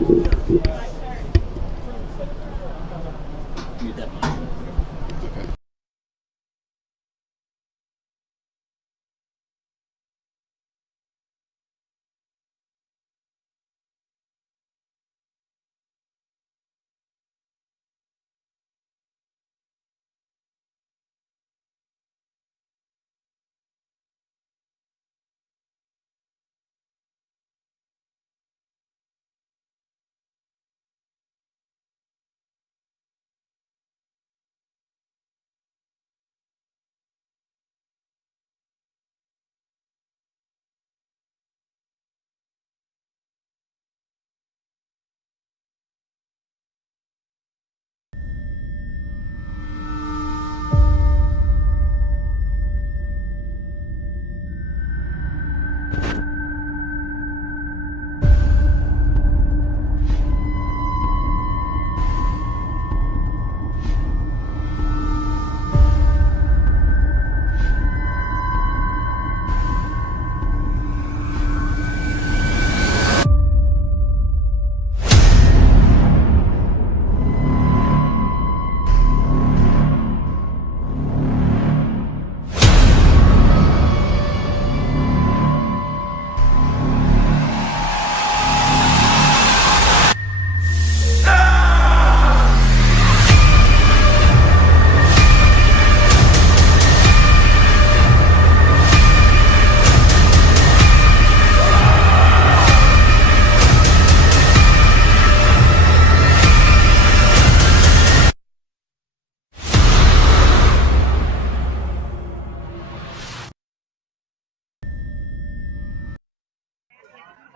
Mute that mic.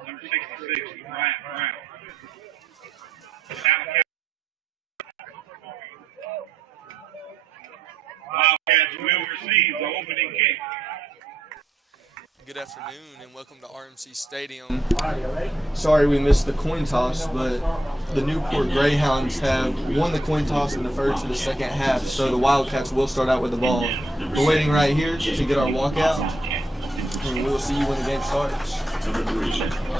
Number 66, Brian Brown. Wildcats will receive the opening kick. Good afternoon and welcome to RMC Stadium. Sorry we missed the coin toss, but the Newport Greyhounds have won the coin toss in the first and the second half, so the Wildcats will start out with the ball. We're waiting right here to get our walkout, and we'll see you when the game starts. Number 3,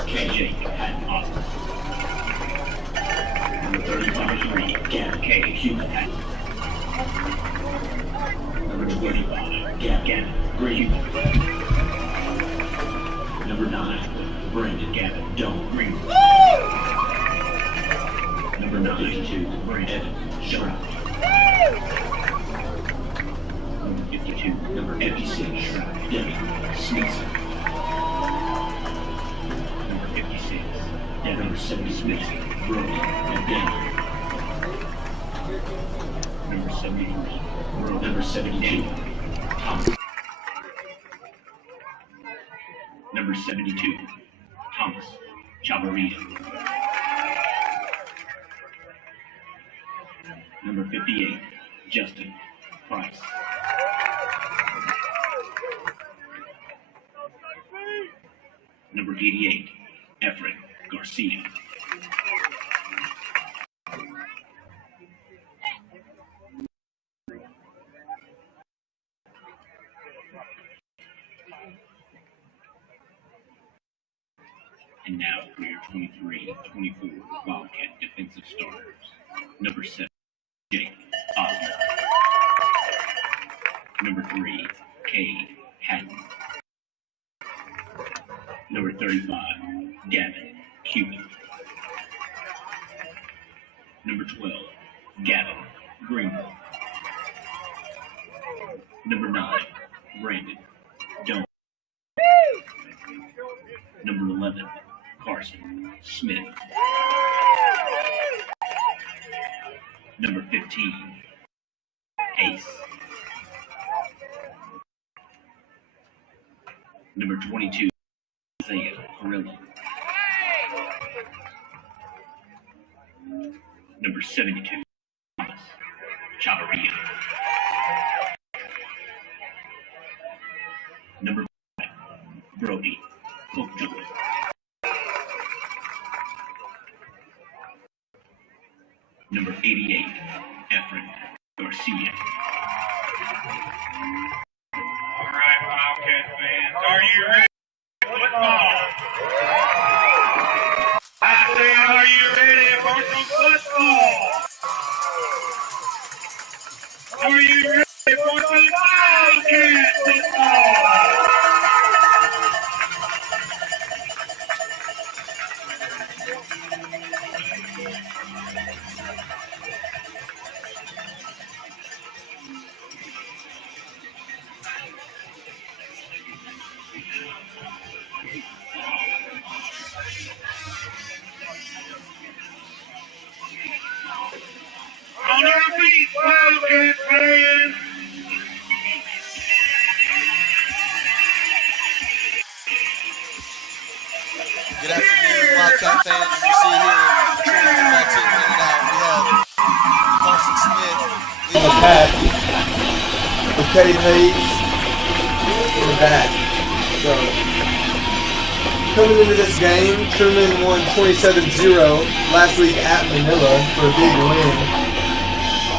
KJ Hatton Oscar. Number 35, Gavin K. Trumann Hatton. Number 25, Gavin Greyhounds. Number 9, Brandon Gavin Dome Green. Number 92, Brandon Stroud. Number 52, number 56, Debbie Smithson. Number 56, number 70 Smith, Brody and Denver. Number 73, number 72, Thomas. Number 72, Thomas Chavarria. Number 58, Justin Price. Number 88, Efren Garcia. And now for your 23-24 Wildcat defensive starters. Number 7, Jake Osmond. Number 3, Cade Hatton. Number 35, Gavin Cuban. Number 12, Gavin Greenville. Number 9, Brandon Dome. Number 11, Carson Smith. Number 15, Ace. Number 22, Isaiah Carrillo. Number 72, Thomas Chavarria. Number 5, Brody Lovejoy. Number 88, Efren Garcia. All right, Wildcat fans, are you ready for football? I said, are you ready football. Are you ready for some Wildcat football? On our feet, Wildcat fans. Good afternoon, Wildcat fans. As you see here, the Trumann football team running out. We have Carson Smith leading the pack with Cade Hayes in the back. So, coming into this game, Trumann won 27-0 last week at Manila for a big win.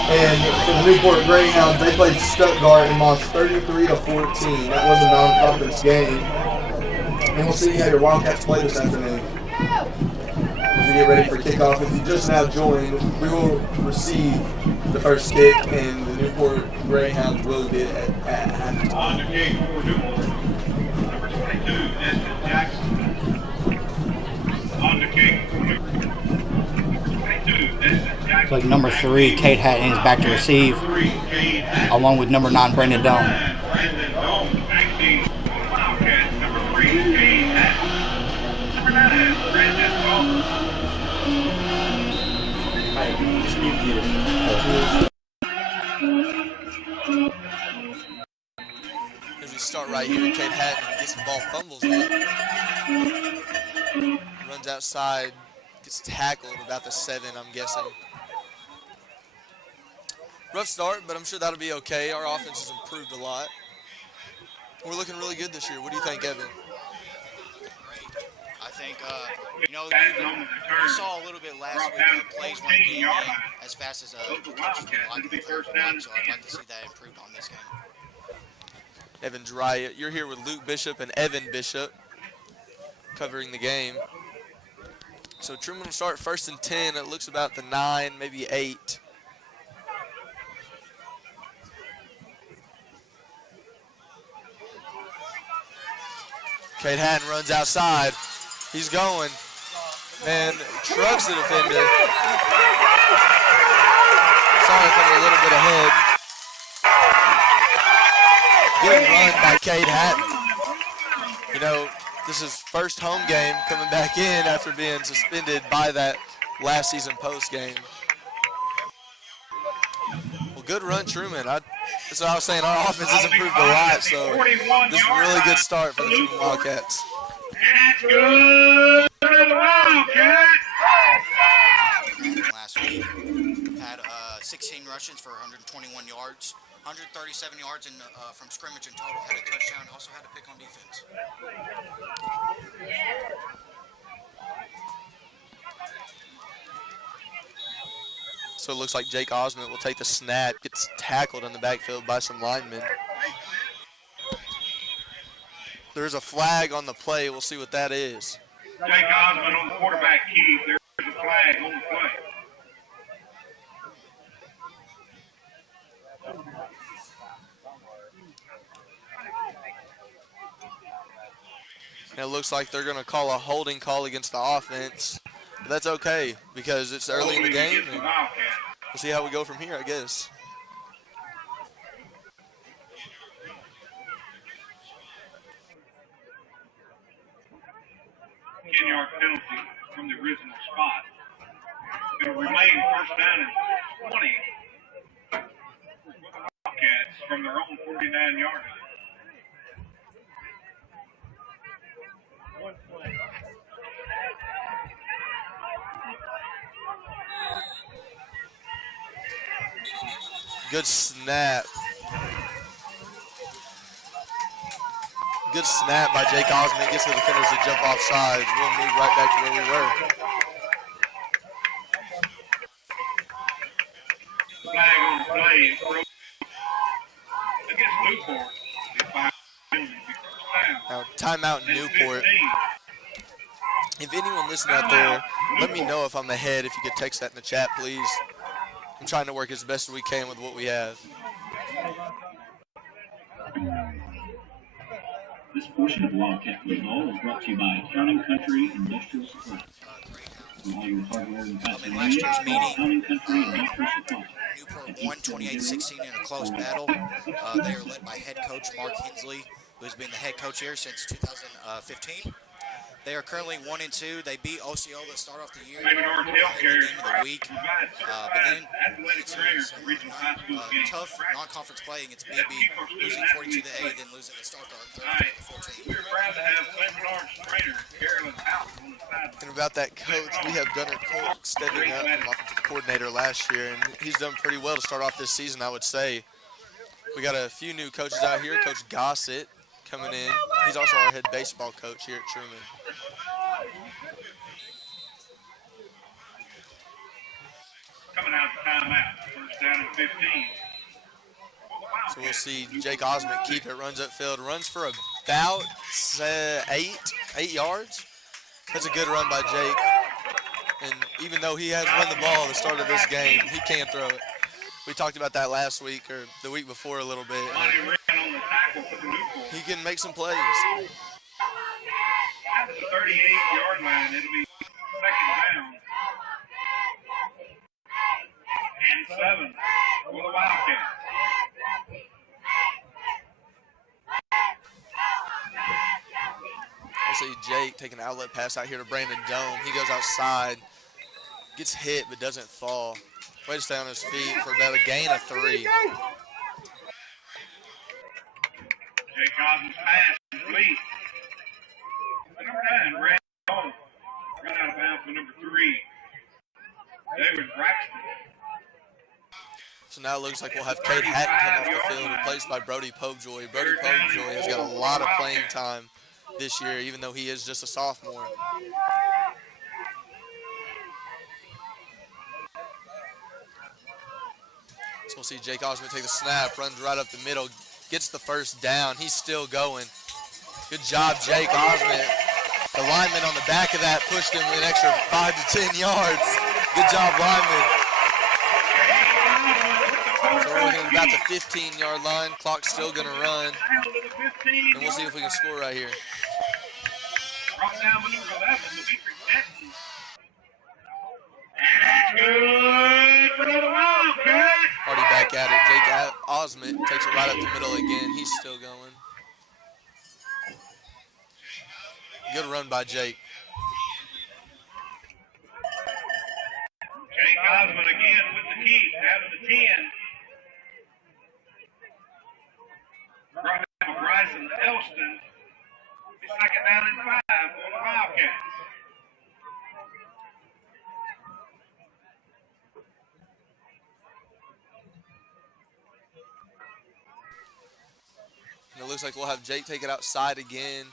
And for the Newport Greyhounds, they played Stuttgart and lost 33-14. That was a non-conference game. And we'll see how your Wildcats play this afternoon. As we get ready for kickoff, if you just now joined, we will receive the first kick, and the Newport Greyhounds will get it at halftime. On the kick for Newport, number 22, Destin Jackson. On the kick for Newport, number 22, Destin Jackson. It's like number 3, Kate Hatton is back to receive, along with number 9, Brandon Dome. Brandon Dome, back team. Wildcats, number 3, Kate Hatton. Number 9, Brandon Dome. As we start right here, Kate Hatton gets the ball, fumbles it, runs outside, gets tackled about the 7, I'm guessing. Rough start, but I'm sure that'll be okay. Our offense has improved a lot. We're looking really good this year. What do you think, Evan? I think, we saw a little bit last week. Plays weren't getting as fast as the coaches would like, the players would like, so I'd like to see that improved on this game. Evan Dry, you're here with Luke Bishop and Evan Bishop covering the game. So Trumann will start 1st and 10. It looks about the 9, maybe 8. Cade Hatton runs outside. He's going. Man, trucks the defender. Sorry if I'm a little bit ahead. Good run by Cade Hatton. You know, this is first home game coming back in after being suspended by that last season post game. Well, good run, Trumann. That's what I was saying. Our offense has improved a lot, so this is a really good start for the Trumann Wildcats. That's good for the Wildcats. Last week, had 16 rushes for 121 yards, 137 yards from scrimmage in total, had a touchdown, also had a pick on defense. So it looks like Jake Osment will take the snap, gets tackled in the backfield by some linemen. There's a flag on the play. We'll see what that is. Jake Osmond on the quarterback key. There's a flag on the play. And it looks like they're going to call a holding call against the offense. But that's okay because it's early in the game. And we'll see how we go from here, I guess. 10-yard penalty from the original spot. It will remain first down and 20 for the Wildcats from their own 49-yard line. Good snap. Good snap by Jake Osmond. Gets the defenders to jump off sides. We'll move right back to where we were. Flag on the play against Newport. Now timeout Newport. If anyone listening out there, let me know if I'm ahead. If you could text that in the chat, please. I'm trying to work as best as we can with what we have. This portion of Wildcat Football is brought to you by Town & Country Industrial Supply. For all your hardware and Last year's meeting, Town & Country Industrial Supply. Newport won 28-16 in a close battle. They are led by head coach Mark Hensley, who's been the head coach here since 2015. They are currently 1-2. They beat Osceola to start off the year in the game of the week. But then it's tough non-conference play against BB, losing 42-8, then losing to Starkard 34-14. We're proud to have St. Bernard's trainer, Carolyn House, on the sideline. And about that coach, we have Gunnar Cook stepping up from offensive coordinator last year, and he's done pretty well to start off this season, I would say. We got a few new coaches out here. Coach Gossett coming in. He's also our head baseball coach here at Trumann. Coming out the timeout, first down and 15. So we'll see Jake Osmond keep it, runs upfield, runs for about 8 yards. That's a good run by Jake. And even though he has run the ball at the start of this game, he can throw it. We talked about that last week or the week before a little bit. He can make some plays. At the 38-yard line, it'll be second down. And 7 for the Wildcats. I see Jake taking an outlet pass out here to Brandon Dome. He goes outside, gets hit but doesn't fall. Way to stay on his feet for about a gain of 3. Jake Osmond's pass complete. Number 9, Brandon Dome. Run out of bounds for number 3, David Braxton. So now it looks like we'll have Cade Hatton come off the field, replaced by Brody Popejoy. Brody Popejoy has got a lot of playing time this year, even though he is just a sophomore. So we'll see Jake Osmond take the snap, runs right up the middle, gets the first down. He's still going. Good job, Jake Osmond. The lineman on the back of that pushed him an extra 5 to 10 yards. Good job, lineman. So we're looking at about the 15-yard line. Clock's still going to run. And we'll see if we can score right here. Brought down with number 11, Dimitri Jackson. And good for the Wildcats. Already back at it. Jake Osmond takes it right up the middle again. He's still going. Good run by Jake. Jake Osmond again with the keep out of the 10. Brought down Bryson Elston. Second down and 5 for the Wildcats. And it looks like we'll have Jake take it outside again.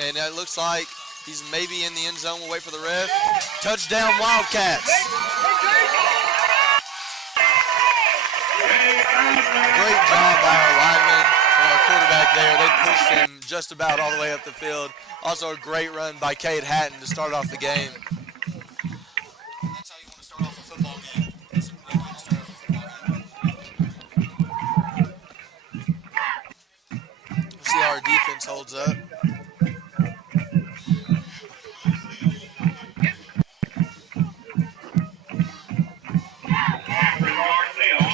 And it looks like he's maybe in the end zone. We'll wait for the ref. Touchdown, Wildcats. Great job by our lineman and our quarterback there. They pushed him just about all the way up the field. Also a great run by Cade Hatton to start off the game. That's how you want to start off a football game. That's a great way to start off a football game. We'll see how our defense holds up.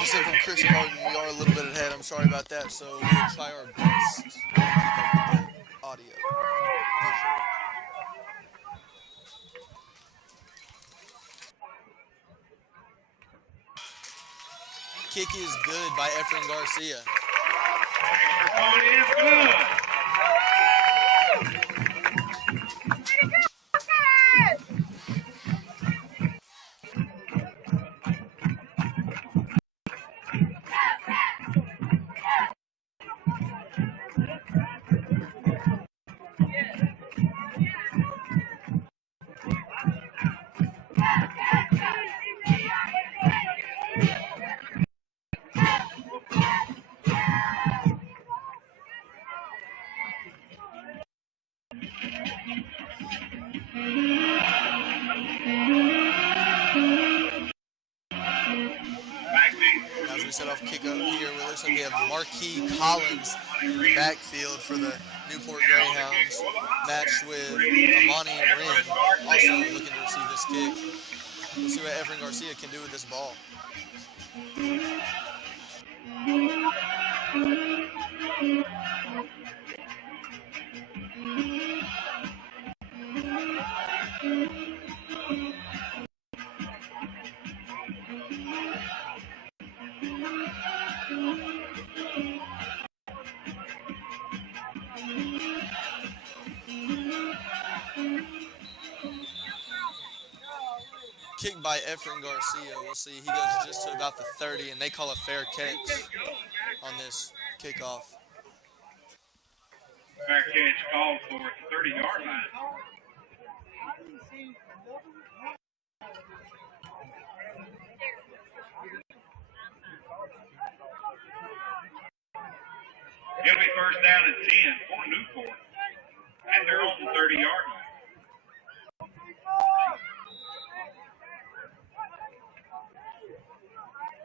From Chris Martin, we are a little bit ahead. I'm sorry about that, so we'll try our best to keep up with the audio. Kick is good by Efren Garcia. Point is good. we set off kick up here, it looks like we have Marquis Collins in the backfield for the Newport Greyhounds, matched with Amani Wren, also looking to receive this kick. We'll see what Efren Garcia can do with this ball. Kick by Efren Garcia. We'll see. He goes just to about the 30, and they call a fair catch on this kickoff. Fair catch called for at the 30-yard line. It'll be first down and 10 for Newport at their own 30-yard line.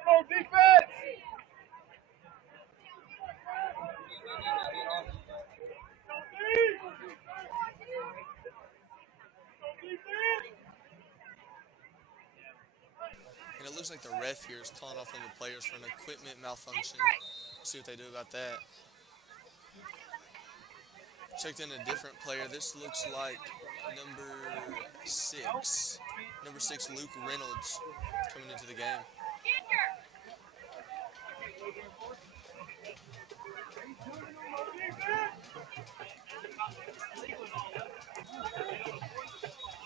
Go defense! And it looks like the ref here is calling off on the players for an equipment malfunction. Let's see what they do about that. Checked in a different player. This looks like number 6. Number 6, Luke Reynolds, coming into the game.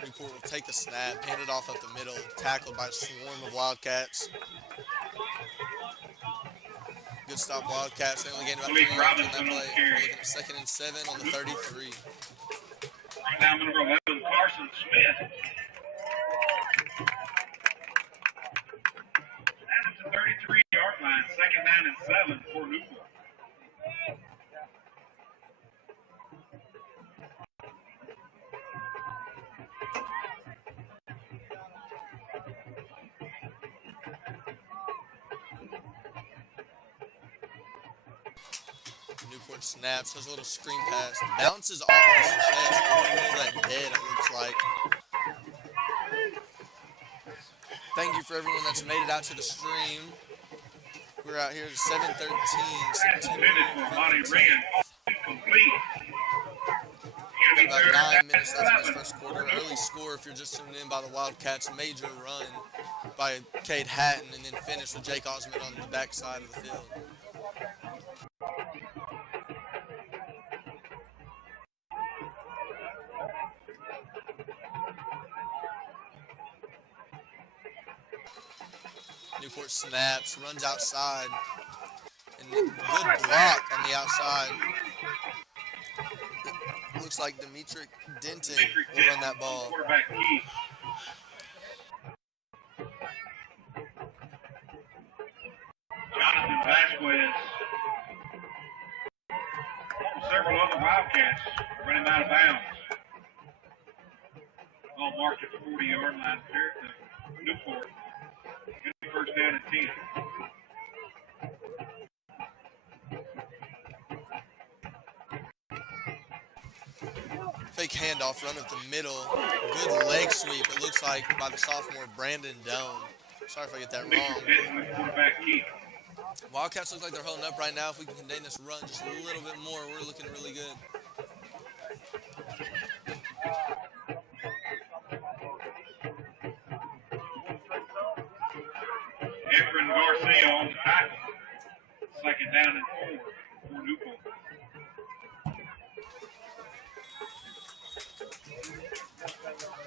Newport will take the snap, hand it off up the middle, tackled by a swarm of Wildcats. Good stop, Wildcats. They only gained about 3 yards on that play. Looking at 2nd and 7 on the 33. Right now, number 11, Carson Smith. And it's a 33-yard line, 2nd down and 7 for Newport. Newport snaps, has a little screen pass, bounces off his chest, a little that dead, it looks like. Thank you for everyone that's made it out to the stream. We're out here to 7:13. September 15th. About 9 minutes left in this first quarter. Early score, if you're just tuned in, by the Wildcats. Major run by Cade Hatton, and then finish with Jake Osmond on the backside of the field. Newport snaps, runs outside, and good block on the outside. It looks like Demetric Denton will run that ball. Jonathan Vasquez. Several other Wildcats running out of bounds. All marked at the 40-yard line there to Newport. First down and 10. Fake handoff, run up the middle. Good leg sweep, it looks like, by the sophomore Brandon Doan. Sorry if I get that wrong. Wildcats look like they're holding up right now. If we can contain this run just a little bit more, we're looking really good. Efren Garcia on the tackle. 2nd down and 4 for Newport.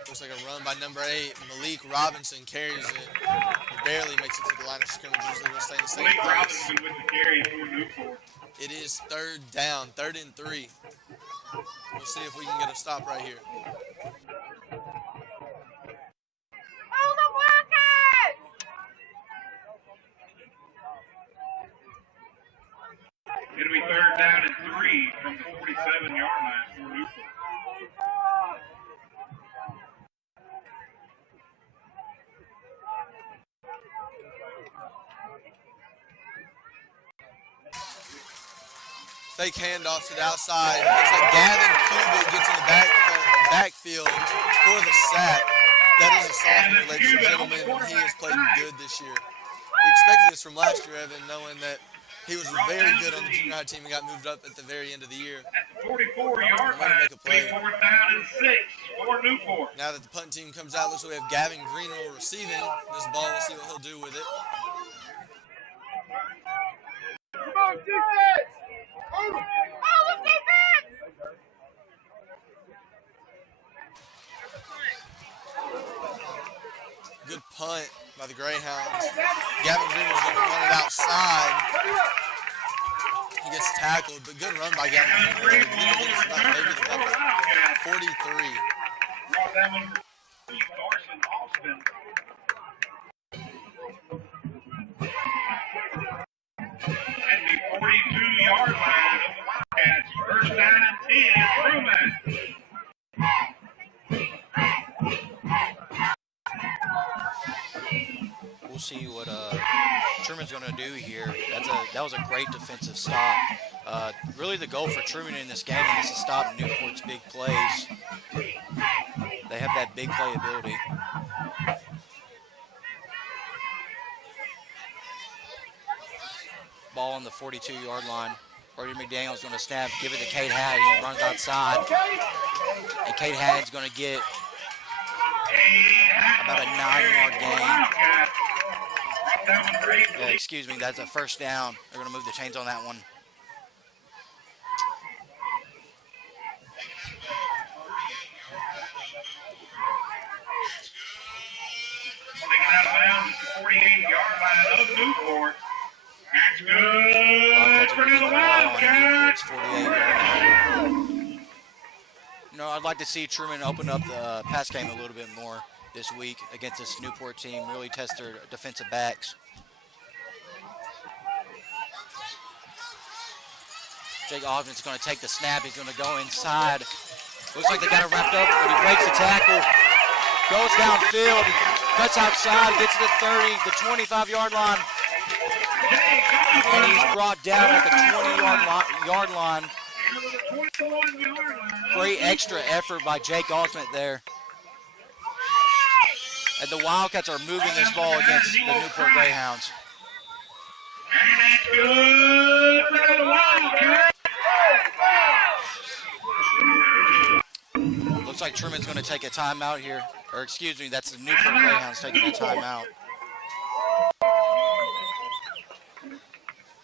Looks like a run by number 8. Malik Robinson carries it. Barely makes it to the line of scrimmage. Usually we'll stay in the same Malik place. Robinson with the carry for Newport. It is 3rd down, 3rd and 3. We'll see if we can get a stop right here. It'll be 3rd down and 3 from the 47-yard line for Newport. Fake handoff to the outside. Looks like Gavin Cubitt gets in the backfield for the sack. That is a sophomore, ladies and gentlemen, and he has played good this year. We expected this from last year, Evan, knowing that he was very good on the junior high team and got moved up at the very end of the year. At the 44-yard line, make a play. 4th down and 6 for Newport. Now that the punt team comes out, looks like we have Gavin Greenwell receiving this ball. We'll see what he'll do with it. Come on, defense! Oh, defense! Good punt by the Greyhounds. Gavin Greenwell's going to run it outside. He gets tackled, but good run by Gavin Greenwell. Maybe the 43. Brought that one for Carson Austin. At the 42-yard line of the Wildcats, 1st down and 10, Trumann. We'll see what Trumann's going to do here. That was a great defensive stop. Really the goal for Trumann in this game is to stop Newport's big plays. They have that big play ability. Ball on the 42-yard line. Brady McDaniel's going to snap, give it to Cade Haddon. He runs outside. And Cade Haddon's going to get about a 9-yard gain. Excuse me, that's a 1st down. They're going to move the chains on that one. Taken out of bounds at the 48-yard line of Newport. That's good for the Wildcats. 48-yard line. I'd like to see Trumann open up the pass game a little bit more this week against this Newport team, really test their defensive backs. Jake Osmond's going to take the snap. He's going to go inside. Looks like they got it wrapped up, but he breaks the tackle. Goes downfield, cuts outside, gets to the 30, the 25-yard line. And he's brought down at the 20-yard line. Great extra effort by Jake Osmond there. And the Wildcats are moving this ball against the Newport Greyhounds. And that's good for the Wildcats. Looks like Truman's going to take a timeout here. Or excuse me, that's the Newport Greyhounds taking a timeout.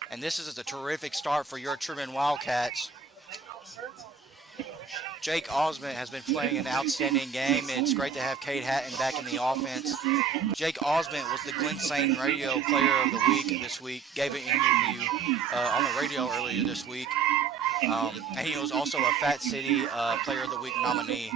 And this is a terrific start for your Trumann Wildcats. Jake Osmond has been playing an outstanding game. It's great to have Cade Hatton back in the offense. Jake Osmond was the Glen Saint Radio Player of the Week this week. Gave an interview on the radio earlier this week. And he was also a Fat City Player of the Week nominee.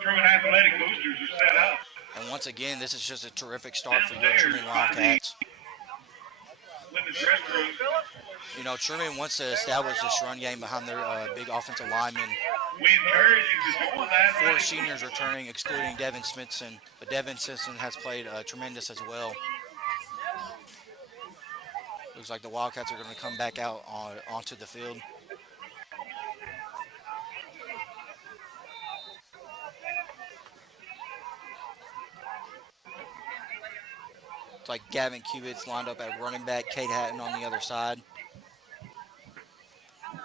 Trumann athletic boosters are set up. And once again, this is just a terrific start for your Trumann Wildcats. Trumann wants to establish this run game behind their big offensive linemen. We encourage you to join that. 4 seniors returning, excluding Devin Smithson. But Devin Smithson has played tremendous as well. Looks like the Wildcats are going to come back out onto the field. It's like Gavin Cubitt's lined up at running back, Cade Hatton on the other side.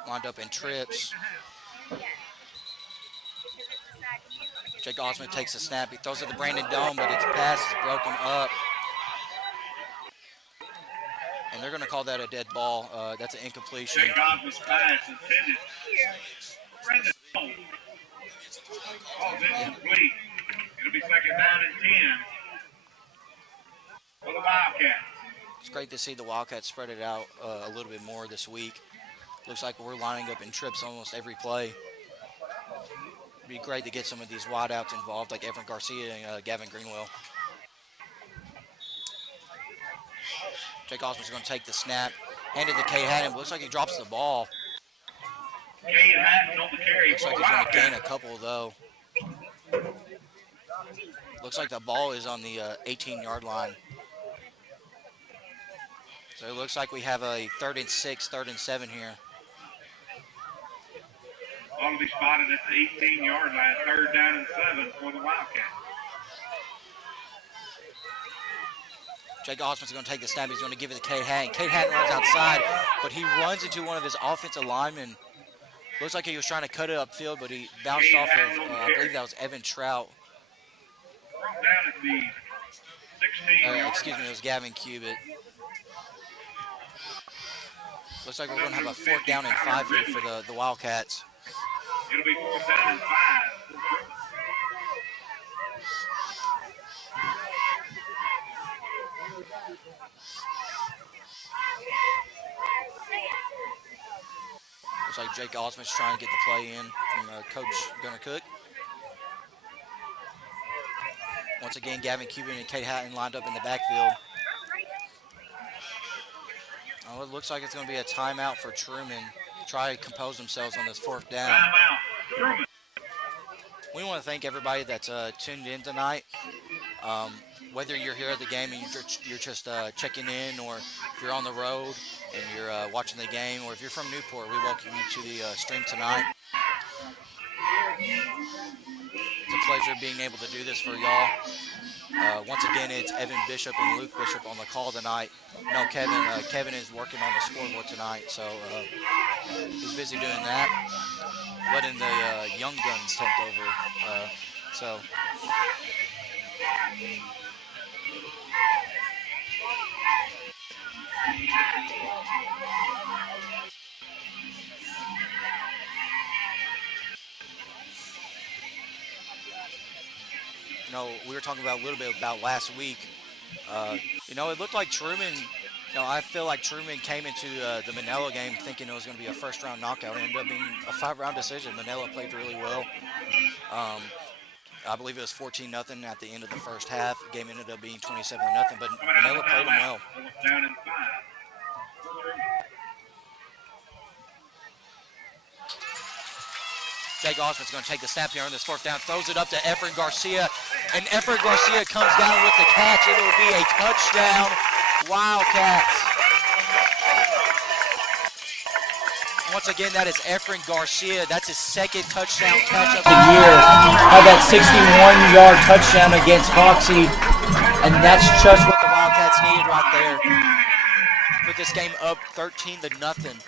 Lined up in trips. Jake Osmond takes a snap. He throws it to Brandon Dome, but its pass is broken up. And they're going to call that a dead ball. That's an incompletion. Jake Osmond's pass intended. Brandon Dome. Ball's incomplete. It'll be 2nd down and 10. For the Wildcats. It's great to see the Wildcats spread it out a little bit more this week. Looks like we're lining up in trips almost every play. It'd be great to get some of these wideouts involved, like Evan Garcia and Gavin Greenwell. Jake Osmond's going to take the snap, hand it to Cade Hatton. Looks like he drops the ball. Cade Hatton on the carry. Looks like he's going to gain a couple, though. Looks like the ball is on the 18-yard line. So it looks like we have a 3rd and 6, 3rd and 7 here. Ball will be spotted at the 18-yard line, 3rd down and 7 for the Wildcats. Jake Osmond's going to take the snap. He's going to give it to Cade Hatton. Cade Hatton runs outside, but he runs into one of his offensive linemen. Looks like he was trying to cut it upfield, but he bounced off of, I believe that was Evan Trout. Brought down at the 16-yard Excuse me, it was Gavin Cubitt. Looks like we're going to have a 4th down and 5 here for the Wildcats. It'll be 4th down and 5. Looks like Jake Osmond's trying to get the play in from Coach Gunnar Cook. Once again, Gavin Cubitt and Cade Hatton lined up in the backfield. Oh, it looks like it's going to be a timeout for Trumann. Try to compose themselves on this 4th down. Timeout, Trumann. We want to thank everybody that's tuned in tonight. Whether you're here at the game and you're just checking in, or if you're on the road and you're watching the game, or if you're from Newport, we welcome you to the stream tonight. It's a pleasure being able to do this for y'all. Once again, it's Evan Bishop and Luke Bishop on the call tonight. No, Kevin is working on the scoreboard tonight, so he's busy doing that. Letting the young guns take over. We were talking about a little bit about last week. It looked like Trumann. I feel like Trumann came into the Manila game thinking it was going to be a first-round knockout. It ended up being a 5-round decision. Manila played really well. I believe it was 14-0 at the end of the first half. The game ended up being 27-0, but Manila played them well. Down in 5. Jake Osmond's going to take the snap here on this 4th down, throws it up to Efren Garcia, and Efren Garcia comes down with the catch. It will be a touchdown, Wildcats. Once again, that is Efren Garcia. That's his 2nd touchdown catch of the year. Had that 61-yard touchdown against Hoxie, and that's just what The Wildcats needed right there. Put this game up 13-0.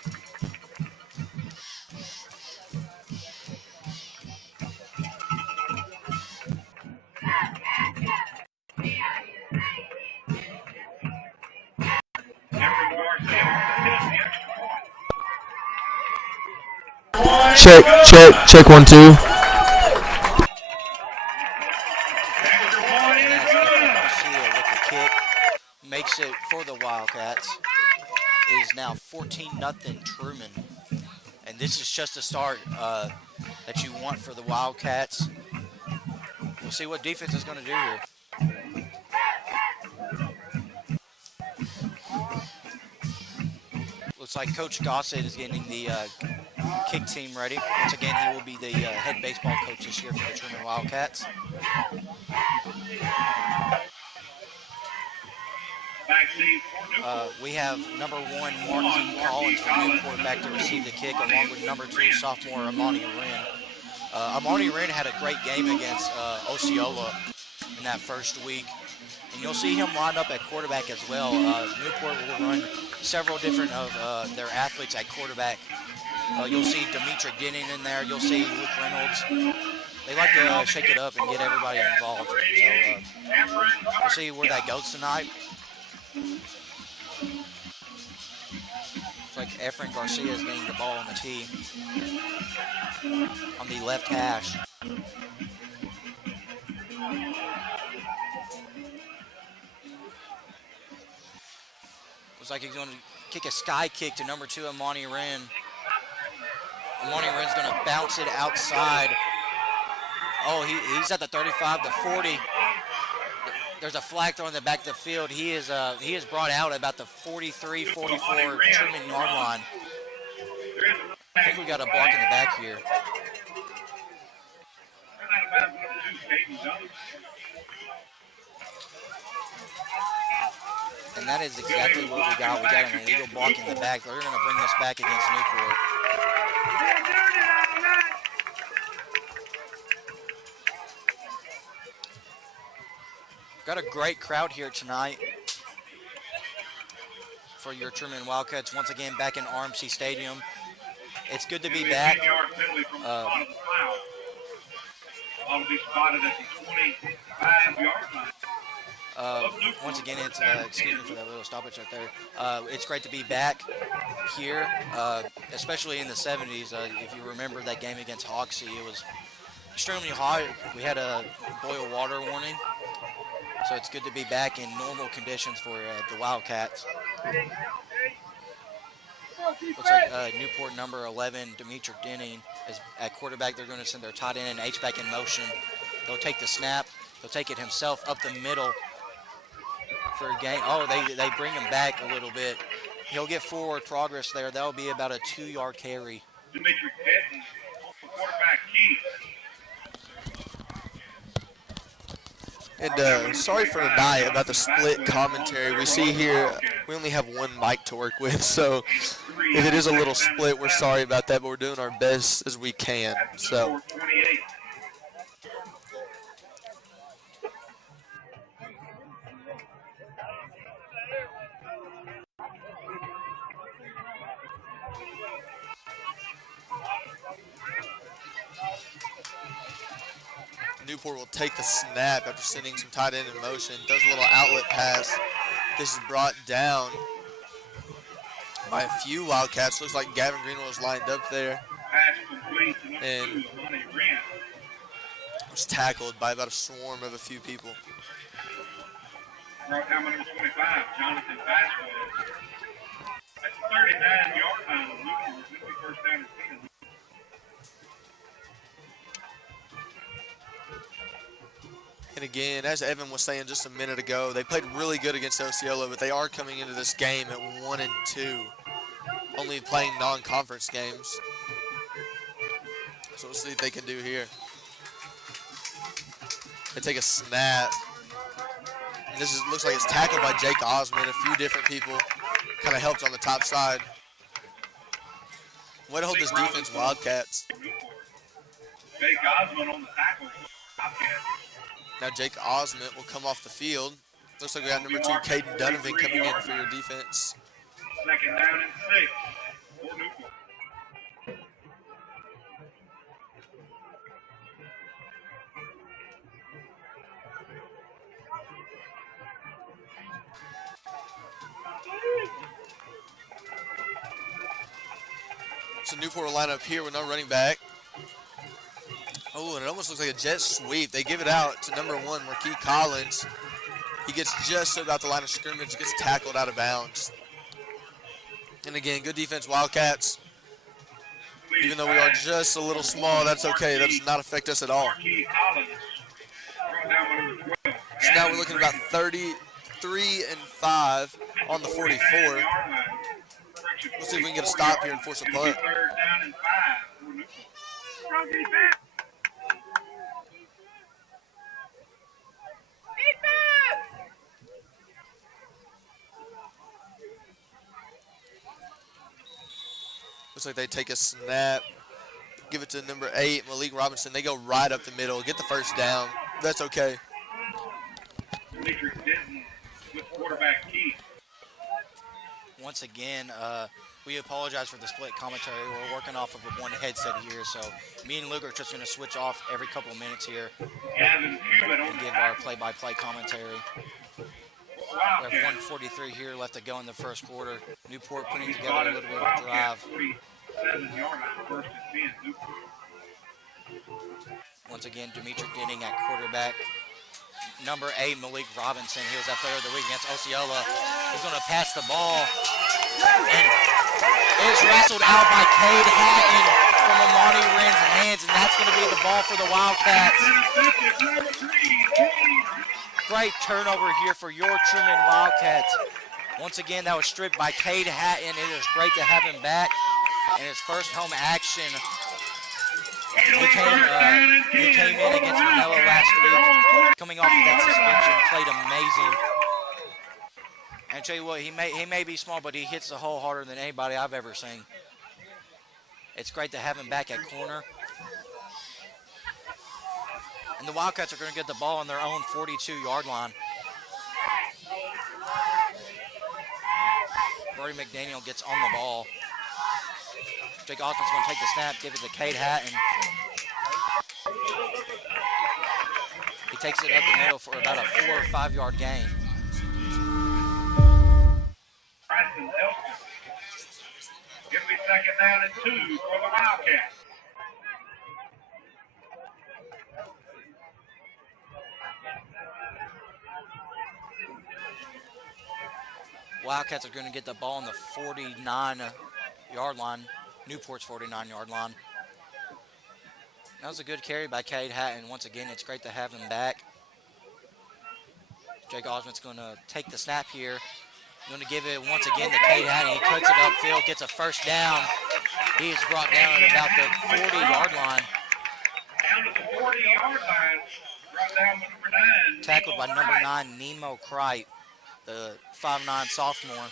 Check 1 2. Makes it for the Wildcats. It is now 14-0 Trumann. And this is just a start that you want for the Wildcats. We'll see what defense is going to do here. Looks like Coach Gossett is getting the kick team ready. Once again, he will be the head baseball coach this year for the Trumann Wildcats. We have number 1 Marquis Collins from Newport back to receive the kick, along with number 2 sophomore Amani Wren. Amani Wren had a great game against Osceola in that first week. And you'll see him line up at quarterback as well. Newport will run several different of their athletes at quarterback. You'll see Demetric Denning in there. You'll see Luke Reynolds. They like to shake it up and get everybody involved. So we'll see where that goes tonight. Looks like Efren Garcia is getting the ball on the tee on the left hash. Looks like he's going to kick a sky kick to number 2, Amani Wren. Amani Wren's going to bounce it outside. Oh, he's at the 35, the 40. There's a flag thrown in the back of the field. He is brought out about the 43, 44 Trumann yard line. I think we got a block in the back here. Caden Jones. And that is exactly what we got. We got an illegal block in the back. They're going to bring this back against Newport. Got a great crowd here tonight for your Trumann Wildcats. Once again, back in RMC Stadium. It's good to be back. I'll be spotted at the 25-yard line. Once again, it's excuse me for that little stoppage right there. It's great to be back here, especially in the 70s. If you remember that game against Hoxie, it was extremely hot. We had a boil water warning, so it's good to be back in normal conditions for the Wildcats. Looks like Newport number 11, Demetric Denning, is at quarterback. They're going to send their tight end and H-back in motion. They'll take the snap. He'll take it himself up the middle for a gain. Oh, they bring him back a little bit. He'll get forward progress there. That'll be about a 2-yard carry. Demetric Denning, quarterback key. And sorry for tonight about the split commentary. We see here we only have one mic to work with, so if it is a little split, we're sorry about that, but we're doing our best as we can. So. Newport will take the snap after sending some tight end in motion. Does a little outlet pass. This is brought down by a few Wildcats. Looks like Gavin Greenwell is lined up there. And was tackled by about a swarm of a few people. Brought down by number 25, Jonathan Baswell. That's a 39-yard line of Newport. This will be first down and 10. And again, as Evan was saying just a minute ago, they played really good against Osceola, but they are coming into this game at 1-2, only playing non-conference games. So we'll see what they can do here. They take a snap. And this looks like it's tackled by Jake Osmond. A few different people kind of helped on the top side. Way to hold this defense, Wildcats. Jake Osmond on the tackle. Now Jake Osment will come off the field. Looks like we got number 2, Caden Donovan, coming in for your defense. Second down and 6 for Newport. So Newport will line up here with no running back. Oh, and it almost looks like a jet sweep. They give it out to number 1, Marquis Collins. He gets just about the line of scrimmage, gets tackled out of bounds. And again, good defense, Wildcats. Even though we are just a little small, that's okay. That does not affect us at all. So now we're looking at about 33-5 on the 44. Let's see if we can get a stop here and force a punt. Looks like they take a snap, give it to number 8, Malik Robinson. They go right up the middle, get the first down. That's okay. Demetric Denton with quarterback key. Once again, we apologize for the split commentary. We're working off of one headset here, so me and Luke are just going to switch off every couple of minutes here and give our play-by-play commentary. We have 1:43 here left to go in the first quarter. Newport putting together a little bit of a drive. Once again, Demetric Denning at quarterback. Number 8, Malik Robinson. He was that player of the week against Osceola. He's going to pass the ball. And it's wrestled out by Cade Hatton from Amani Wren's hands, and that's going to be the ball for the Wildcats. Great turnover here for your Trumann Wildcats. Once again, that was stripped by Cade Hatton. It is great to have him back in his first home action He came in against Manila last week, coming off of that suspension, played amazing. And tell you what, he may be small, but he hits the hole harder than anybody I've ever seen. It's great to have him back at corner. And the Wildcats are going to get the ball on their own 42-yard line. Brody McDaniel gets on the ball. Jake Osmond's going to take the snap, give it to Cade Hatton. He takes it up the middle for about a 4 or 5 yard gain. Give me second down and 2 for the Wildcats. Wildcats are going to get the ball on the 49-yard line, Newport's 49-yard line. That was a good carry by Cade Hatton. Once again, it's great to have him back. Jake Osmond's going to take the snap here. Going to give it once again to Cade Hatton. He cuts it upfield, gets a first down. He is brought down at about the 40-yard line. Down to the 40-yard line. Brought down with number 9. Tackled by number 9, Nemo Kripe, the 5'9" sophomore.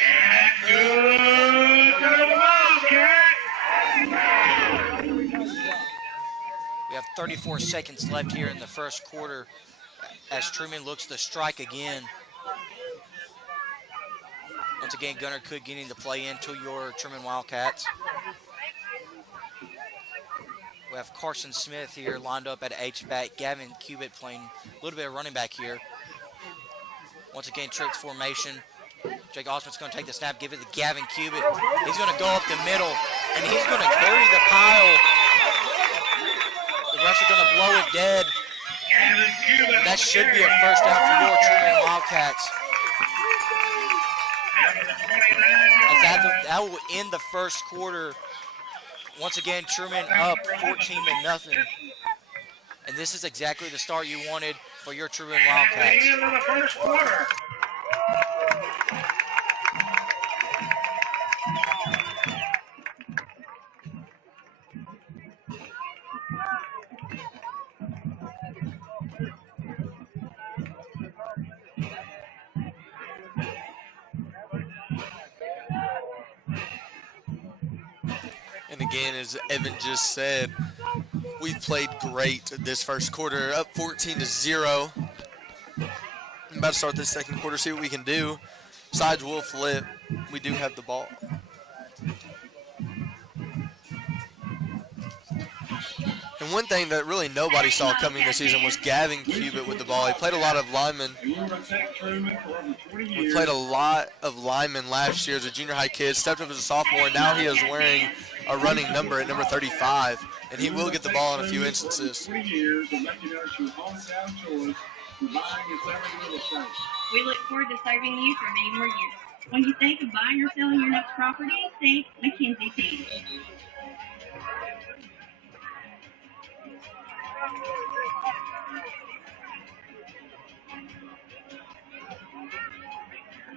And good to the Wildcats. We have 34 seconds left here in the first quarter as Trumann looks to strike again. Once again, Gunnar Cook getting the play into your Trumann Wildcats. We have Carson Smith here lined up at H-back. Gavin Cubitt playing a little bit of running back here. Once again, trips formation. Jake Osmond's going to take the snap, give it to Gavin Cubitt. He's going to go up the middle, and he's going to carry the pile. The refs are going to blow it dead. That should be a first down for your Trumann Wildcats. As that will end the first quarter. Once again, Trumann up 14-0. And this is exactly the start you wanted for your Trumann Wildcats. End of the first quarter. And again, as Evan just said, we've played great this first quarter, up 14-0. I'm about to start this second quarter, see what we can do. Sides will flip. We do have the ball. And one thing that really nobody saw coming this season was Gavin Cubitt with the ball. He played a lot of linemen. We played a lot of linemen last year as a junior high kid, stepped up as a sophomore, and now he is wearing a running number at number 35, and he will get the ball in a few instances. We look forward to serving you for many more years. When you think of buying or selling your next property, think McKinsey team.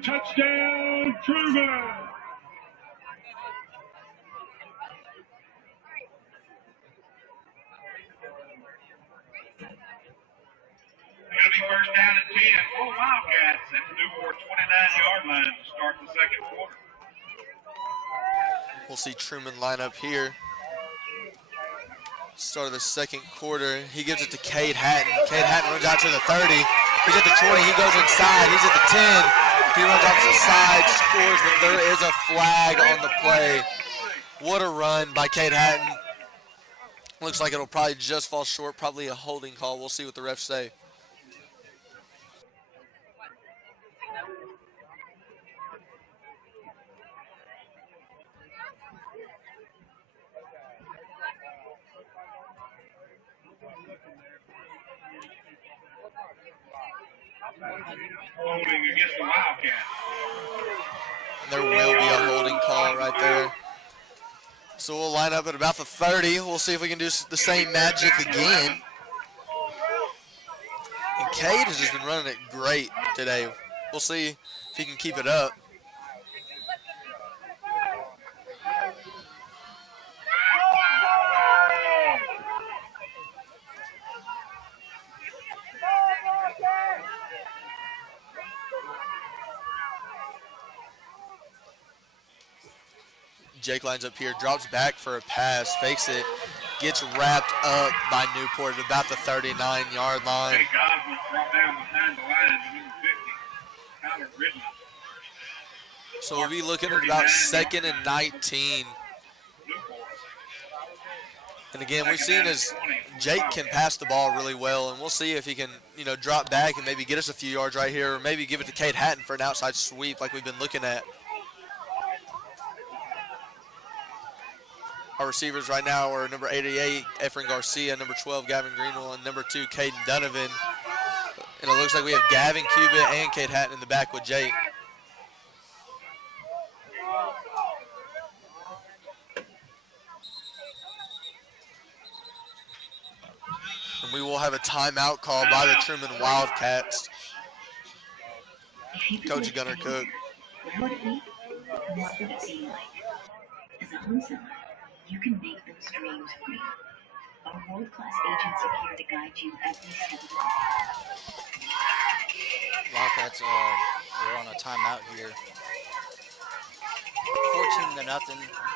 Touchdown, Trumann! It'll be first down and 10 for Wildcats at the Newport 29-yard line to start the second quarter. We'll see Trumann line up here. Start of the second quarter. He gives it to Cade Hatton. Cade Hatton runs out to the 30. He's at the 20. He goes inside. He's at the 10. He runs out to the side, scores, but there is a flag on the play. What a run by Cade Hatton. Looks like it'll probably just fall short, probably a holding call. We'll see what the refs say. Holding against the Wildcats. There will be a holding call right there. So we'll line up at about the 30. We'll see if we can do the same magic again. And Cade has just been running it great today. We'll see if he can keep it up. Jake lines up here, drops back for a pass, fakes it, gets wrapped up by Newport at about the 39-yard line. Jake Osmond brought down behind the line to number 50, Tyler Ridley. So we'll be looking at about 2nd and 19. And again, we've seen as Jake can pass the ball really well, and we'll see if he can, drop back and maybe get us a few yards right here, or maybe give it to Cade Hatton for an outside sweep like we've been looking at. Our receivers right now are number 88, Efren Garcia, number 12, Gavin Greenwell, and number 2, Caden Donovan. And it looks like we have Gavin Cubitt and Cade Hatton in the back with Jake. And we will have a timeout called by the Trumann Wildcats. Coach Gunnar Cook. Where would it be? What would it seem like? As a home seller, you can make those dreams real. Our world-class agents are here to guide you every step of the way. Wildcats are on a timeout here. 14-0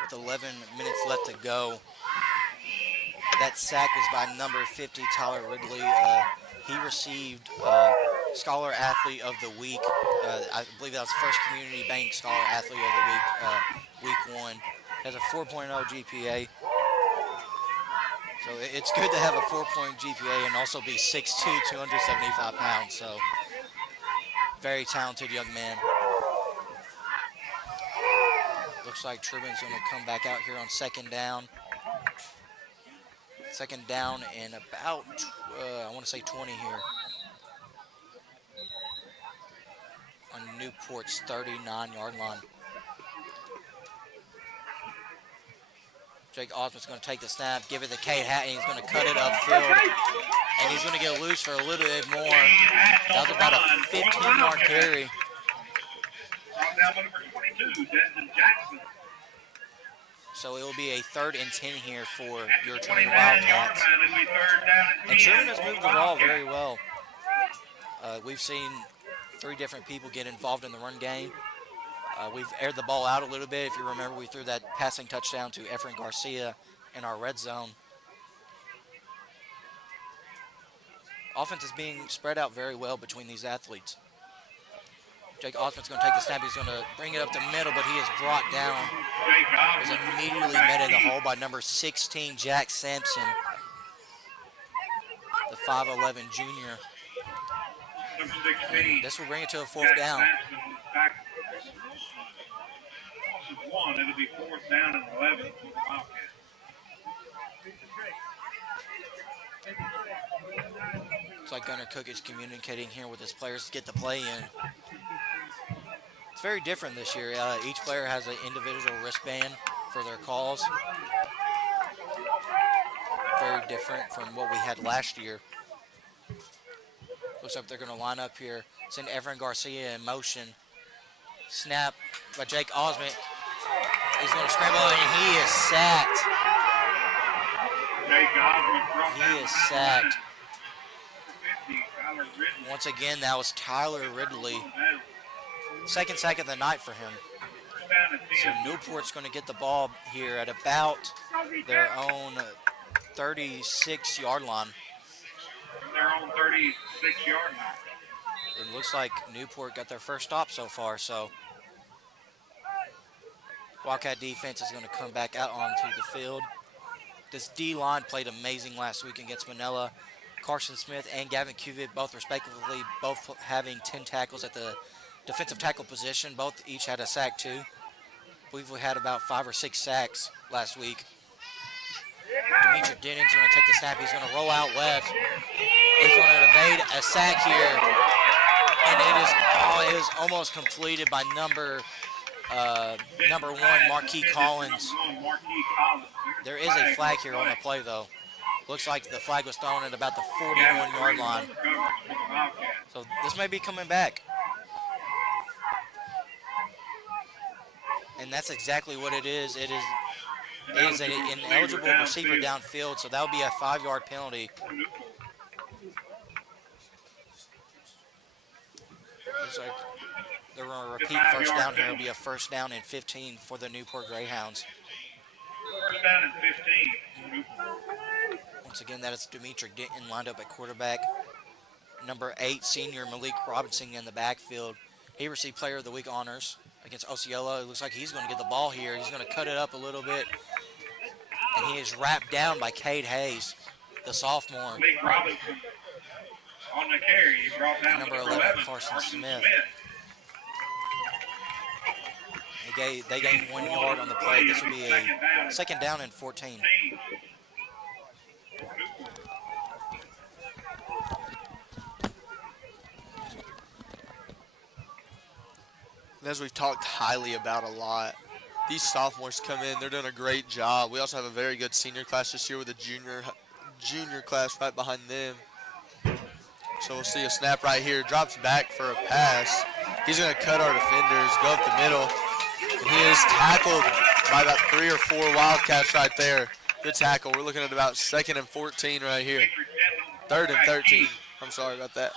with 11 minutes left to go. That sack was by number 50, Tyler Ridley. He received Scholar Athlete of the Week. I believe that was first Community Bank Scholar Athlete of the Week, week 1. Has a 4.0 GPA. So it's good to have a 4-point GPA and also be 6'2", 275 pounds. So very talented young man. Looks like Trumann's going to come back out here on 2nd down. 2nd down and about, I want to say 20 here. On Newport's 39-yard line. Jake Osmond's going to take the snap, give it to Cade Hatton. He's going to cut it upfield, and he's going to get loose for a little bit more. That was about a 15-yard carry. Brought down by number 22, Desmond Jackson. So it will be a 3rd and 10 here for your Trumann Wildcats. And Trumann has moved the ball very well. We've seen 3 different people get involved in the run game. We've aired the ball out a little bit. If you remember, we threw that passing touchdown to Efren Garcia in our red zone. Offense is being spread out very well between these athletes. Jake Osmond's going to take the snap. He's going to bring it up the middle, but he is brought down. He was immediately met in the hole by number 16, Jack Sampson, the 5'11 junior. And this will bring it to a 4th down. It'll be 4th down and 11 for the Wildcats. Looks like Gunnar Cook is communicating here with his players to get the play in. It's very different this year. Each player has an individual wristband for their calls. Very different from what we had last year. Looks like they're going to line up here. Send Efren Garcia in motion. Snap by Jake Osmond. He's going to scramble, and he is sacked. He is sacked. Once again, that was Tyler Ridley. 2nd sack of the night for him. So Newport's going to get the ball here at about their own 36-yard line. Their own 36-yard line. It looks like Newport got their first stop so far, so Wildcat defense is going to come back out onto the field. This D-line played amazing last week against Manila. Carson Smith and Gavin Cuvitt, both respectively, both having 10 tackles at the defensive tackle position. Both each had a sack too. I believe we had about 5 or 6 sacks last week. Demetri Dennon's going to take the snap. He's going to roll out left. He's going to evade a sack here. And it is almost completed by number 1, Marquis Collins. There is a flag here on the play, though. Looks like the flag was thrown at about the 41-yard line. So this may be coming back. And that's exactly what it is. It is an ineligible receiver downfield, so that would be a 5-yard penalty. Looks like They're going to repeat first down here. It'll be a first down and 15 for the Newport Greyhounds. First down and 15. Once again, that is Dimitri Denton lined up at quarterback. Number 8, senior Malik Robinson in the backfield. He received Player of the Week honors against Osceola. It looks like he's going to get the ball here. He's going to cut it up a little bit. And he is wrapped down by Cade Hayes, the sophomore. Malik Robinson on the carry. He brought down Number 11, Carson Smith. They gained 1 yard on the play. This will be a second down and 14. And as we've talked highly about a lot, these sophomores come in, they're doing a great job. We also have a very good senior class this year with a junior class right behind them. So we'll see a snap right here. Drops back for a pass. He's going to cut our defenders, go up the middle. And he is tackled by about 3 or 4 Wildcats right there. Good tackle. We're looking at about 2nd and 14 right here. 3rd and 13. I'm sorry about that.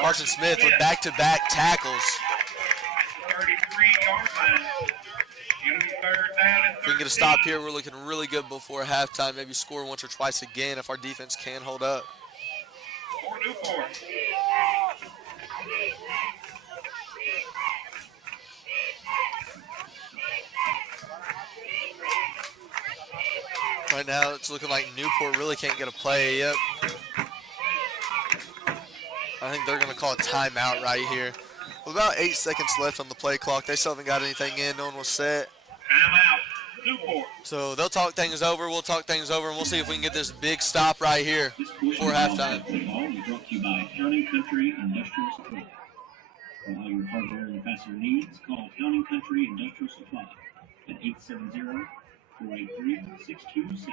Carson Smith with back-to-back tackles. If we can get a stop here, we're looking really good before halftime. Maybe score once or twice again if our defense can hold up. Right now, it's looking like Newport really can't get a play. Yep. I think they're going to call a timeout right here. With about 8 seconds left on the play clock, they still haven't got anything in. No one was set. Timeout, Newport. So they'll talk things over. We'll talk things over, and we'll see if we can get this big stop right here before halftime. Football is brought to you by County Country Industrial Supply. For all your hardware and fastener needs, call County Country Industrial Supply at 870-483-6272.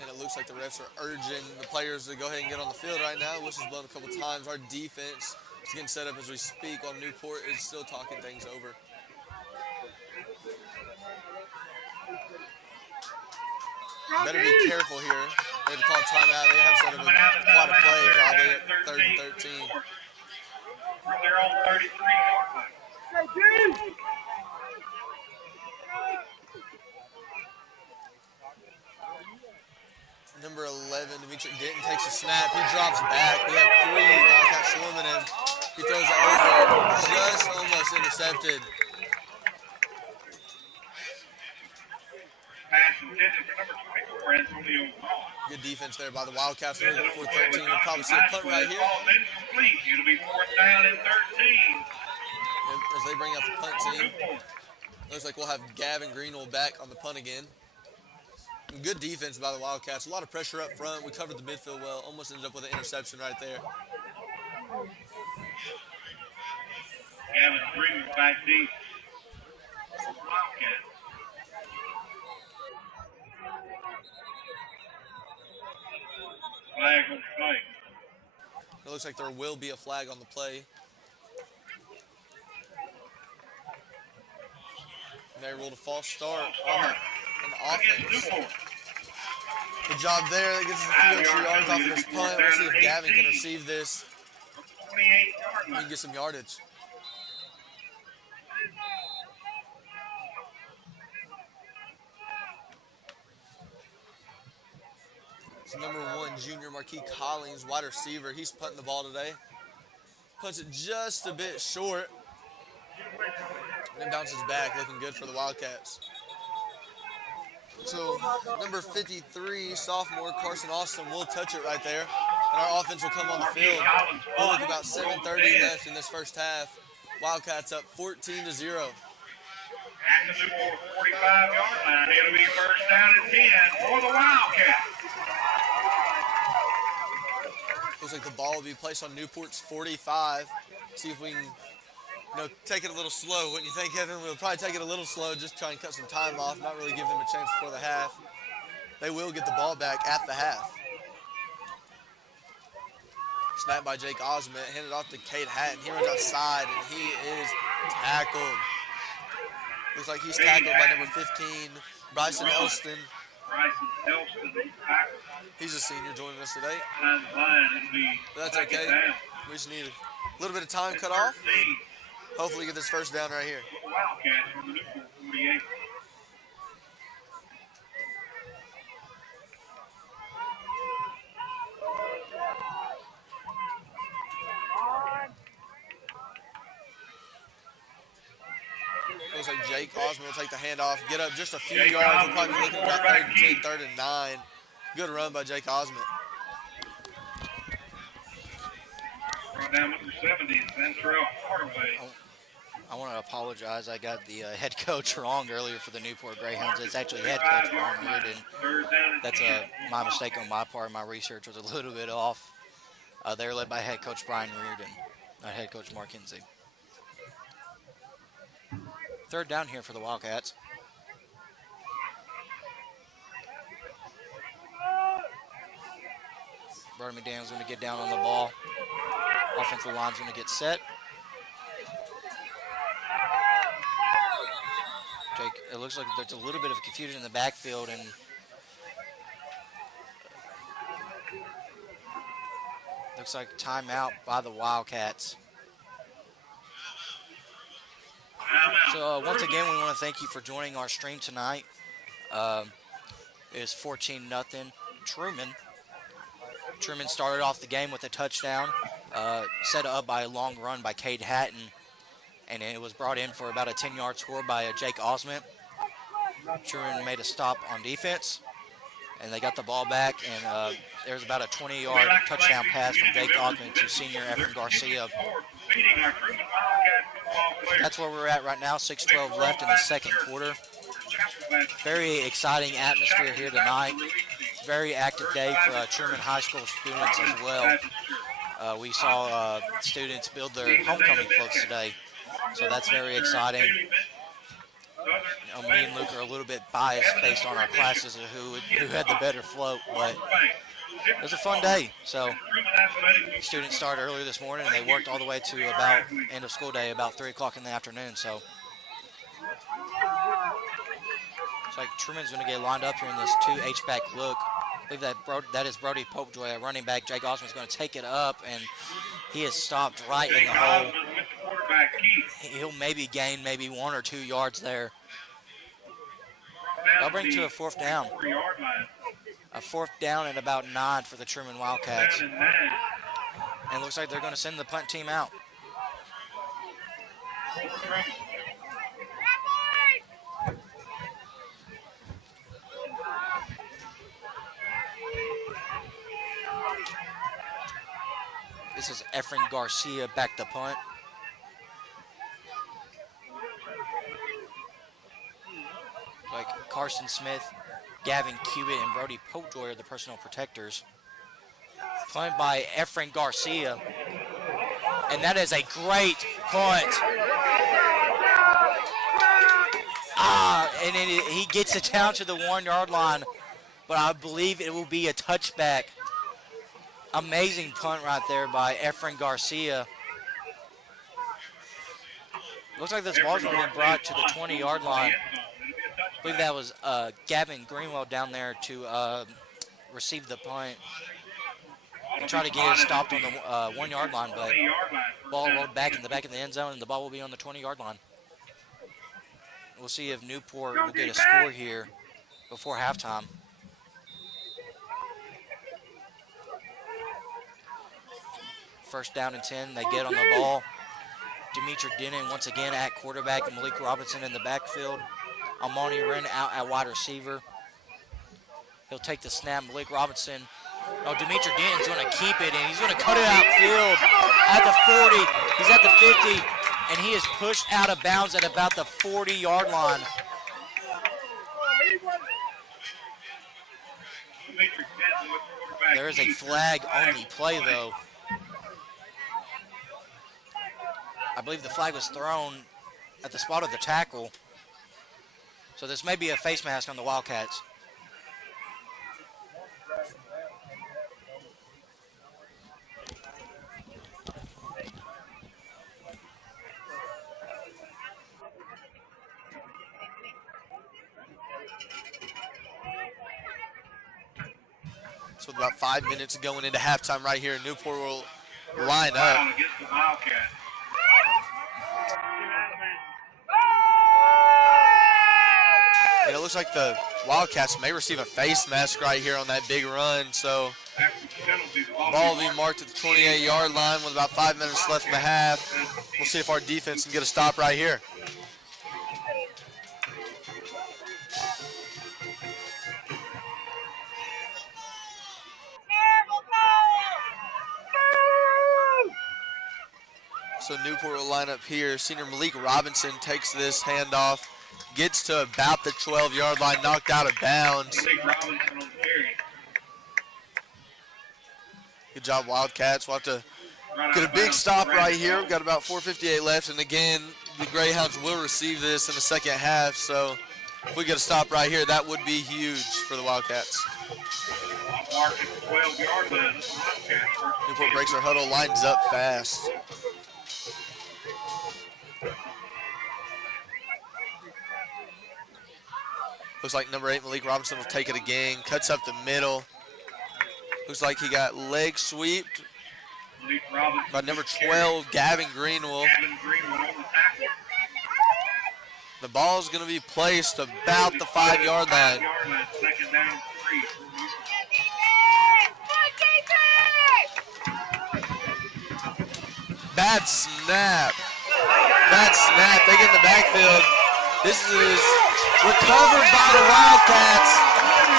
And it looks like the refs are urging the players to go ahead and get on the field right now. Whistle's blown a couple times. Our defense is getting set up as we speak, while Newport is still talking things over. Better be careful here. They have to call a timeout. They have set up quite a play probably at 3rd and 13. From their own 33-yard line. Number 11, Dimitri Denton takes a snap. He drops back. We have 3 Wildcats swarming him. He throws it over. Just almost intercepted. Pass intended for number 24, Antonio Vaughn. Good defense there by the Wildcats. We're looking for 13. We'll probably see a punt right here. Ball incomplete. It'll be 4th down and 13. As they bring out the punt team. Looks like we'll have Gavin Greenwell back on the punt again. Good defense by the Wildcats. A lot of pressure up front. We covered the midfield well. Almost ended up with an interception right there. Gavin Greenwell back deep. Wildcats. Flag on the play. It looks like there will be a flag on the play. And they ruled a false start on the offense. Good job there. That gets us a few extra yards off of this punt. We'll see if Gavin can receive this. We can get some yardage. So number 1, junior Marquis Collins, wide receiver. He's punting the ball today. Punts it just a bit short. And then bounces back, looking good for the Wildcats. So number 53, sophomore Carson Austin will touch it right there. And our offense will come on the field. We'll look about 7:30 left in this first half. Wildcats up 14-0. At the Newport 45-yard line, it'll be 1st down and 10 for the Wildcats. Looks like the ball will be placed on Newport's 45. See if we can, take it a little slow. Wouldn't you think, Kevin? We'll probably take it a little slow, just try and cut some time off, not really give them a chance before the half. They will get the ball back at the half. Snap by Jake Osment, handed off to Cade Hatton. He runs outside, and he is tackled. Looks like he's tackled by number 15, Bryson Elston. He's a senior joining us today. But that's okay. We just need a little bit of time cut off. And hopefully get this first down right here. Looks like Jake Osmond will take the handoff, get up just a few yards. We'll probably be looking at about 3rd and 10, 3rd and 9. Good run by Jake Osmond. Down number 70 is Ventrell Hardaway. I want to apologize. I got the head coach wrong earlier for the Newport Greyhounds. It's actually head coach Brian Reardon. That's my mistake on my part. My research was a little bit off. They're led by head coach Brian Reardon, not head coach Mark Kinsey. 3rd down here for the Wildcats. Brody McDaniel's going to get down on the ball. Offensive line's going to get set. Jake, it looks like there's a little bit of confusion in the backfield, and looks like timeout by the Wildcats. So once again, we want to thank you for joining our stream tonight. It is 14-0 Trumann. Trumann started off the game with a touchdown, set up by a long run by Cade Hatton, and it was brought in for about a 10-yard score by Jake Osment. Trumann made a stop on defense, and they got the ball back, and there was about a 20-yard touchdown pass from Jake Osment to senior Efren Garcia. That's where we're at right now, 6:12 left in the second quarter. Very exciting atmosphere here tonight. Very active day for Trumann High School students as well. We saw students build their homecoming floats today, so that's very exciting. Me and Luke are a little bit biased based on our classes of who had the better float, but it was a fun day. So students started earlier this morning, and they worked all the way to about end of school day, about 3 o'clock in the afternoon. So it's like Trumann's going to get lined up here in this 2 H-back look. I believe that is Brody Popejoy, a running back. Jake Osmond's going to take it up, and he is stopped right in the hole. He'll maybe gain 1 or 2 yards there. They'll bring to a 4th down. A 4th down and about 9 for the Trumann Wildcats. And it looks like they're going to send the punt team out. This is Efren Garcia back to punt. Like Carson Smith, Gavin Cubitt, and Brody Popejoy are the personal protectors. Punt by Efren Garcia. And that is a great punt. And he gets it down to the 1-yard line, but I believe it will be a touchback. Amazing punt right there by Efren Garcia. Looks like this ball's going to be brought to the 20-yard line. I believe that was Gavin Greenwell down there to receive the punt and try to get it stopped on the 1-yard line, but ball rolled back in the back of the end zone, and the ball will be on the 20-yard line. We'll see if Newport will get a score here before halftime. First down and 10, they get on the ball. Demetri Denon once again at quarterback, and Malik Robinson in the backfield. Amani Wren out at wide receiver. He'll take the snap. Malik Robinson. Oh, Demetri Denton's going to keep it, and he's going to cut it outfield at the 40. He's at the 50, and he is pushed out of bounds at about the 40-yard line. There is a flag on the play, though. I believe the flag was thrown at the spot of the tackle. So this may be a face mask on the Wildcats. About 5 minutes going into halftime right here. Newport will line up. Foul against the Wildcats. And it looks like the Wildcats may receive a face mask right here on that big run. So After the penalty, the ball will be marked at the 28-yard line with about 5 minutes left in the half. We'll see if our defense can get a stop right here. So Newport will line up here. Senior Malik Robinson takes this handoff, gets to about the 12-yard line, knocked out of bounds. Malik Robinson on the carry. Good job, Wildcats. We'll have to get a big stop right here. We've got about 4:58 left, and again, the Greyhounds will receive this in the second half. So if we get a stop right here, that would be huge for the Wildcats. Mark at the 12-yard line. This is Wildcats. Newport breaks their huddle, lines up fast. Looks like number 8, Malik Robinson, will take it again. Cuts up the middle. Looks like he got leg sweeped Malik Robinson by number 12, Gavin Greenwell. Gavin Greenwood on the tackle. The ball is going to be placed about the 5-yard line. 5-yard line, second down, 3. Bad snap. Bad snap. They get in the backfield. This is recovered by the Wildcats.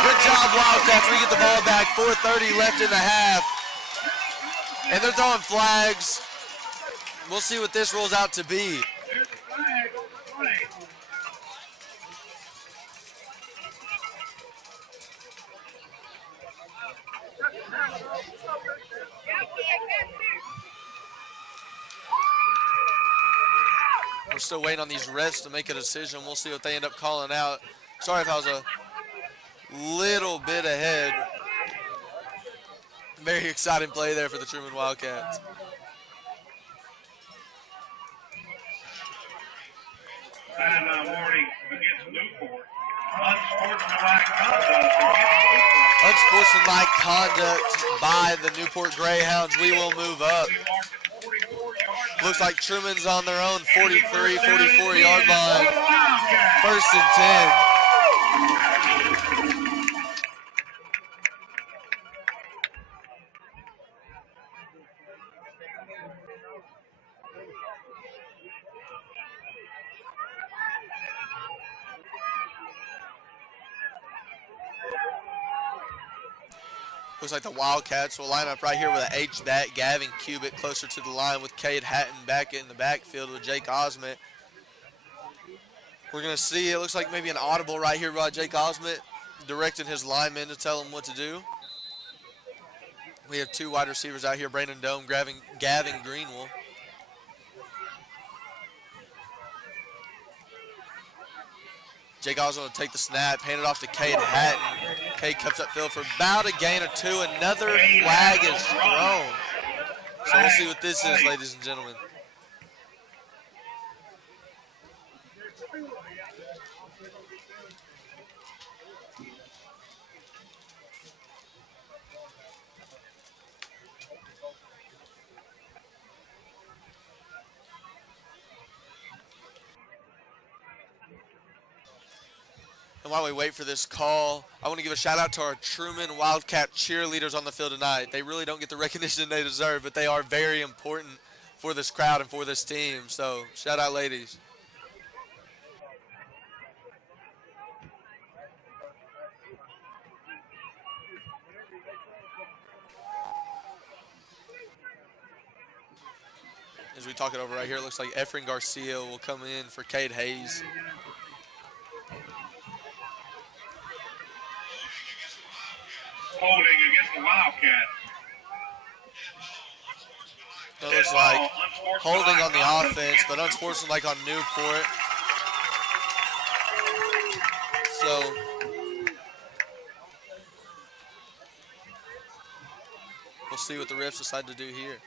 Good job, Wildcats. We get the ball back. 4:30 left in the half. And they're throwing flags. We'll see what this rolls out to be. There's a flag on the play. We're still waiting on these refs to make a decision. We'll see what they end up calling out. Sorry if I was a little bit ahead. Very exciting play there for the Trumann Wildcats. Timeout warning against Newport. Unsportsmanlike conduct against Newport. Unsportsmanlike conduct by the Newport Greyhounds. We will move up. We marked at the 44-yard Looks like Truman's on their own 43, 44-yard line. Wildcats. 1st and 10. Looks like the Wildcats will line up right here with an H-back, Gavin Cubitt, closer to the line with Cade Hatton back in the backfield with Jake Osment. We're going to see, it looks like maybe an audible right here by Jake Osment, directing his linemen to tell him what to do. We have 2 wide receivers out here, Brandon Dome, Gavin Greenwell. Jake Osment will take the snap, hand it off to Cade Hatton. Cade cuts upfield for about a gain of 2. Another flag is thrown. So we'll see what this is, ladies and gentlemen. And while we wait for this call, I want to give a shout out to our Trumann Wildcat cheerleaders on the field tonight. They really don't get the recognition they deserve, but they are very important for this crowd and for this team. So shout out, ladies. As we talk it over right here, it looks like Efren Garcia will come in for Cade Hayes. Holding against the Wildcats. It looks like holding on the offense, but unsportsmanlike on Newport. So we'll see what the refs decide to do here.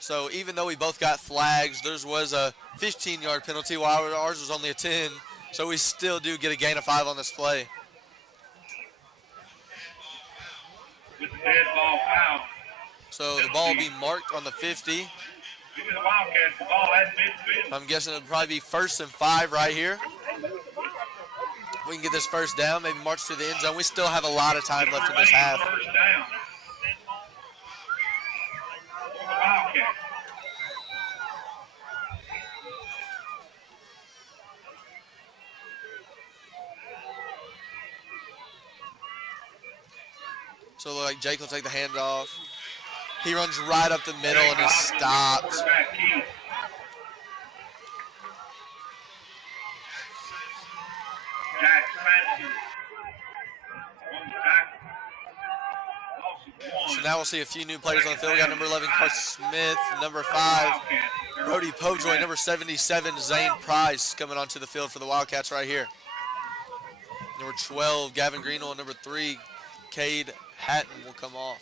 So even though we both got flags, theirs was a 15-yard penalty while ours was only a 10. So we still do get a gain of 5 on this play. with the dead ball foul. So the ball will be marked on the 50. Give me the Wildcats the ball at midfield. I'm guessing it'll probably be 1st and 5 right here. If we can get this first down, maybe march to the end zone. We still have a lot of time left in this half. First down. For the Wildcats. So it looks like Jake will take the handoff. He runs right up the middle and is stopped. Quarterback Keith. Jack Francis. On the tackle. Loss of So one. now we'll see a few new players on the field. We got number 11, Carson Smith, number 5, Brody Pojoy, number 77, Zane Price coming onto the field for the Wildcats right here. Number 12, Gavin Greenwell, number 3, Cade Hatton will come off.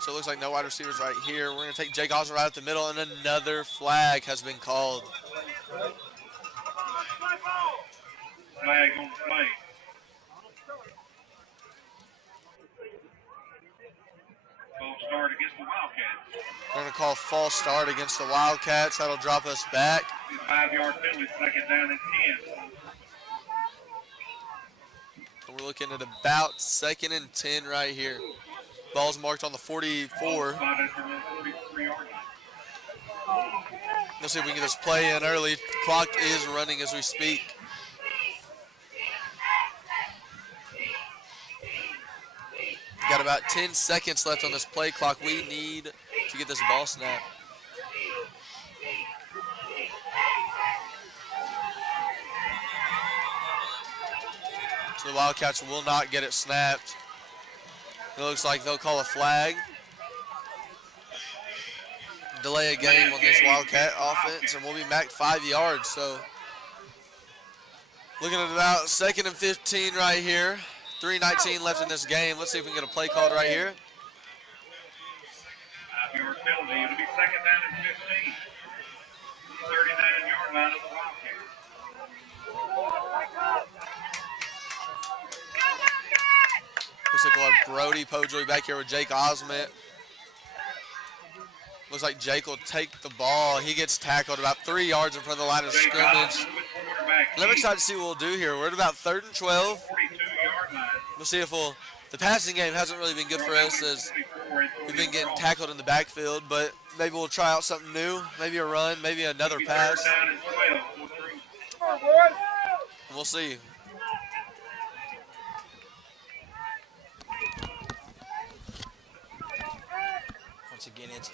So it looks like no wide receivers right here. We're going to take Jake Osmond right up the middle, and another flag has been called. Flag on the play. False start against the Wildcats. We're going to call false start against the Wildcats. That'll drop us back. 5-yard penalty, second down and 10. We're looking at about 2nd and 10 right here. Ball's marked on the 44. Spot at the 43-yard line. Let's see if we can get this play in early. Clock is running as we speak. Got about 10 seconds left on this play clock. We need to get this ball snapped. So the Wildcats will not get it snapped. It looks like they'll call a flag. Delay a game on this Wildcat offense, and we'll be back 5 yards. So looking at about 2nd and 15 right here. 3:19 left in this game. Let's see if we can get a play called right here. 5-yard penalty. It'll be second down and 15. 39-yard line of the Wildcats. Looks like we'll have Brody Pojoy back here with Jake Osment. Looks like Jake will take the ball. He gets tackled about 3 yards in front of the line of scrimmage. And I'm excited to see what we'll do here. We're at about 3rd and 12. 42-yard line. We'll see if the passing game hasn't really been good for us as we've been getting tackled in the backfield, but maybe we'll try out something new. Maybe a run, maybe another pass. Third down and 12. We'll see. Once again, it's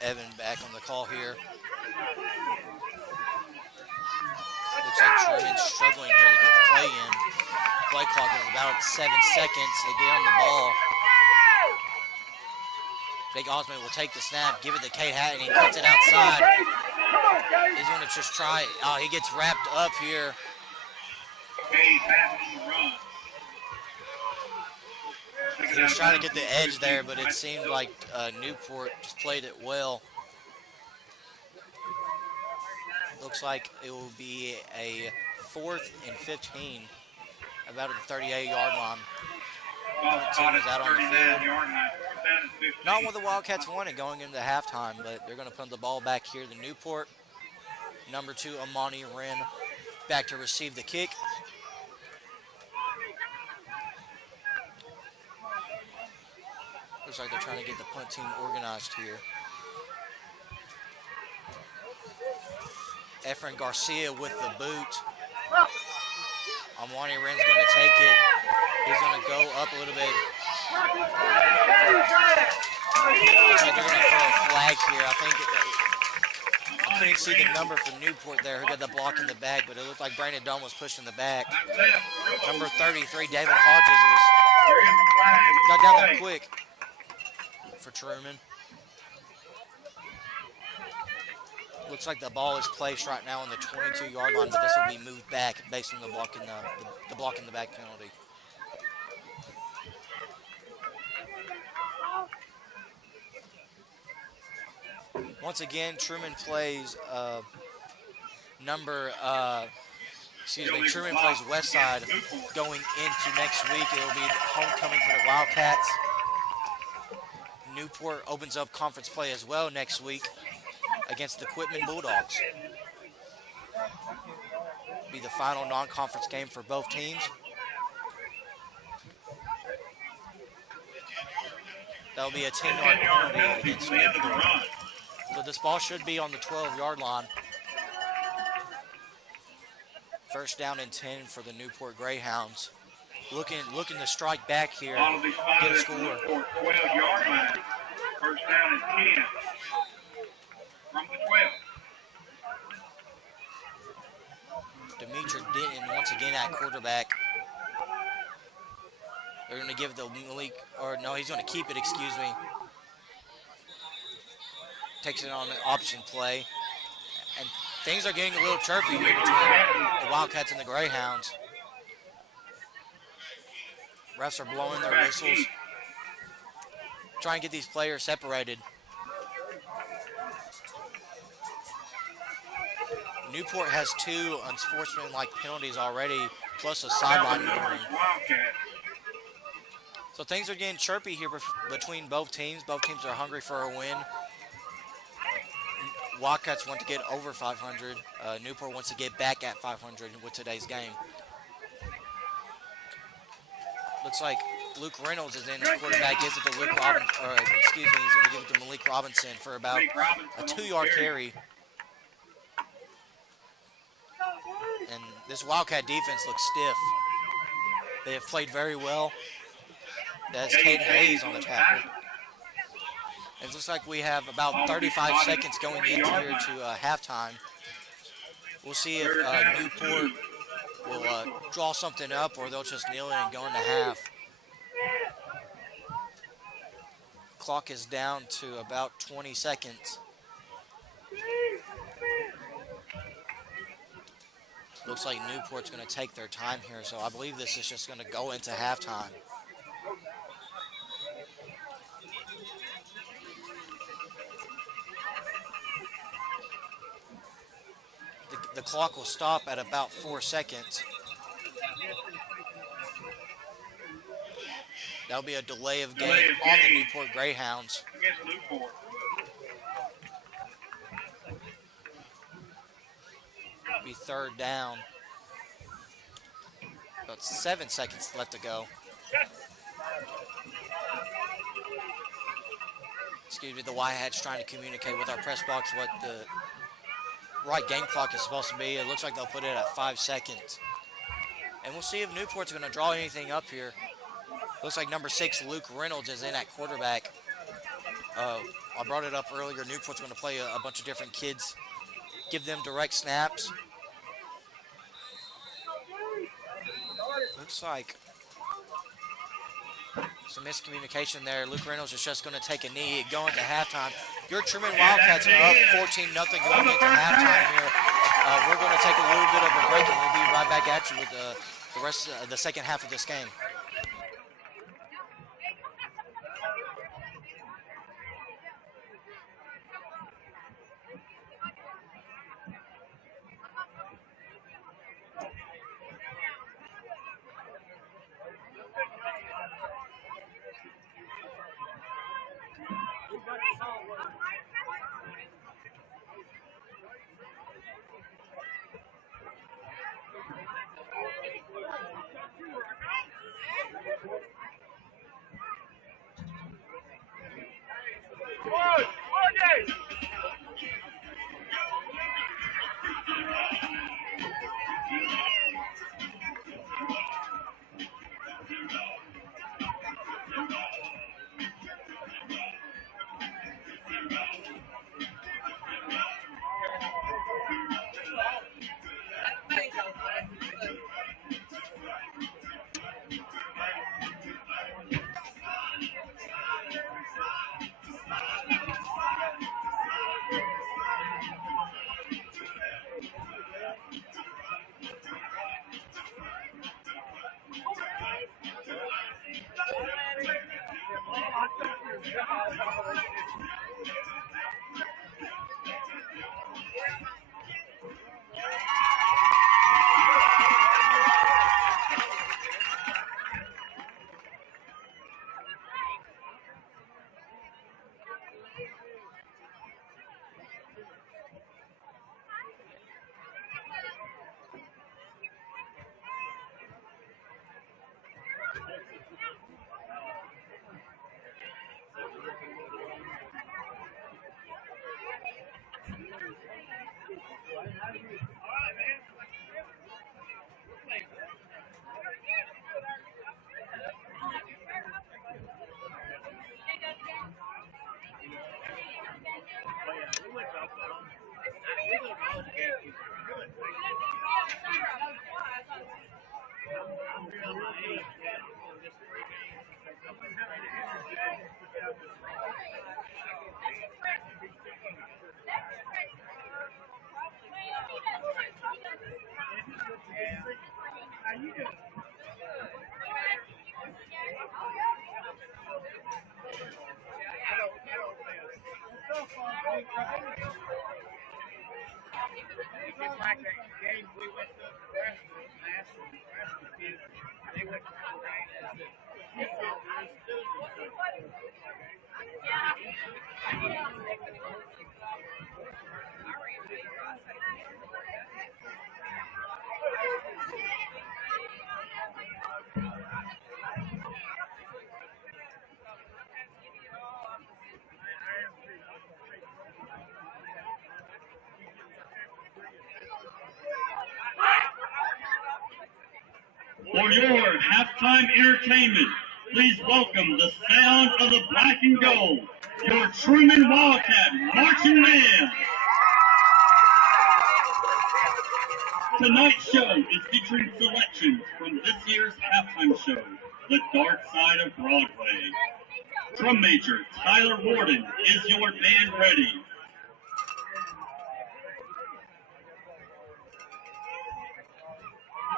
Evan back on the call here. Looks like Truman's struggling here to get the play in. Play clock is about 7 seconds. They get on the ball. Jake Osmond will take the snap, give it to Cade Hatton, and he cuts it outside. He's going to just try it. Oh, he gets wrapped up here. Cade Hatton on the run. He was trying to get the edge there, but it seemed like Newport just played it well. Looks like it will be a 4th and 15, about at the 38-yard line. Team is out on the field. Not what the Wildcats wanted going into halftime, but they're going to put the ball back here to Newport. Number 2, Amani Wren, back to receive the kick. Looks like they're trying to get the punt team organized here. Efren Garcia with the boot. Amani Wren's going to take it. He's going to go up a little bit. Looks like they're going to throw a flag here. I think I couldn't see the number for Newport there who got the block in the back, but it looked like Brandon Dunn was pushed in the back. Number 33, David Hodges, got down there quick for Truman. Looks like the ball is placed right now on the 22-yard line, but this will be moved back based on the block in the back penalty. Once again, Truman plays Trumann plays West Side going into next week. It'll be homecoming for the Wildcats. Newport opens up conference play as well next week against the Quitman Bulldogs. Be the final non-conference game for both teams. That'll be a 10-yard penalty against Newport. So this ball should be on the 12-yard line. First down and 10 for the Newport Greyhounds. Looking to strike back here, get a score. 12-yard line. First down and 10 from the 12. Demetric Denton once again at quarterback. They're going to give the Malik, or no, he's going to keep it, excuse me. Takes it on the option play. And things are getting a little chirpy here between the Wildcats and the Greyhounds. Refs are blowing their whistles. Try and get these players separated. Newport has 2 unsportsmanlike penalties already, plus a sideline movement. So things are getting chirpy here between both teams. Both teams are hungry for a win. Wildcats want to get over 500. Newport wants to get back at 500 with today's game. Looks like Luke Reynolds is in the quarterback. Gives it to Luke Robinson, he's going to give it to Malik Robinson for about a 2-yard carry. And this Wildcat defense looks stiff. They have played very well. That's Caden Hayes on the tackle. It looks like we have about 35 seconds going into here to halftime. We'll see if Newport will draw something up or they'll just kneel in and go into half. Clock is down to about 20 seconds. Looks like Newport's going to take their time here, so I believe this is just going to go into halftime. The clock will stop at about 4 seconds. That'll be a delay of game on the Newport Greyhounds. Be third down. About 7 seconds left to go. Excuse me, the Wildcats trying to communicate with our press box what the right game clock is supposed to be. It looks like they'll put it at 5 seconds. And we'll see if Newport's going to draw anything up here. Looks like number 6, Luke Reynolds, is in at quarterback. I brought it up earlier. Newport's going to play a bunch of different kids, give them direct snaps. Looks like some miscommunication there. Luke Reynolds is just going to take a knee going to halftime. Your Trumann Wildcats are up 14-0 going into halftime here. We're going to take a little bit of a break and we'll be right back at you with the rest of the second half of this game. It's like that game we went to last year. They went to the rain. For your halftime entertainment, please welcome the sound of the black and gold, your Trumann Wildcat marching band. Tonight's show is featuring selections from this year's halftime show, The Dark Side of Broadway. Drum major Tyler Warden is your band ready.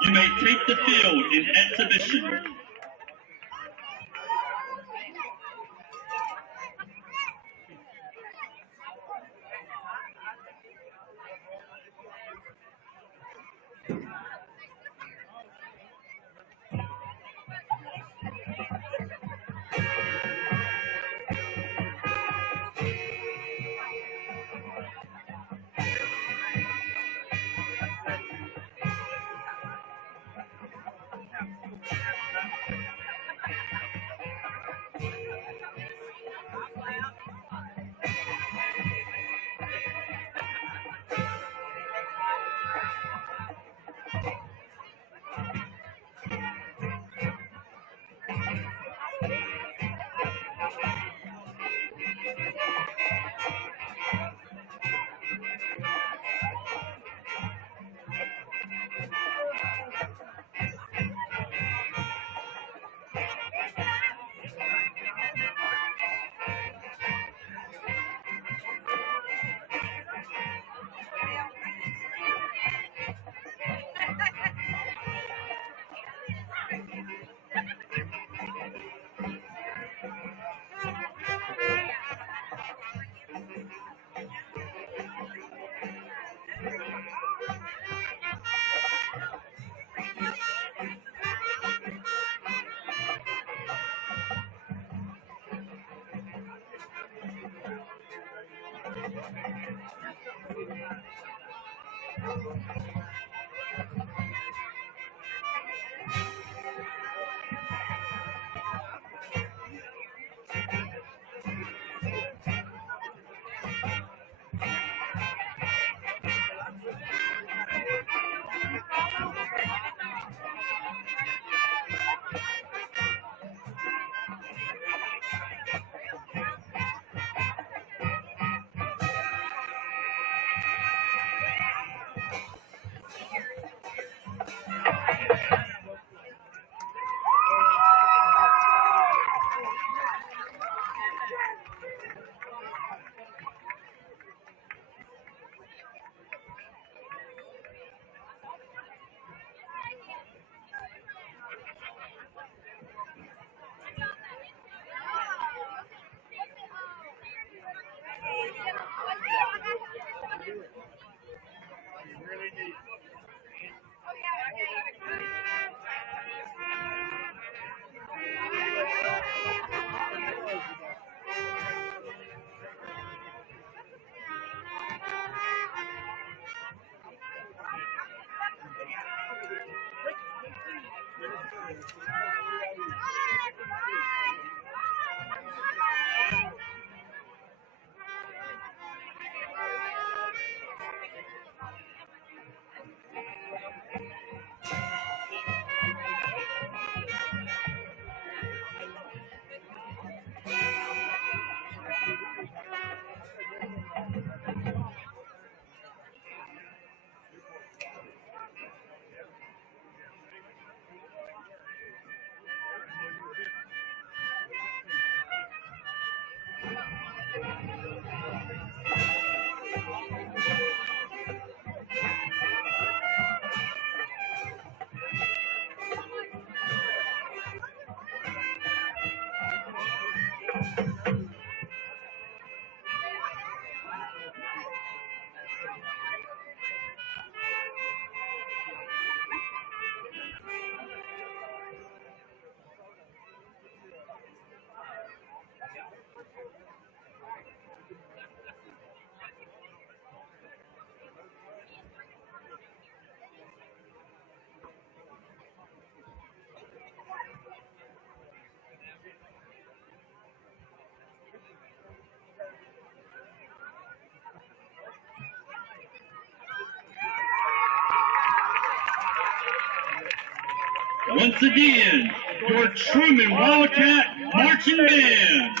You may take the field in exhibition. Once again, your Trumann Wildcat Marching Band.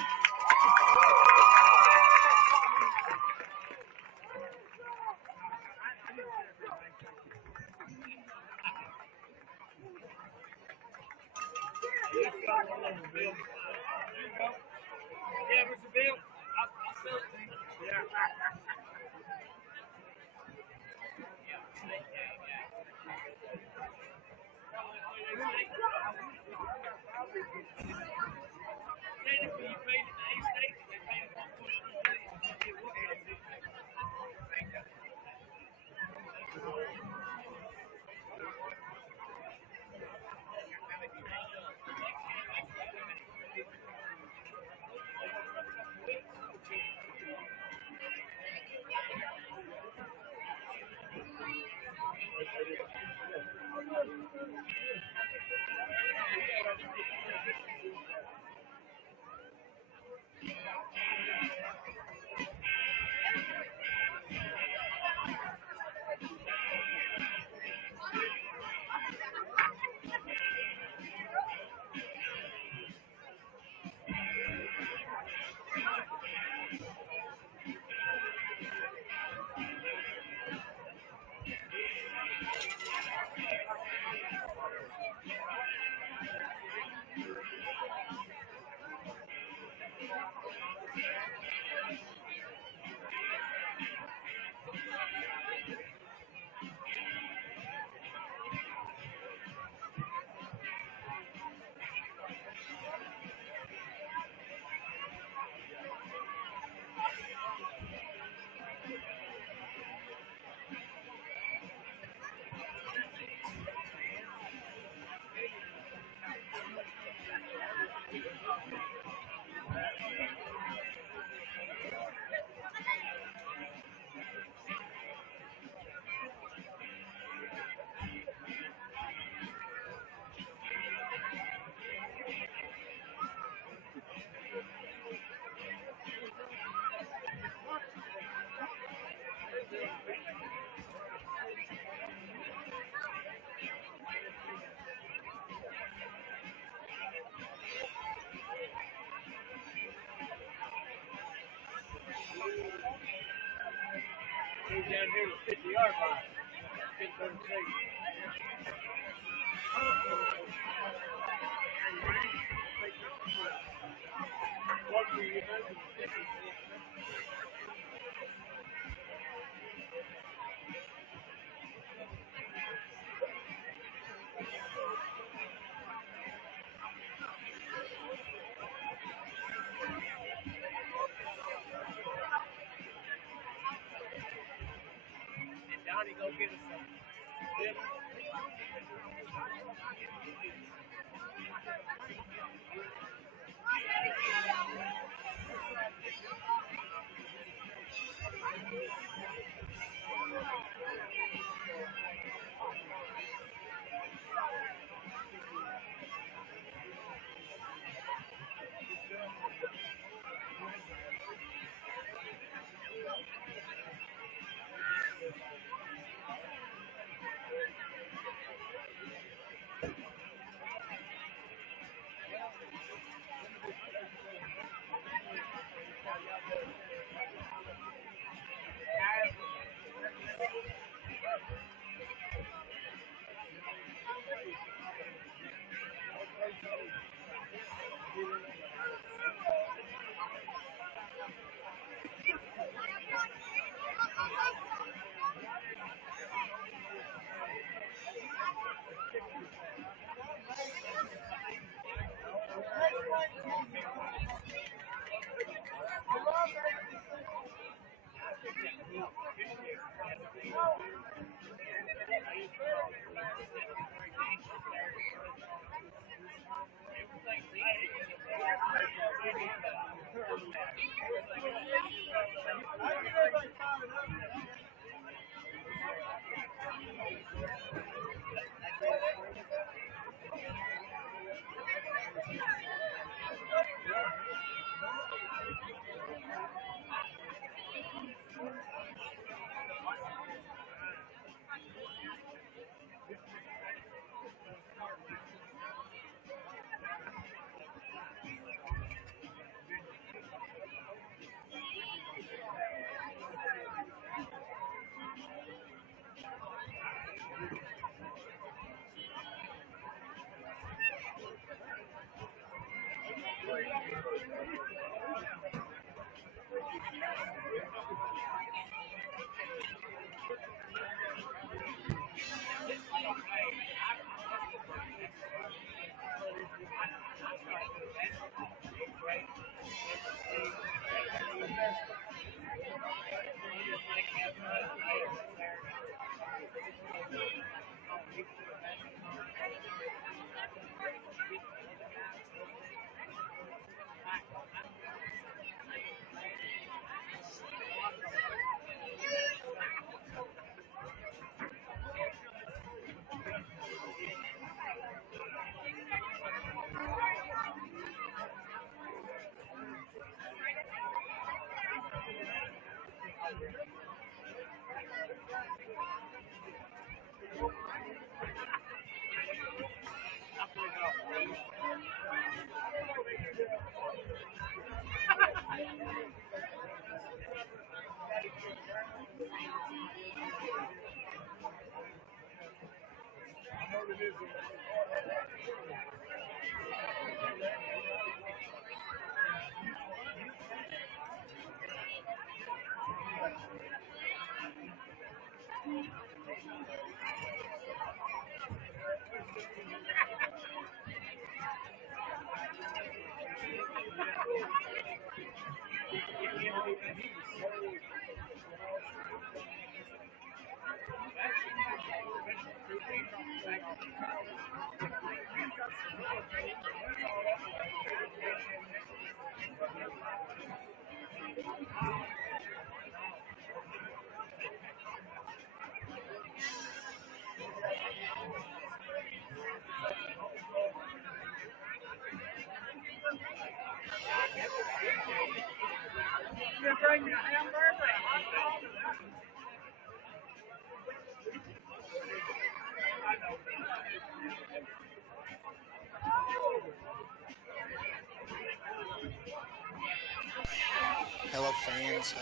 Hello, fans.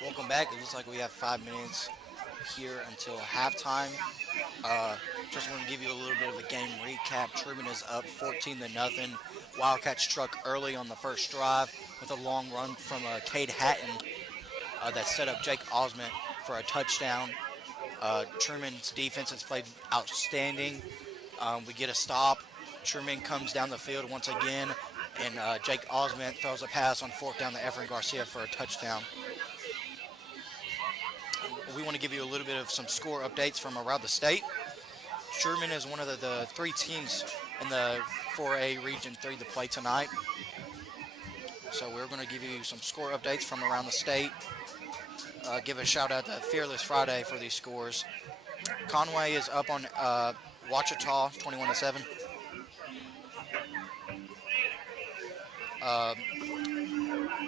Welcome back. It looks like we have 5 minutes here until halftime. Just want to give you a little bit of a game recap. Trumann is up 14-0. Wildcats struck early on the first drive with a long run from Cade Hatton that set up Jake Osment for a touchdown. Trumann's defense has played outstanding. We get a stop. Trumann comes down the field once again, and Jake Osment throws a pass on fourth down to Efren Garcia for a touchdown. We want to give you a little bit of some score updates from around the state. Trumann is one of the 3 teams in the 4A Region 3 to play tonight. So we're going to give you some score updates from around the state. Give a shout out to Fearless Friday for these scores. Conway is up on Ouachita 21-7.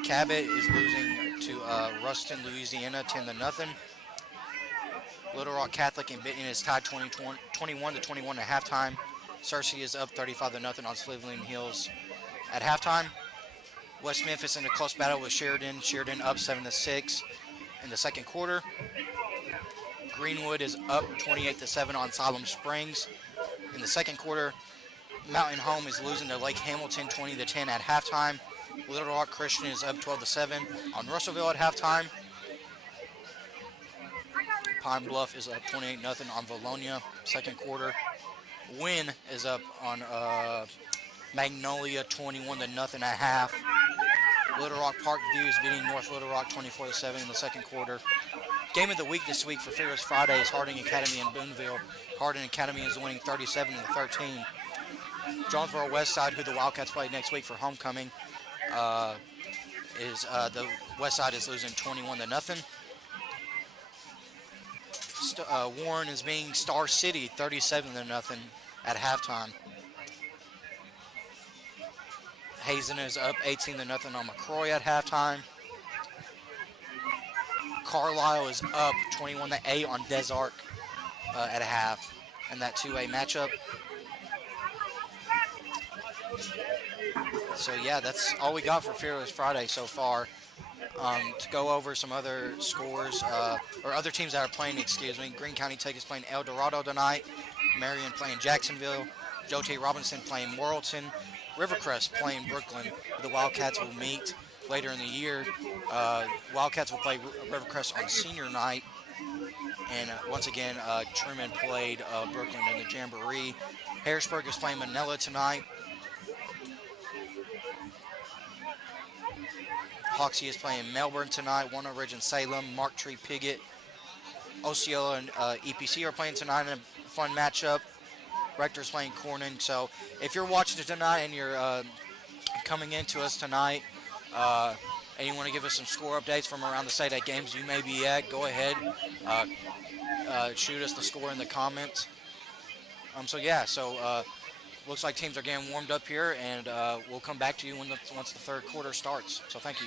Cabot is losing to Ruston, Louisiana 10-0. Little Rock Catholic and Benton is tied 21-21 at halftime. Searcy is up 35-0 on Cleveland Hills at halftime. West Memphis in a close battle with Sheridan. Sheridan up 7-6 in the second quarter. Greenwood is up 28-7 on Siloam Springs in the second quarter. Mountain Home is losing to Lake Hamilton 20-10 at halftime. Little Rock Christian is up 12-7 on Russellville at halftime. Pine Bluff is up 28-0 on Valonia second quarter. Wynn is up on Magnolia 21-0 at half. Little Rock Parkview is beating North Little Rock 24-7 in the second quarter. Game of the week this week for Fearless Friday is Harding Academy in Boonville. Harding Academy is winning 37-13. Jonesboro Westside, who the Wildcats play next week for homecoming, the Westside is losing 21-0. Warren is beating Star City 37-0 at halftime. Hazen is up 18-0 on McCroy at halftime. Carlisle is up 21-8 on Des Arc at half in that 2A matchup. So yeah, that's all we got for Fearless Friday so far. To go over some other scores, or other teams that are playing, Greene County Tech is playing El Dorado tonight. Marion playing Jacksonville. Joe T. Robinson playing Morrilton. Rivercrest playing Brooklyn. The Wildcats will meet later in the year. Wildcats will play Rivercrest on senior night. And once again, Trumann played Brooklyn in the Jamboree. Harrisburg is playing Manila tonight. Hoxie is playing Melbourne tonight. Warner Ridge and Salem. Mark Tree Piggott. Osceola and EPC are playing tonight in a fun matchup. Rector's playing Corning. So if you're watching it tonight and you're coming into us tonight and you want to give us some score updates from around the state at games you may be at, go ahead. Shoot us the score in the comments. Looks like teams are getting warmed up here, and we'll come back to you once the third quarter starts. So thank you.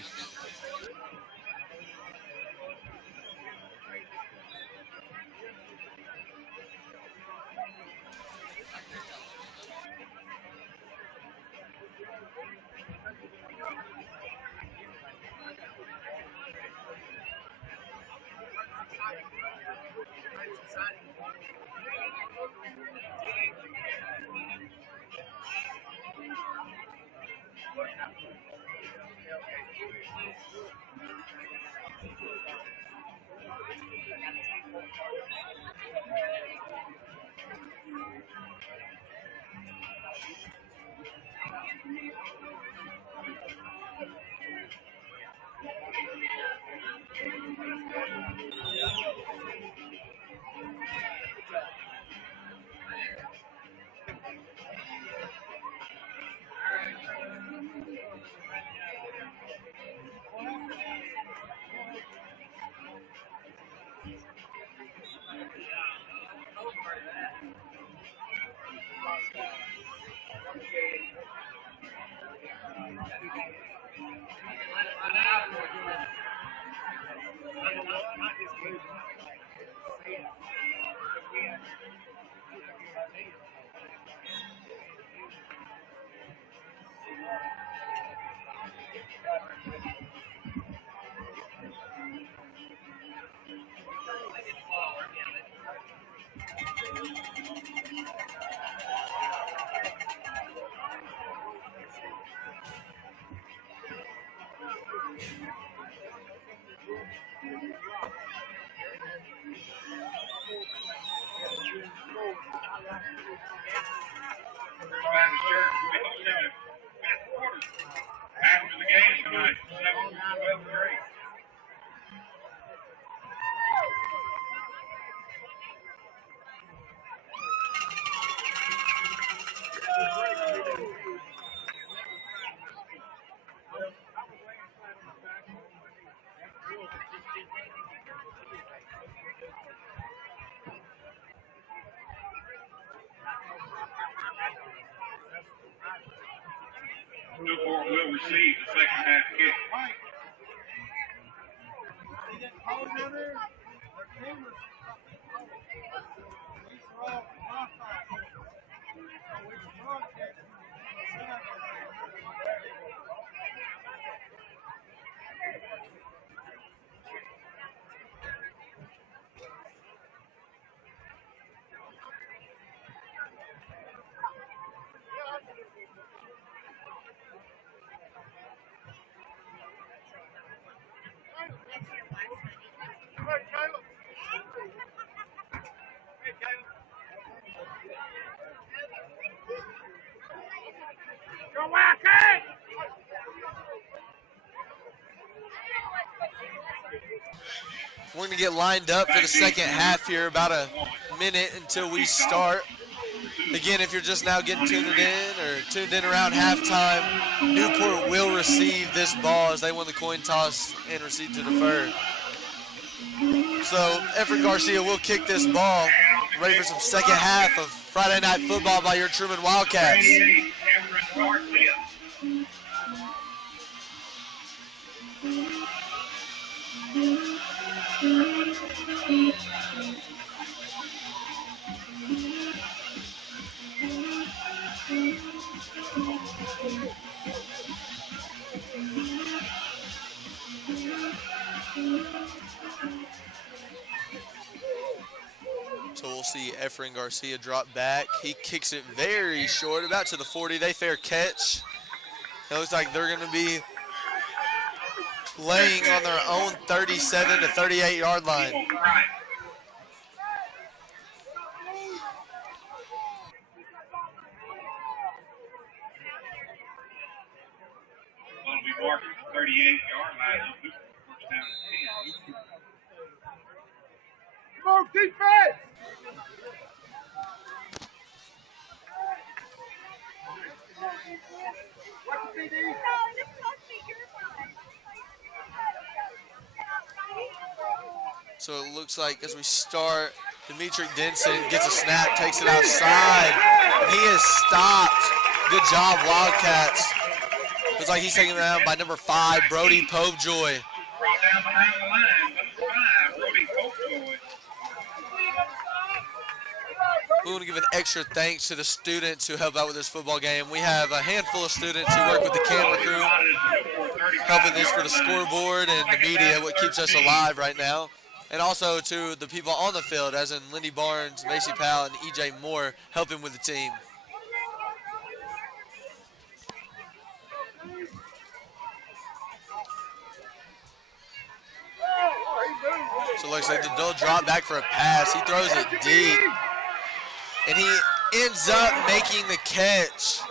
After the game tonight, 7-12-3. Newport will receive the second half kick. Go Wildcats! We're going to get lined up for the second half here, about a minute until we start. Again, if you're just now getting tuned in around halftime, Newport will receive this ball as they won the coin toss and receive to defer. So Efren Garcia will kick this ball, ready for some second half of Friday Night Football by your Trumann Wildcats. So we'll see Efren Garcia drop back. He kicks it very short, about to the 40. They fair catch. It looks like they're going to be laying on their own 37 to 38 yard line. Will be marked 38-yard line. First down and 10. Come on, defense! Watch the CD. So it looks like as we start, Dimitri Denson gets a snap, takes it outside, and he is stopped. Good job, Wildcats. Looks like he's taken down by number 5, Brody Popejoy. Brought down behind the line, number 5, Brody Popejoy. We want to give an extra thanks to the students who help out with this football game. We have a handful of students who work with the camera crew, helping this for the scoreboard and the media, what keeps us alive right now. And also to the people on the field, as in Lindy Barnes, Macy Powell, and EJ Moore, helping with the team. So it looks like they'll drop back for a pass. He throws it deep. And he ends up making the catch.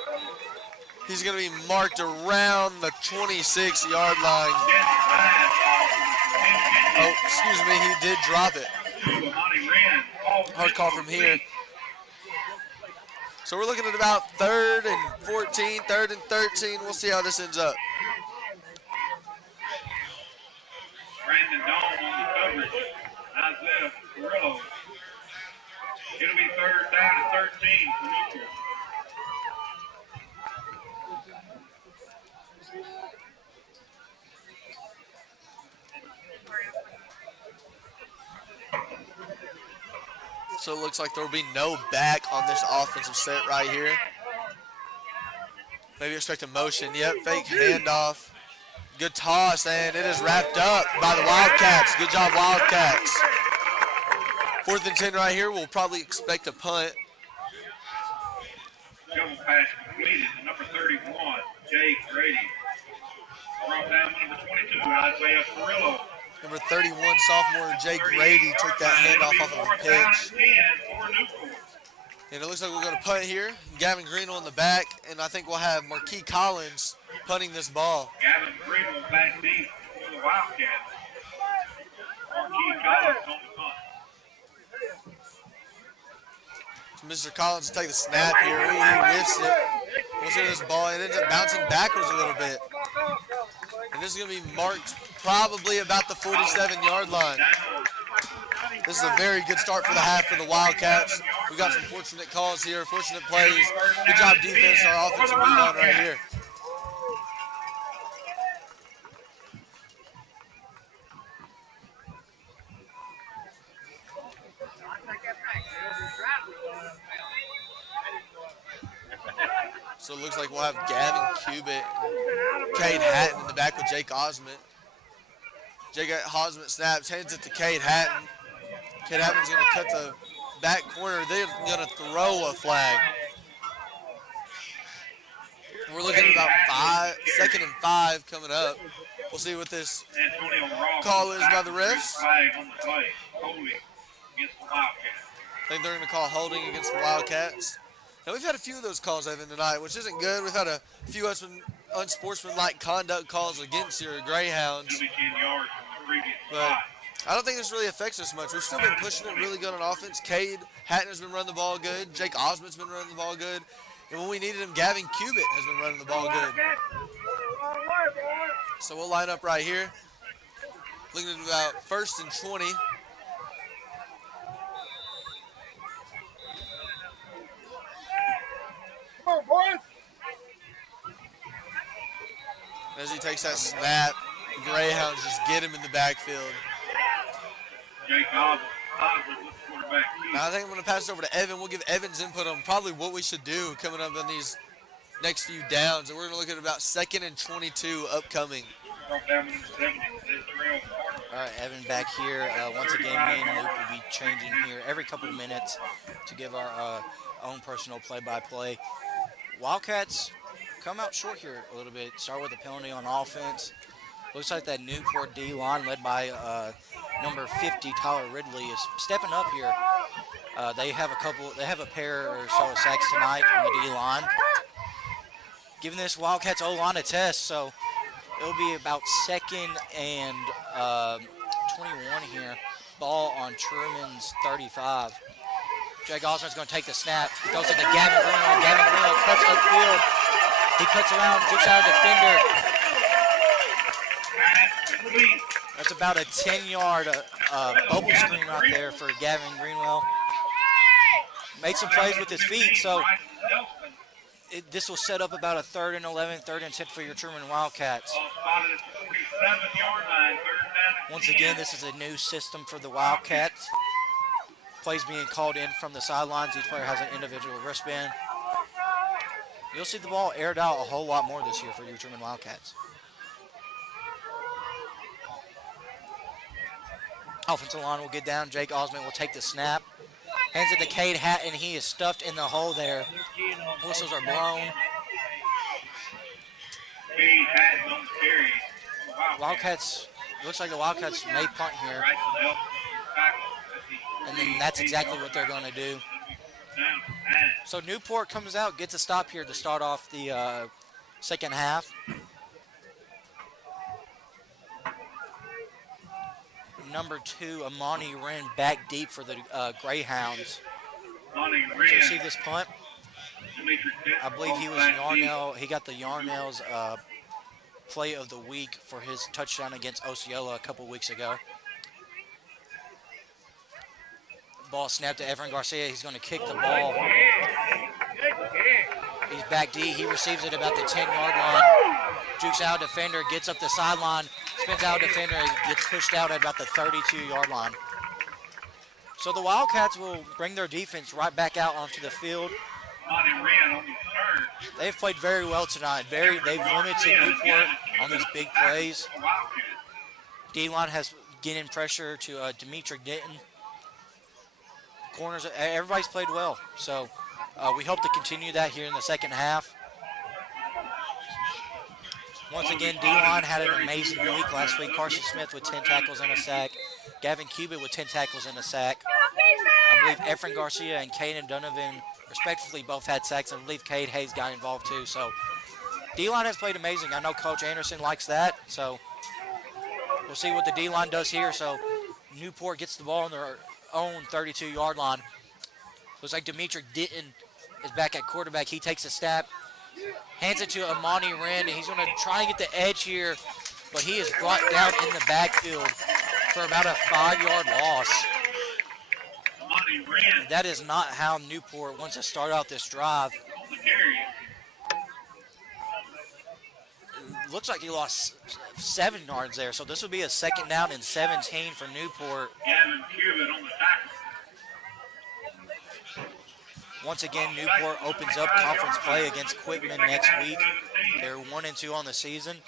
He's going to be marked around the 26-yard line. Oh, excuse me, he did drop it. Hard call from here. So we're looking at about 3rd and 14, 3rd and 13. We'll see how this ends up. Brandon Dahl on the coverage. Isaiah Carrillo. It'll be 3rd down and 13 for Newport. So it looks like there will be no back on this offensive set right here. Maybe expect a motion. Yep, fake handoff. Good toss, and it is wrapped up by the Wildcats. Good job, Wildcats. 4th and 10 right here. We'll probably expect a punt. Double pass completed to number 31, Jay Grady. Brought down number 22, Isaiah Carrillo. Number 31, sophomore Jay Grady took that handoff off of a pitch. And it looks like we're going to punt here. Gavin Greenwell in the back, and I think we'll have Marquis Collins punting this ball. Gavin Greenwell back deep for the Wildcats. Marquis Collins on the punt. Mr. Collins will take the snap here. He whiffs it. We'll see this ball. It ends up bouncing backwards a little bit. And this is going to be marked probably about the 47-yard line. This is a very good start for the half for the Wildcats. We got some fortunate calls here, fortunate plays. Good job defense. Our offensive move on right here. So it looks like we'll have Gavin Cubitt and Cade Hatton in the back with Jake Osment. Jake Osment snaps, hands it to Cade Hatton. Cade Hatton's going to cut the back corner. They're going to throw a flag. We're looking at about 2nd and 5 coming up. We'll see what this call is by the refs. I think they're going to call holding against the Wildcats. Now, we've had a few of those calls, Evan, tonight, which isn't good. We've had a few unsportsmanlike conduct calls against your Greyhounds. But I don't think this really affects us much. We've still been pushing it really good on offense. Cade Hatton has been running the ball good. Jake Osment's been running the ball good. And when we needed him, Gavin Cubitt has been running the ball good. So we'll line up right here. Looking at about 1st and 20. As he takes that snap, the Greyhounds just get him in the backfield. Now I think I'm going to pass it over to Evan. We'll give Evan's input on probably what we should do coming up in these next few downs. And we're going to look at about 2nd and 22 upcoming. All right, Evan back here. Once again, me and Luke will be changing here every couple of minutes to give our own personal play-by-play. Wildcats come out short here a little bit. Start with a penalty on offense. Looks like that Newport D-line led by number 50, Tyler Ridley, is stepping up here. They have a pair or so of sacks tonight on the D-line. Giving this Wildcats O-line a test, so it'll be about 2nd and 21 here. Ball on Truman's 35. Jake Osment's going to take the snap. He goes into Gavin Greenwell. Gavin Greenwell cuts upfield. He cuts around, jukes out a defender. That's about a 10-yard bubble screen right there for Gavin Greenwell. Made some plays with his feet, so this will set up about a 3rd and 11, 3rd and 10 for your Trumann Wildcats. Once again, this is a new system for the Wildcats. Plays being called in from the sidelines. Each player has an individual wristband. You'll see the ball aired out a whole lot more this year for your Trumann Wildcats. Offensive line will get down. Jake Osment will take the snap. Hands it to Cade Hatton. He is stuffed in the hole there. Whistles are blown. Wildcats, looks like the Wildcats may punt here. And then that's exactly what they're going to do. So Newport comes out, gets a stop here to start off the second half. Number 2, Amani Wren back deep for the Greyhounds. So see this punt? I believe he was Yarnell. He got the Yarnell's play of the week for his touchdown against Osceola a couple weeks ago. Ball snapped to Evan Garcia. He's going to kick the ball. He's back D. He receives it about the 10-yard line. Jukes out defender, gets up the sideline, spins out defender, and gets pushed out at about the 32-yard line. So the Wildcats will bring their defense right back out onto the field. Monty Wren on the third. They've played very well tonight. They've limited Newport on these big plays. D-line has getting pressure to Dimitri Denton. Corners, everybody's played well. So we hope to continue that here in the second half. Once again, D-line had an amazing week last week. Carson Smith with 10 tackles and a sack. Gavin Cubitt with 10 tackles and a sack. I believe Efren Garcia and Caden Donovan respectively both had sacks, and I believe Cade Hayes got involved too. So D-line has played amazing. I know Coach Anderson likes that. So we'll see what the D-line does here. So Newport gets the ball on their own 32-yard line. Looks like Dimitri Denton is back at quarterback. He takes a snap, hands it to Amani Wren, and he's going to try and get the edge here, but he is brought down in the backfield for about a 5-yard loss. That is not how Newport wants to start out this drive. Looks like he lost 7 yards there, so this will be a 2nd down and 17 for Newport. Once again, Newport opens up conference play against Quitman next week. They're 1-2 on the season.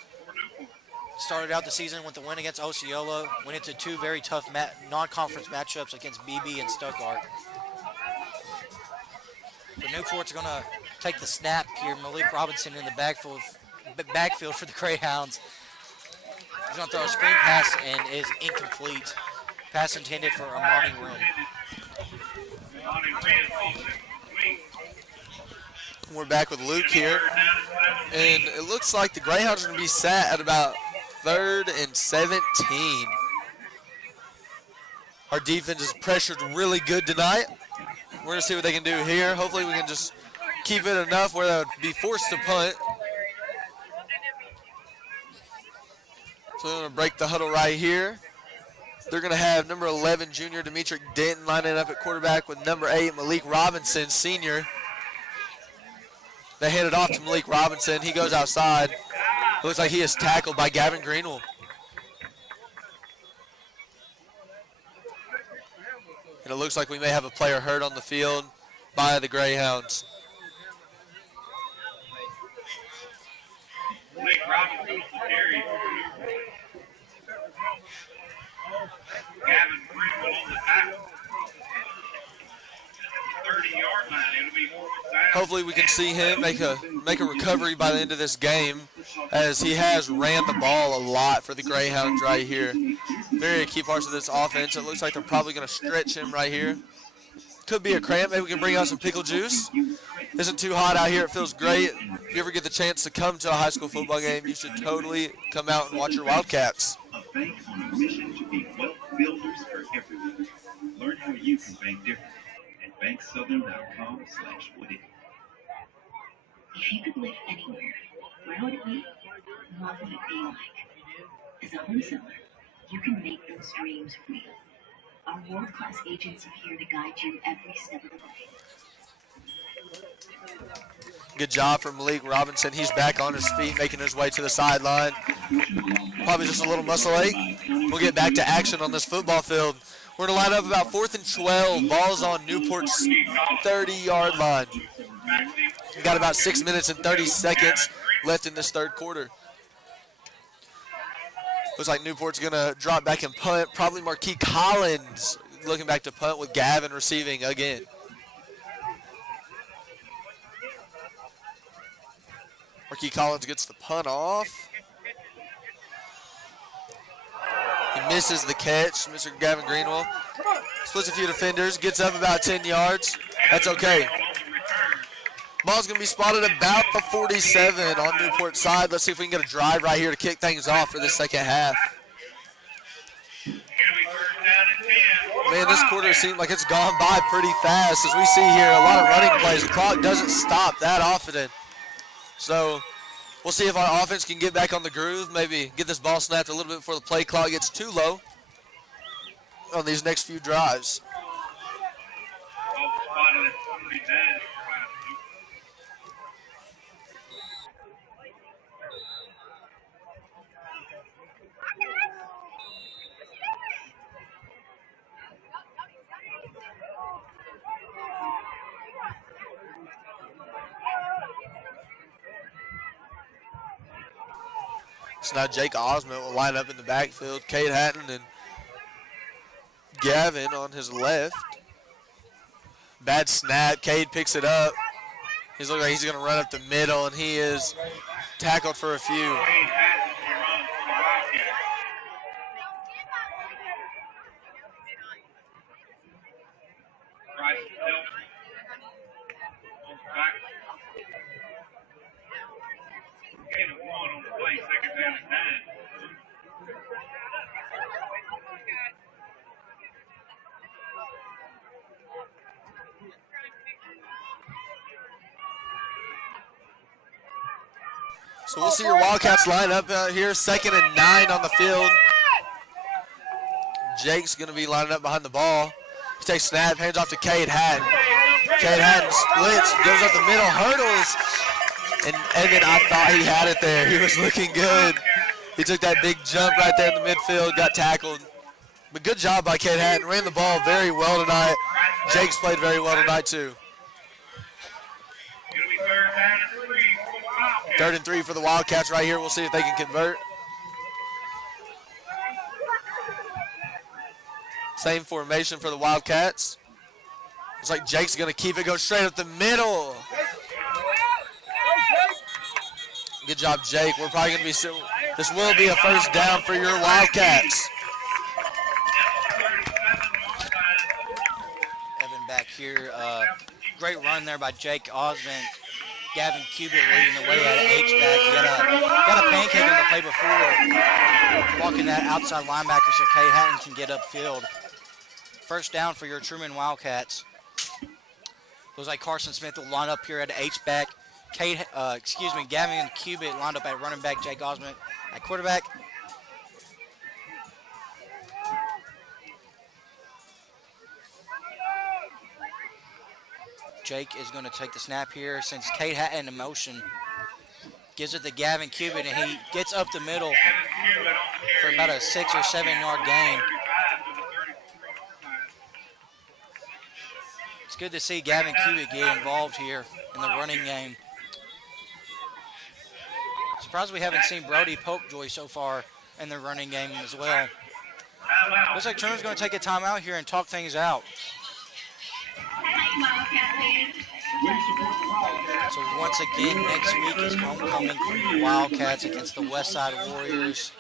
Started out the season with the win against Osceola, went into 2 very tough non-conference matchups against BB and Stuttgart. But Newport's going to take the snap here. Malik Robinson in the backfield for the Greyhounds. He's going to throw a screen pass and is incomplete. Pass intended for Amani Wren. We're back with Luke here, and it looks like the Greyhounds are going to be sat at about 3rd and 17. Our defense is pressured really good tonight. We're going to see what they can do here. Hopefully we can just keep it enough where they would be forced to punt. So they're going to break the huddle right here. They're going to have number 11, junior Dimitri Denton, lining up at quarterback with number 8, Malik Robinson, senior. They hand it off to Malik Robinson. He goes outside. It looks like he is tackled by Gavin Greenwell. And it looks like we may have a player hurt on the field by the Greyhounds. Malik Robinson carry. Gavin Greenwell on the tackle. 30-yard line. It'll be more down. Hopefully we can see him make a recovery by the end of this game, as he has ran the ball a lot for the Greyhounds right here. Very key parts of this offense. It looks like they're probably going to stretch him right here. Could be a cramp. Maybe we can bring out some pickle juice. Isn't too hot out here. It feels great. If you ever get the chance to come to a high school football game, you should totally come out and watch your Wildcats. A bank on a mission to be wealth builders for everyone. Learn how you can bank differently at banksouthern.com/woodit. If you could live anywhere, where would it be? What would it be like? As a home seller, you can make those dreams real. Our world-class agents are here to guide you every step of the way. Good job from Malik Robinson. He's back on his feet, making his way to the sideline. Probably just a little muscle ache. We'll get back to action on this football field. We're going to line up about 4th and 12. Ball's on Newport's 30-yard line. We've got about 6 minutes and 30 seconds left in this 3rd quarter. Looks like Newport's going to drop back and punt. Probably Marquis Collins looking back to punt with Gavin receiving again. Marquis Collins gets the punt off. He misses the catch, Mr. Gavin Greenwell. Splits a few defenders, gets up about 10 yards. That's okay. Ball's going to be spotted about the 47 on Newport's side. Let's see if we can get a drive right here to kick things off for the second half. Man, this quarter seemed like it's gone by pretty fast. As we see here, a lot of running plays. The clock doesn't stop that often. So we'll see if our offense can get back on the groove, maybe get this ball snapped a little bit before the play clock gets too low on these next few drives. So now Jake Osmond will line up in the backfield. Cade Hatton and Gavin on his left. Bad snap. Cade picks it up. He's looking like he's going to run up the middle, and he is tackled for a few. So we'll see your Wildcats line up out here. 2nd and 9 on the field. Jake's going to be lining up behind the ball. He takes snap, hands off to Cade Hatton. Cade Hatton splits, goes up the middle, hurdles. And Evan, I thought he had it there. He was looking good. He took that big jump right there in the midfield, got tackled. But good job by Cade Hatton. Ran the ball very well tonight. Jake's played very well tonight, too. 3rd and 3 for the Wildcats right here. We'll see if they can convert. Same formation for the Wildcats. Looks like Jake's going to keep it, go straight up the middle. Good job, Jake. We're probably going to be, this will be a first down for your Wildcats. Evan back here. Great run there by Jake Osmond. Gavin Cubitt leading the way at H-back. He got a pancake in the play before, walking that outside linebacker so Cade Hatton can get upfield. First down for your Trumann Wildcats. Looks like Carson Smith will line up here at H-back. Gavin Cubitt lined up at running back. Jake Osmond at quarterback. Jake is going to take the snap here since Cade Hatton in motion. Gives it to Gavin Cubitt, and he gets up the middle for about a 6 or 7 yard gain. It's good to see Gavin Cubitt get involved here in the running game. Surprised we haven't seen Brody Popejoy so far in the running game as well. Looks like Truman's going to take a timeout here and talk things out. So once again, next week is homecoming for the Wildcats against the Westside Warriors.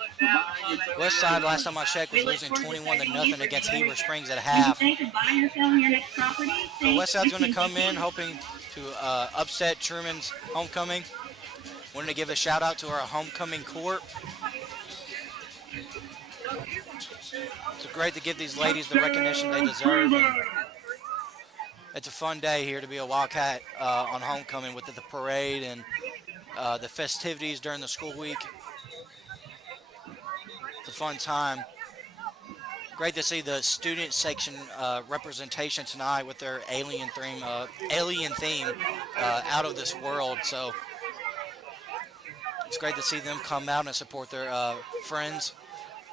Westside, last time I checked, was losing 21-0 against Heber Springs at half. So Westside's going to come in hoping to upset Truman's homecoming. Wanted to give a shout out to our homecoming court. It's great to give these ladies the recognition they deserve. And it's a fun day here to be a Wildcat on homecoming with the parade and the festivities during the school week. It's a fun time. Great to see the student section representation tonight with their alien theme, out of this world. So it's great to see them come out and support their friends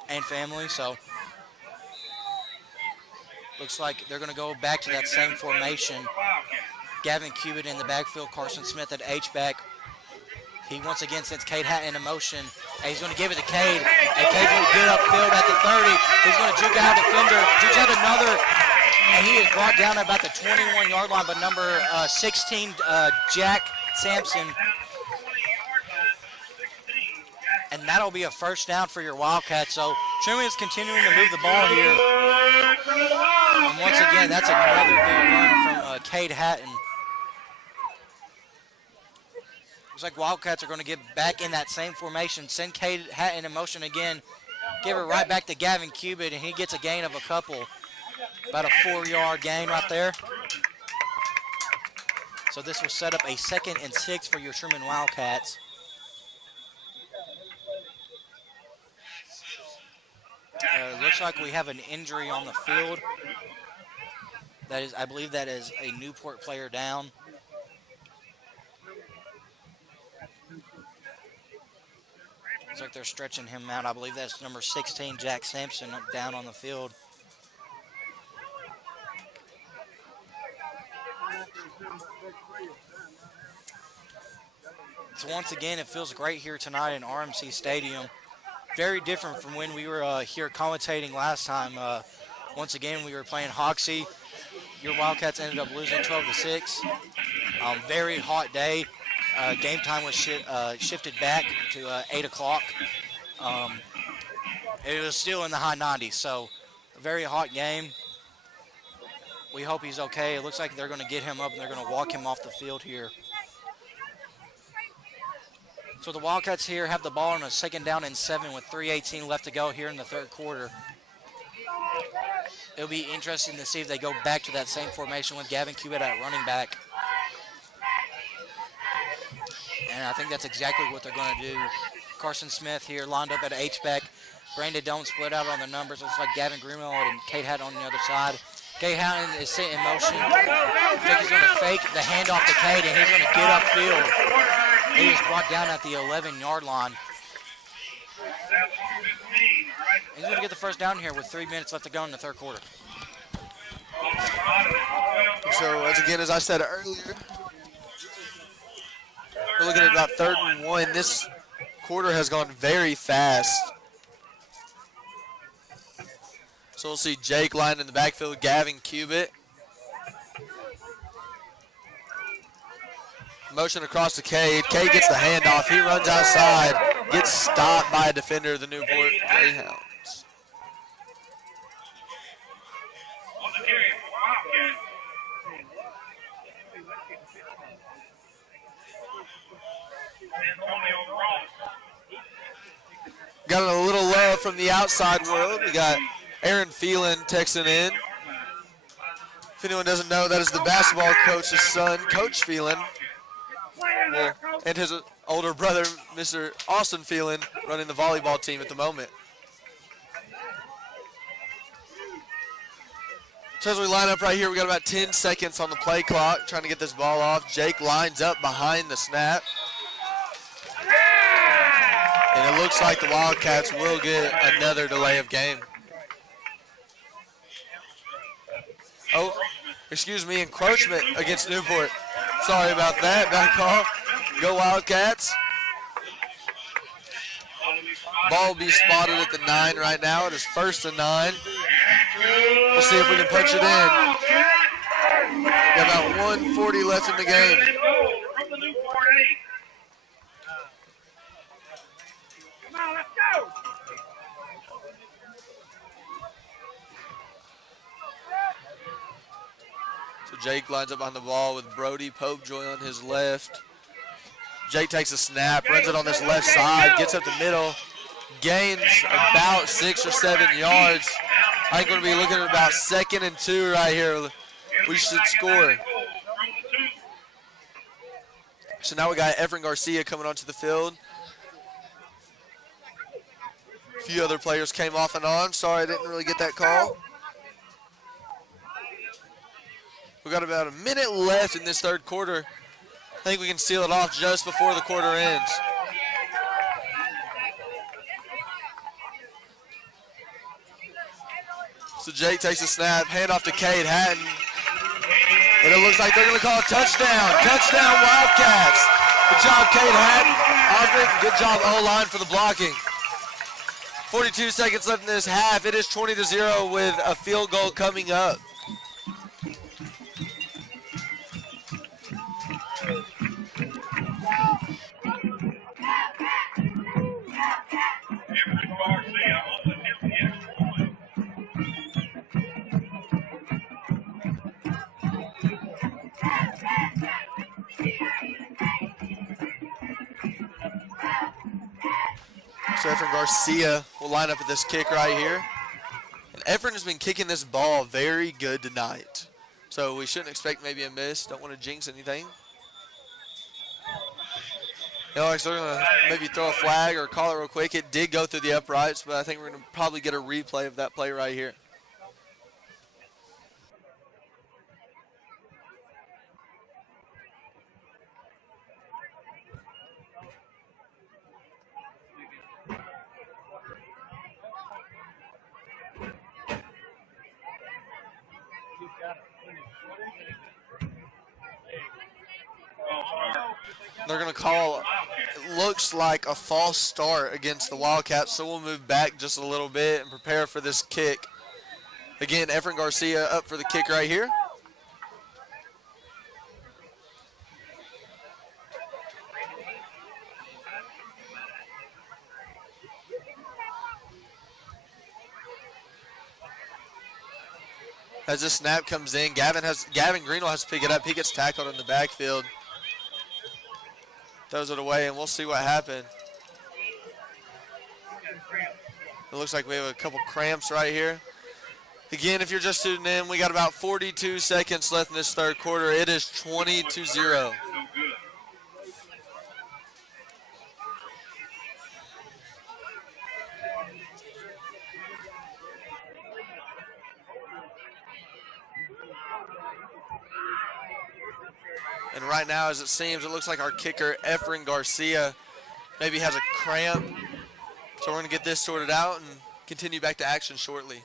and family. So looks like they're going to go back to that same formation. Gavin Cubitt in the backfield, Carson Smith at H-back. He once again sends Cade Hatton in motion. And he's going to give it to Cade. And Cade's going to get upfield at the 30. He's going to juke out a defender. Jukes out another. And he is brought down at about the 21-yard line by number 16, Jack Sampson. And that'll be a first down for your Wildcats. So Truman is continuing to move the ball here. And once again, that's another good run from Cade Hatton. Looks like Wildcats are going to get back in that same formation. Send Cade Hatton in motion again. Give it right back to Gavin Cubitt, and he gets a gain of a couple. About a 4-yard gain right there. So this will set up a 2nd and 6 for your Trumann Wildcats. Looks like we have an injury on the field. That is, I believe that is a Newport player down. Looks like they're stretching him out. I believe that's number 16, Jack Sampson, down on the field. So once again, it feels great here tonight in RMC Stadium. very different from when we were here commentating last time. Once again, we were playing Hoxie. Your Wildcats ended up losing 12-6. Very hot day. Game time was shifted back to 8 o'clock. It was still in the high 90s, so a very hot game. We hope he's okay. It looks like they're going to get him up and they're going to walk him off the field here. So the Wildcats here have the ball on a 2nd down and 7 with 3:18 left to go here in the 3rd quarter. It'll be interesting to see if they go back to that same formation with Gavin Cubitt at running back. And I think that's exactly what they're going to do. Carson Smith here lined up at H-back. Brandon Doan split out on the numbers. Looks like Gavin Greenwell and Kate Hatton on the other side. Kate Hatton is set in motion. Jake is going to fake the handoff to Kate, and he's going to get upfield. He is brought down at the 11-yard line. He's going to get the first down here with 3 minutes left to go in the 3rd quarter. So, as I said earlier, we're looking at about 3rd and 1. This quarter has gone very fast. So we'll see Jake lined in the backfield, Gavin Cubitt. Motion across to Cade. Cade gets the handoff. He runs outside, gets stopped by a defender of the Newport Greyhounds. On the carry for Wildcats. Antonio Ross. Got a little love from the outside world. We got Aaron Phelan texting in. If anyone doesn't know, that is the basketball coach's son, Coach Phelan. Well, and his older brother, Mr. Austin Phelan, running the volleyball team at the moment. So as we line up right here, we got about 10 seconds on the play clock, trying to get this ball off. Jake lines up behind the snap. And it looks like the Wildcats will get another delay of game. Oh, excuse me, encroachment against Newport. Sorry about that, bad call. Go Wildcats. Ball will be spotted at the 9 right now. It is 1st and 9. We'll see if we can punch it in. Got about 1:40 left in the game. From the Newport 8. Come on, let's go. So Jake lines up on the ball with Brody Popejoy on his left. Jake takes a snap, runs it on this left side, gets up the middle, gains about 6 or 7 yards. I think we're going to be looking at about 2nd and 2 right here. We should score. So now we got Efren Garcia coming onto the field. A few other players came off and on. Sorry, I didn't really get that call. We got about a minute left in this 3rd quarter. I think we can seal it off just before the quarter ends. So Jake takes a snap, hand off to Cade Hatton. And it looks like they're going to call a touchdown. Touchdown Wildcats. Good job, Cade Hatton. Osmond, good job O-line for the blocking. 42 seconds left in this half. It is 20-0 with a field goal coming up. So Efren Garcia will line up at this kick right here. And Efren has been kicking this ball very good tonight. So we shouldn't expect maybe a miss. Don't want to jinx anything. Alex, they're going to maybe throw a flag or call it real quick. It did go through the uprights, but I think we're going to probably get a replay of that play right here. They're going to call, it looks like a false start against the Wildcats, so we'll move back just a little bit and prepare for this kick. Again, Efren Garcia up for the kick right here. As this snap comes in, Gavin Greenwell has to pick it up. He gets tackled in the backfield. Throws it away, and we'll see what happened. It looks like we have a couple cramps right here. Again, if you're just tuning in, we got about 42 seconds left in this third quarter. It is 20-0. And right now, as it seems, it looks like our kicker, Efren Garcia, maybe has a cramp. So we're going to get this sorted out and continue back to action shortly.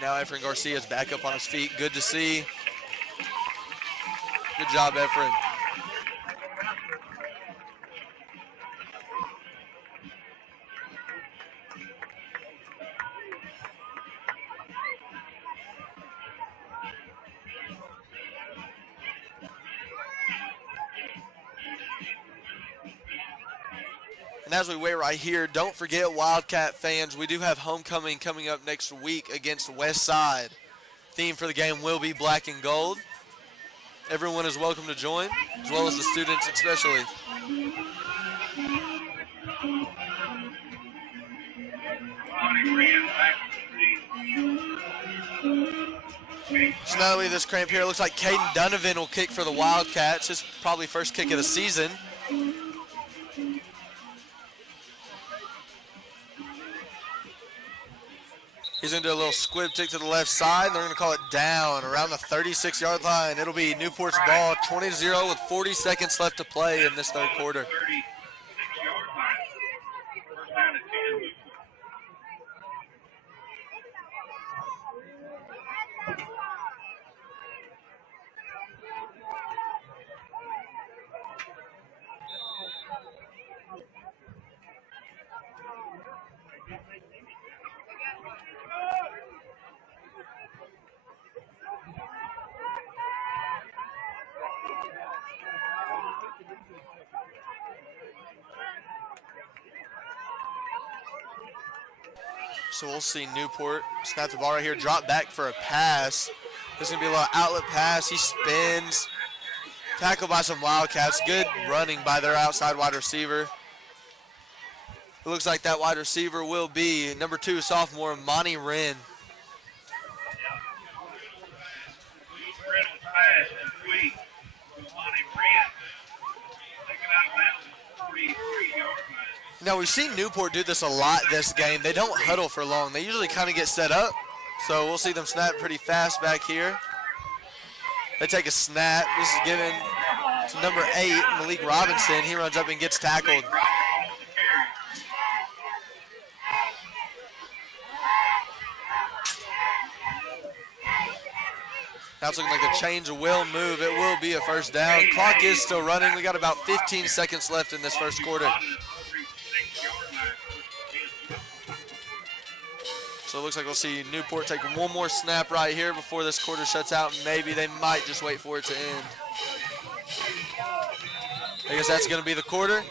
Now Efren Garcia is back up on his feet. Good to see. Good job, Efren. And as we wait right here, don't forget, Wildcat fans, we do have homecoming coming up next week against West Side. Theme for the game will be black and gold. Everyone is welcome to join, as well as the students especially. So now that we have this cramp here, it looks like Caden Donovan will kick for the Wildcats. His probably first kick of the season. He's going to do a little squib tick to the left side. They're going to call it down around the 36-yard line. It'll be Newport's ball, 20-0 with 40 seconds left to play in this third quarter. So we'll see Newport snap the ball right here, drop back for a pass. This is going to be a little outlet pass. He spins. Tackled by some Wildcats. Good running by their outside wide receiver. It looks like that wide receiver will be number 2 sophomore, Monty Wren. Now, we've seen Newport do this a lot this game. They don't huddle for long. They usually kind of get set up. So we'll see them snap pretty fast back here. They take a snap. This is given to number 8, Malik Robinson. He runs up and gets tackled. Now it's looking like the change will move. It will be a first down. Clock is still running. We got about 15 seconds left in this first quarter. So it looks like we'll see Newport take one more snap right here before this quarter shuts out. Maybe they might just wait for it to end. I guess that's going to be the quarter.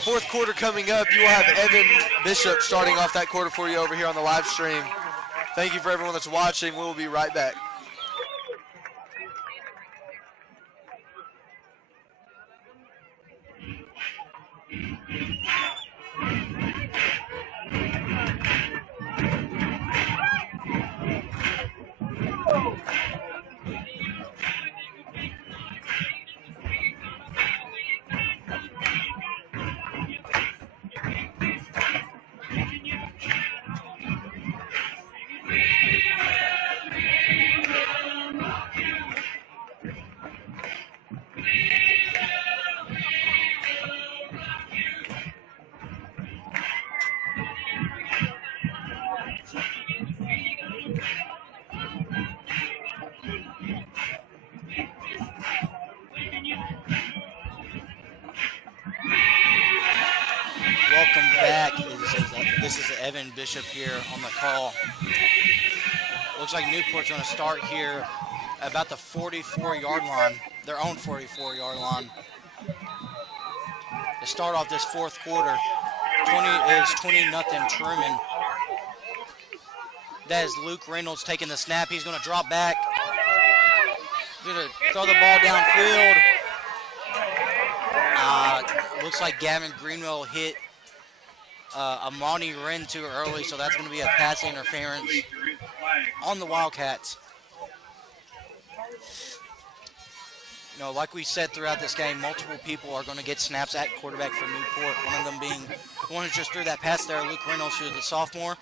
Fourth quarter coming up. You will have Evan Bishop starting off that quarter for you over here on the live stream. Thank you for everyone that's watching. We will be right back. back. This is Evan Bishop here on the call. Looks like Newport's going to start here about the 44-yard line, their own 44-yard line. To start off this fourth quarter, 20-0 Trumann. That is Luke Reynolds taking the snap. He's going to drop back. He's going to throw the ball downfield. Looks like Gavin Greenwell hit Amani Wren too early, so that's going to be a pass interference on the Wildcats. You know, like we said throughout this game, multiple people are going to get snaps at quarterback for Newport. One of them being the one who just threw that pass there, Luke Reynolds, who's the sophomore,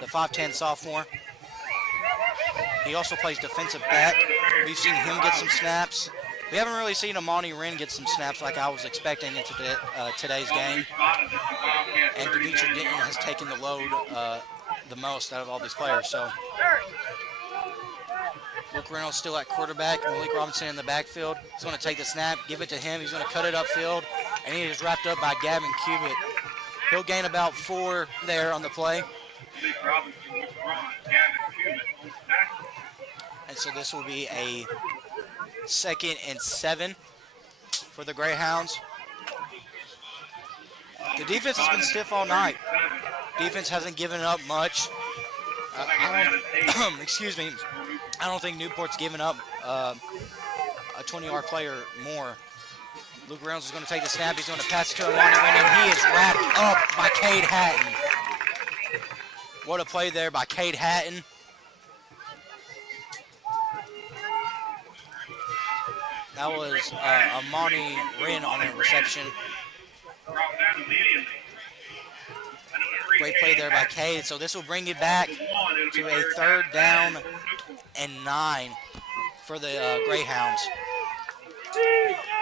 the 5'10 sophomore. He also plays defensive back. We've seen him get some snaps. We haven't really seen Amani Wren get some snaps like I was expecting in today's game. And Demetri Denton has taken the load the most out of all these players. So Luke Reynolds still at quarterback. Malik Robinson in the backfield. He's going to take the snap, give it to him. He's going to cut it upfield, and he is wrapped up by Gavin Cubitt. He'll gain about 4 there on the play. And so this will be a 2nd and 7 for the Greyhounds. The defense has been stiff all night. Defense hasn't given up much. Excuse me. I don't think Newport's given up a 20-yard player more. Luke Reynolds is going to take the snap. He's going to pass it to Amani Wren, and he is wrapped up by Cade Hatton. What a play there by Cade Hatton. That was Amani Wren on a reception. Great play there by Cade. So this will bring it back to a 3rd down and 9 for the Greyhounds.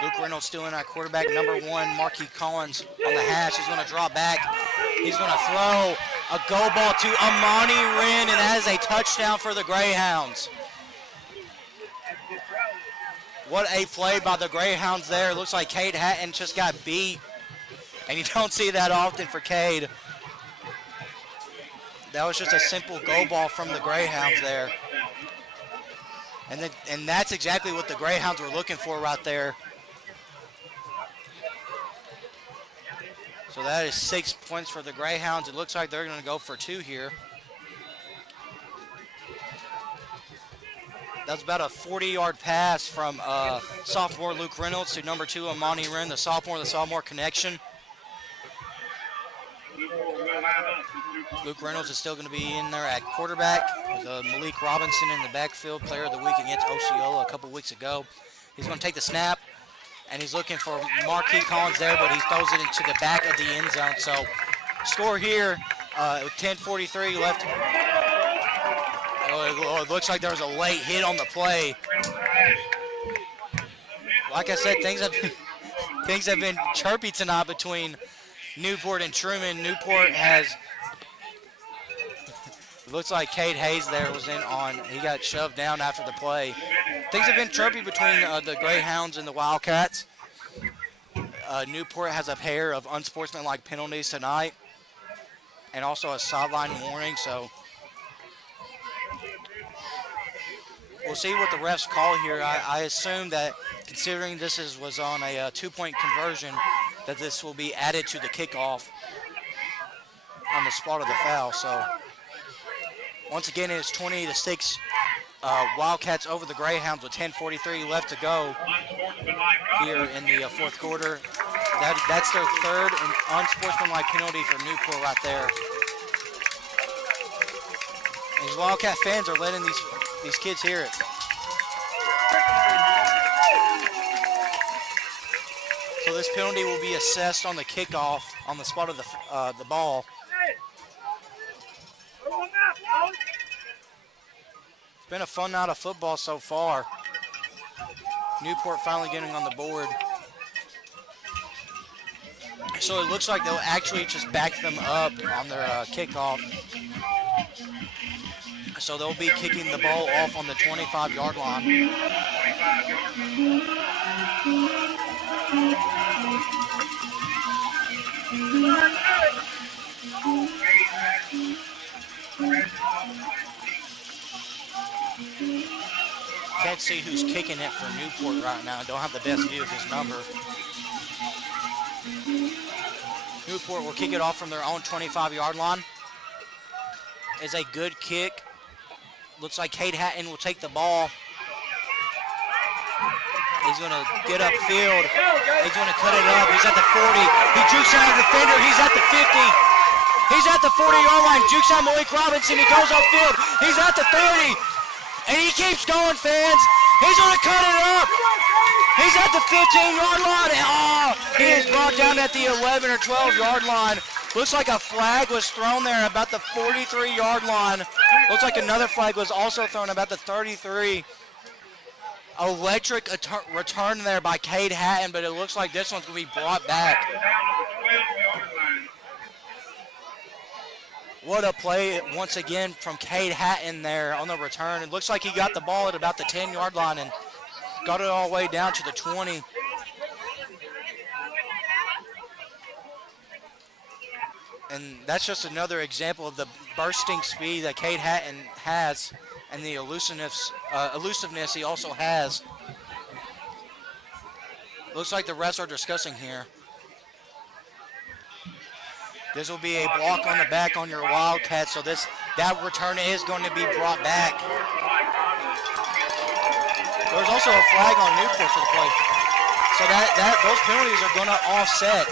Luke Reynolds still in at quarterback. Number 1, Marquis Collins on the hash. He's going to draw back. He's going to throw a go ball to Amani Wren, and that is a touchdown for the Greyhounds. What a play by the Greyhounds there. Looks like Cade Hatton just got beat, and you don't see that often for Cade. That was just a simple go ball from the Greyhounds there. And that's exactly what the Greyhounds were looking for right there. So that is 6 points for the Greyhounds. It looks like they're going to go for 2 here. That's about a 40-yard pass from sophomore Luke Reynolds to number 2 Amani Wren, the sophomore connection. Luke Reynolds is still going to be in there at quarterback. Malik Robinson in the backfield, player of the week against Osceola a couple weeks ago. He's going to take the snap, and he's looking for Marquis Collins there, but he throws it into the back of the end zone. So score here with 10:43 left. It looks like there was a late hit on the play. Like I said, things have been chirpy tonight between Newport and Trumann. Newport has, it looks like Cade Hayes there was in on, he got shoved down after the play. Things have been chirpy between the Greyhounds and the Wildcats. Newport has a pair of unsportsmanlike penalties tonight and also a sideline warning, so we'll see what the refs call here. I assume that considering this was on a 2-point conversion, that this will be added to the kickoff on the spot of the foul. So once again, it's 20-6 Wildcats over the Greyhounds with 10:43 left to go here in the fourth quarter. That's their 3rd and unsportsmanlike penalty for Newport right there. These Wildcat fans are letting these kids hear it. So this penalty will be assessed on the kickoff on the spot of the ball. It's been a fun night of football so far. Newport finally getting on the board. So it looks like they'll actually just back them up on their kickoff. So they'll be kicking the ball off on the 25-yard line. can't see who's kicking it for Newport right now. I don't have the best view of his number. Newport will kick it off from their own 25-yard line. Is a good kick. Looks like Cade Hatton will take the ball. He's going to get upfield. He's going to cut it up. He's at the 40. He jukes out a defender. He's at the 50. He's at the 40-yard line. Jukes out Malik Robinson. He goes upfield. He's at the 30. And he keeps going, fans. He's going to cut it up. He's at the 15-yard line. He is brought down at the 11 or 12-yard line. Looks like a flag was thrown there about the 43-yard line. Looks like another flag was also thrown about the 33. Electric return there by Cade Hatton, but it looks like this one's going to be brought back. What a play once again from Cade Hatton there on the return. It looks like he got the ball at about the 10-yard line and got it all the way down to the 20. And that's just another example of the bursting speed that Cade Hatton has and the elusiveness he also has. Looks like the refs are discussing here. This will be a block on the back on your Wildcats, so that return is going to be brought back. There's also a flag on Newport for the play. So those penalties are going to offset.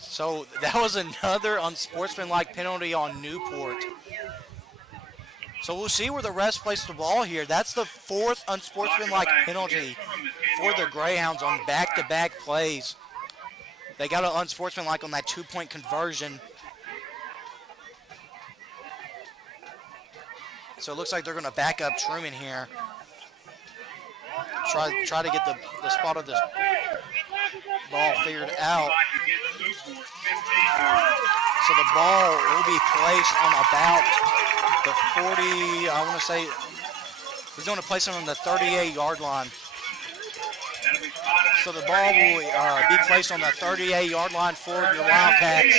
So that was another unsportsmanlike penalty on Newport. So we'll see where the refs place the ball here. That's the fourth unsportsmanlike penalty for the Greyhounds on back-to-back plays. They got an unsportsmanlike on that 2-point conversion. So it looks like they're going to back up Trumann here. Try to get the spot of this ball figured out. So the ball will be placed on about the 40, I want to say, he's going to place it on the 38-yard line. So the ball will be placed on the 38-yard line for your Wildcats.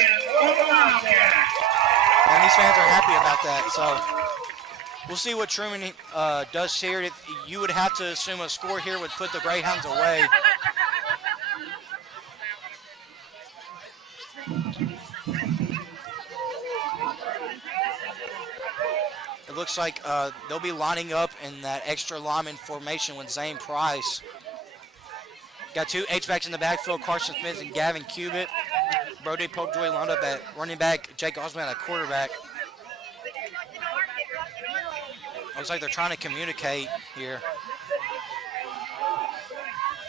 And these fans are happy about that. So we'll see what Trumann does here. You would have to assume a score here would put the Greyhounds away. It looks like they'll be lining up in that extra lineman formation with Zane Price. Got two H-backs in the backfield, Carson Smith and Gavin Cubitt. Brody Popejoy lined up at running back, Jake Osmond at quarterback. Looks like they're trying to communicate here.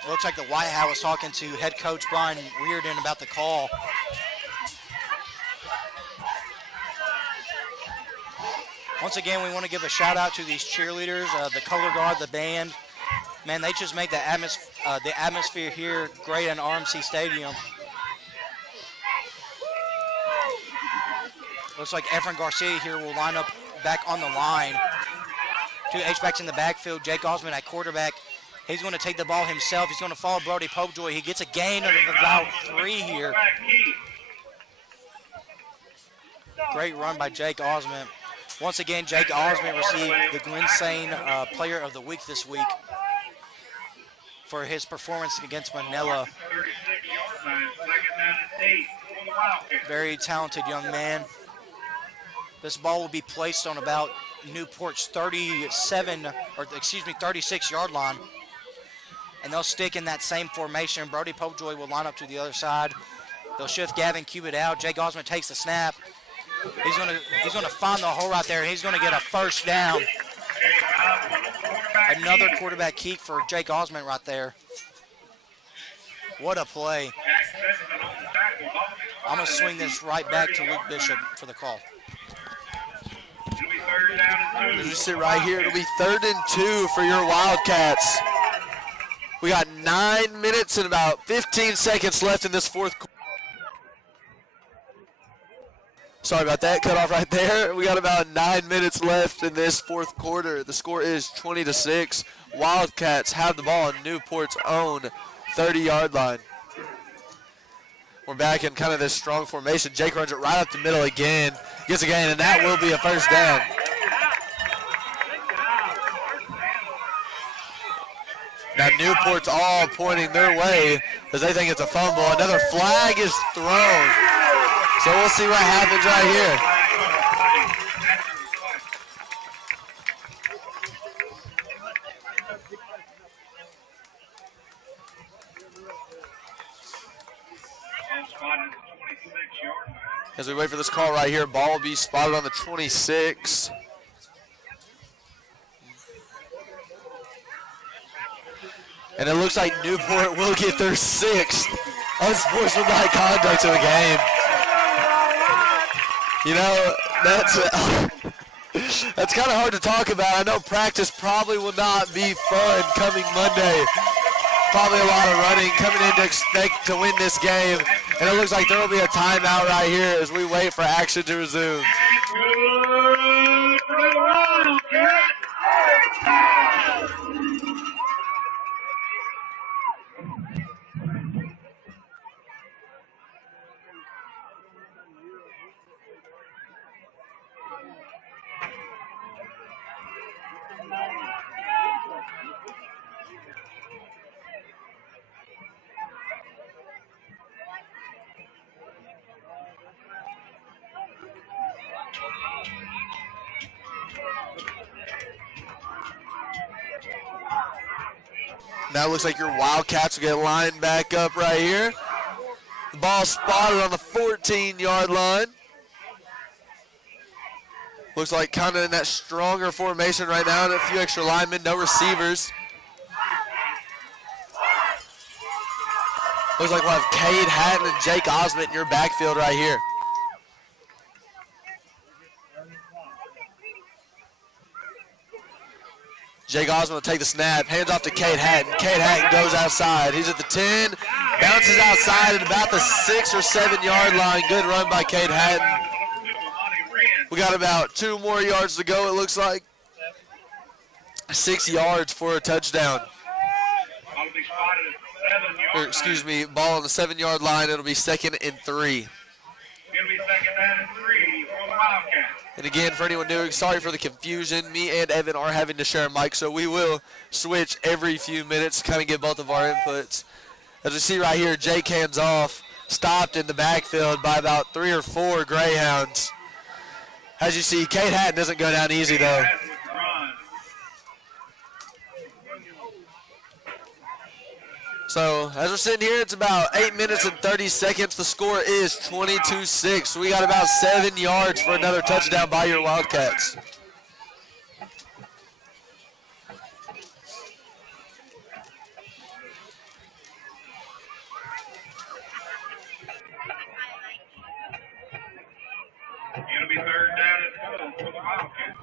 Looks like the White House was talking to head coach Brian Reardon about the call. Once again, we want to give a shout out to these cheerleaders, the color guard, the band. Man, they just make the atmosphere here great in RMC Stadium. Looks like Efren Garcia here will line up back on the line. Two H-backs in the backfield, Jake Osmond at quarterback. He's going to take the ball himself. He's going to follow Brody Popejoy. He gets a gain of about 3 here. Great run by Jake Osmond. Once again, Jake Osmond received the Glenn Sane Player of the Week this week for his performance against Manila. Very talented young man. This ball will be placed on about Newport's 36-yard line. And they'll stick in that same formation. Brody Popejoy will line up to the other side. They'll shift Gavin Cubitt out. Jake Osmond takes the snap. He's gonna find the hole right there. He's gonna get a first down. Another quarterback keep for Jake Osmond right there. What a play. I'm gonna swing this right back to Luke Bishop for the call. You sit right here. It'll be 3rd and 2 for your Wildcats. We got 9 minutes and about 15 seconds left in this fourth quarter. Sorry about that. Cut off right there. We got about 9 minutes left in this fourth quarter. The score is 20-6. Wildcats have the ball on Newport's own 30-yard line. We're back in kind of this strong formation. Jake runs it right up the middle again. Gets a gain, and that will be a first down. Now Newport's all pointing their way as they think it's a fumble. Another flag is thrown. So we'll see what happens right here. As we wait for this call right here, ball will be spotted on the 26. And it looks like Newport will get their 6th unsportsmanlike conduct of the game. You know, that's kind of hard to talk about. I know practice probably will not be fun coming Monday. Probably a lot of running, coming in to expect to win this game. And it looks like there will be a timeout right here as we wait for action to resume. Now it looks like your Wildcats will get lined back up right here. The ball spotted on the 14-yard line. Looks like kind of in that stronger formation right now, and a few extra linemen, no receivers. Looks like we'll have Cade Hatton and Jake Osment in your backfield right here. Jake Osment will take the snap, hands off to Cade Hatton. Cade Hatton goes outside. He's at the 10, bounces outside at about the 6 or 7 yard line. Good run by Cade Hatton. We got about 2 more yards to go, it looks like. 6 yards for a touchdown. Or, excuse me, ball on the 7 yard line. It'll be 2nd and 3. It'll be 2nd down and 3 for the Wildcats. And again, for anyone new, sorry for the confusion. Me and Evan are having to share a mic, so we will switch every few minutes to kind of get both of our inputs. As we see right here, Jake hands off, stopped in the backfield by about 3 or 4 Greyhounds. As you see, Cade Hatton doesn't go down easy, though. So, as we're sitting here, it's about 8 minutes and 30 seconds. The score is 22-6. So we got about 7 yards for another touchdown by your Wildcats. It'll be 3rd down and 4 for the Wildcats.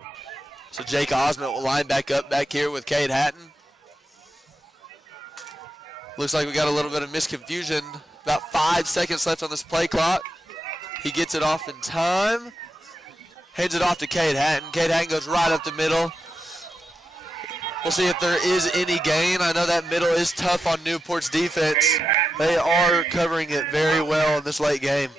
So Jake Osment will line back up back here with Cade Hatton. Looks like we got a little bit of misconfusion. About 5 seconds left on this play clock. He gets it off in time. Hands it off to Cade Hatton. Cade Hatton goes right up the middle. We'll see if there is any gain. I know that middle is tough on Newport's defense. They are covering it very well in this late game.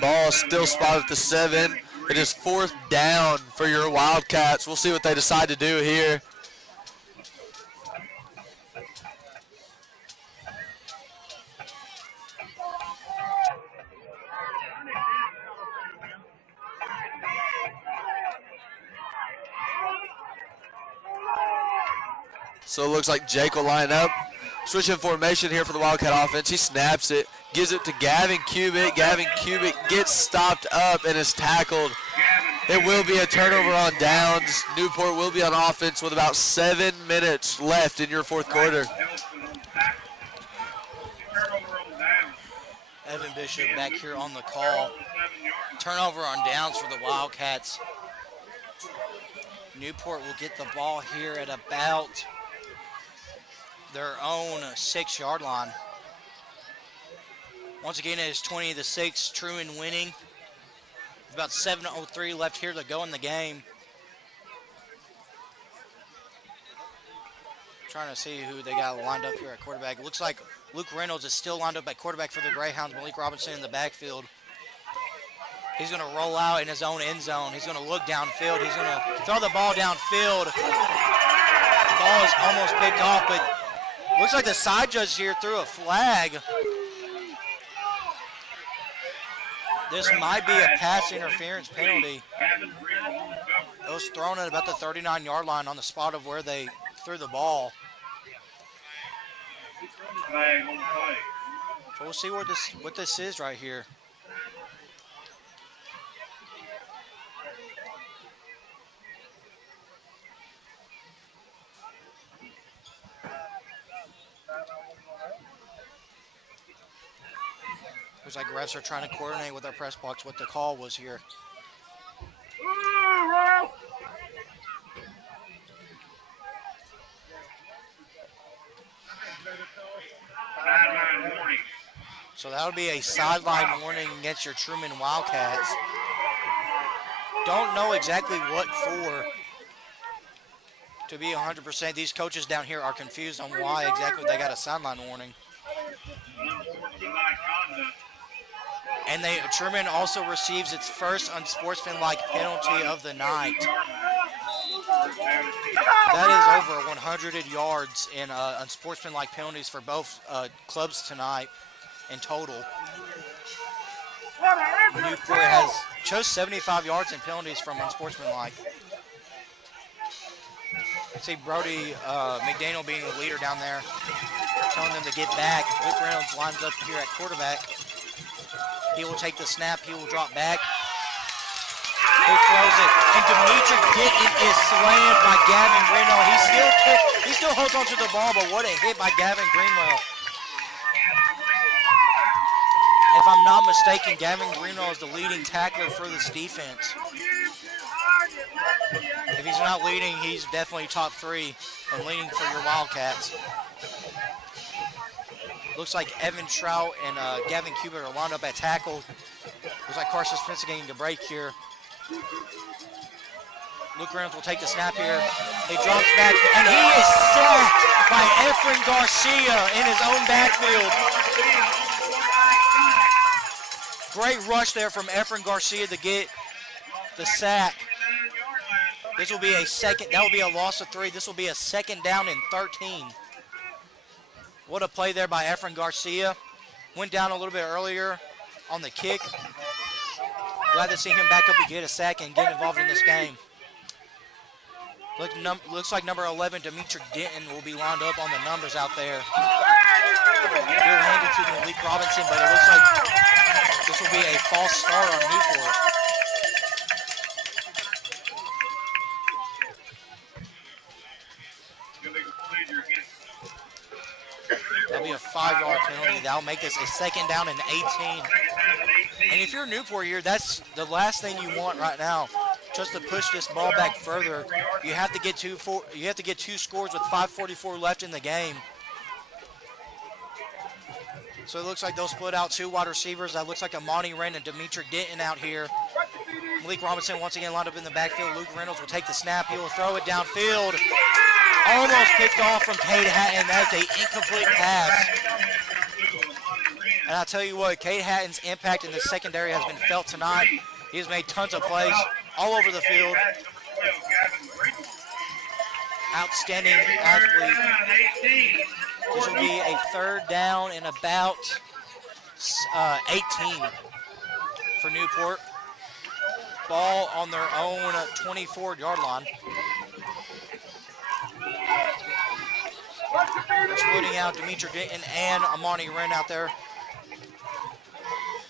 Ball still spotted at the 7. It is 4th down for your Wildcats. We'll see what they decide to do here. So it looks like Jake will line up. Switching formation here for the Wildcat offense. He snaps it, gives it to Gavin Cubitt. Gavin Cubitt gets stopped up and is tackled. It will be a turnover on downs. Newport will be on offense with about 7 minutes left in your fourth quarter. Evan Bishop back here on the call. Turnover on downs for the Wildcats. Newport will get the ball here at about their own 6-yard line. Once again, it is 20-6, Trumann winning. About 7:03 left here to go in the game. Trying to see who they got lined up here at quarterback. It looks like Luke Reynolds is still lined up at quarterback for the Greyhounds. Malik Robinson in the backfield. He's going to roll out in his own end zone. He's going to look downfield. He's going to throw the ball downfield. The ball is almost picked off, but looks like the side judge here threw a flag. This might be a pass interference penalty. It was thrown at about the 39-yard line on the spot of where they threw the ball. So we'll see what this is right here. Looks like refs are trying to coordinate with our press box what the call was here. So that would be a sideline warning against your Trumann Wildcats. Don't know exactly what for. To be 100%, these coaches down here are confused on why exactly they got a sideline warning. And Trumann also receives its first unsportsmanlike penalty of the night. That is over 100 yards in unsportsmanlike penalties for both clubs tonight in total. Newport has chose 75 yards in penalties from unsportsmanlike. I see Brody McDaniel being the leader down there, telling them to get back. Luke Reynolds lines up here at quarterback. He will take the snap. He will drop back. He throws it. And Dimitri Denton is slammed by Gavin Greenwell. He still holds on to the ball, but what a hit by Gavin Greenwell. If I'm not mistaken, Gavin Greenwell is the leading tackler for this defense. If he's not leading, he's definitely top 3 and leading for your Wildcats. Looks like Evan Trout and Gavin Cubitt are lined up at tackle. Looks like Carson Spencer getting the break here. Luke Reynolds will take the snap here. He drops back, and he is sacked by Efren Garcia in his own backfield. Great rush there from Efren Garcia to get the sack. This will be that will be a loss of 3. This will be a 2nd down and 13. What a play there by Efren Garcia. Went down a little bit earlier on the kick. Glad to see him back up and get a sack and get involved in this game. Looks like number 11, Dimitri Denton, will be lined up on the numbers out there. He'll hand it to Malik Robinson, but it looks like this will be a false start on Newport. That'll be a 5-yard penalty. That'll make this a 2nd down and 18. And if you're Newport here, that's the last thing you want right now. Just to push this ball back further. You have to get two scores with 5:44 left in the game. So it looks like they'll split out 2 wide receivers. That looks like Amani Wren and Dimitri Denton out here. Malik Robinson once again lined up in the backfield. Luke Reynolds will take the snap. He will throw it downfield. Almost picked off from Cade Hatton. That's an incomplete pass. And I'll tell you what, Cade Hatton's impact in the secondary has been felt tonight. He has made tons of plays all over the field. Outstanding athlete. This will be a 3rd down and about 18 for Newport. Ball on their own 24-yard line. They're splitting out Dimitri Denton and Amani Wren out there.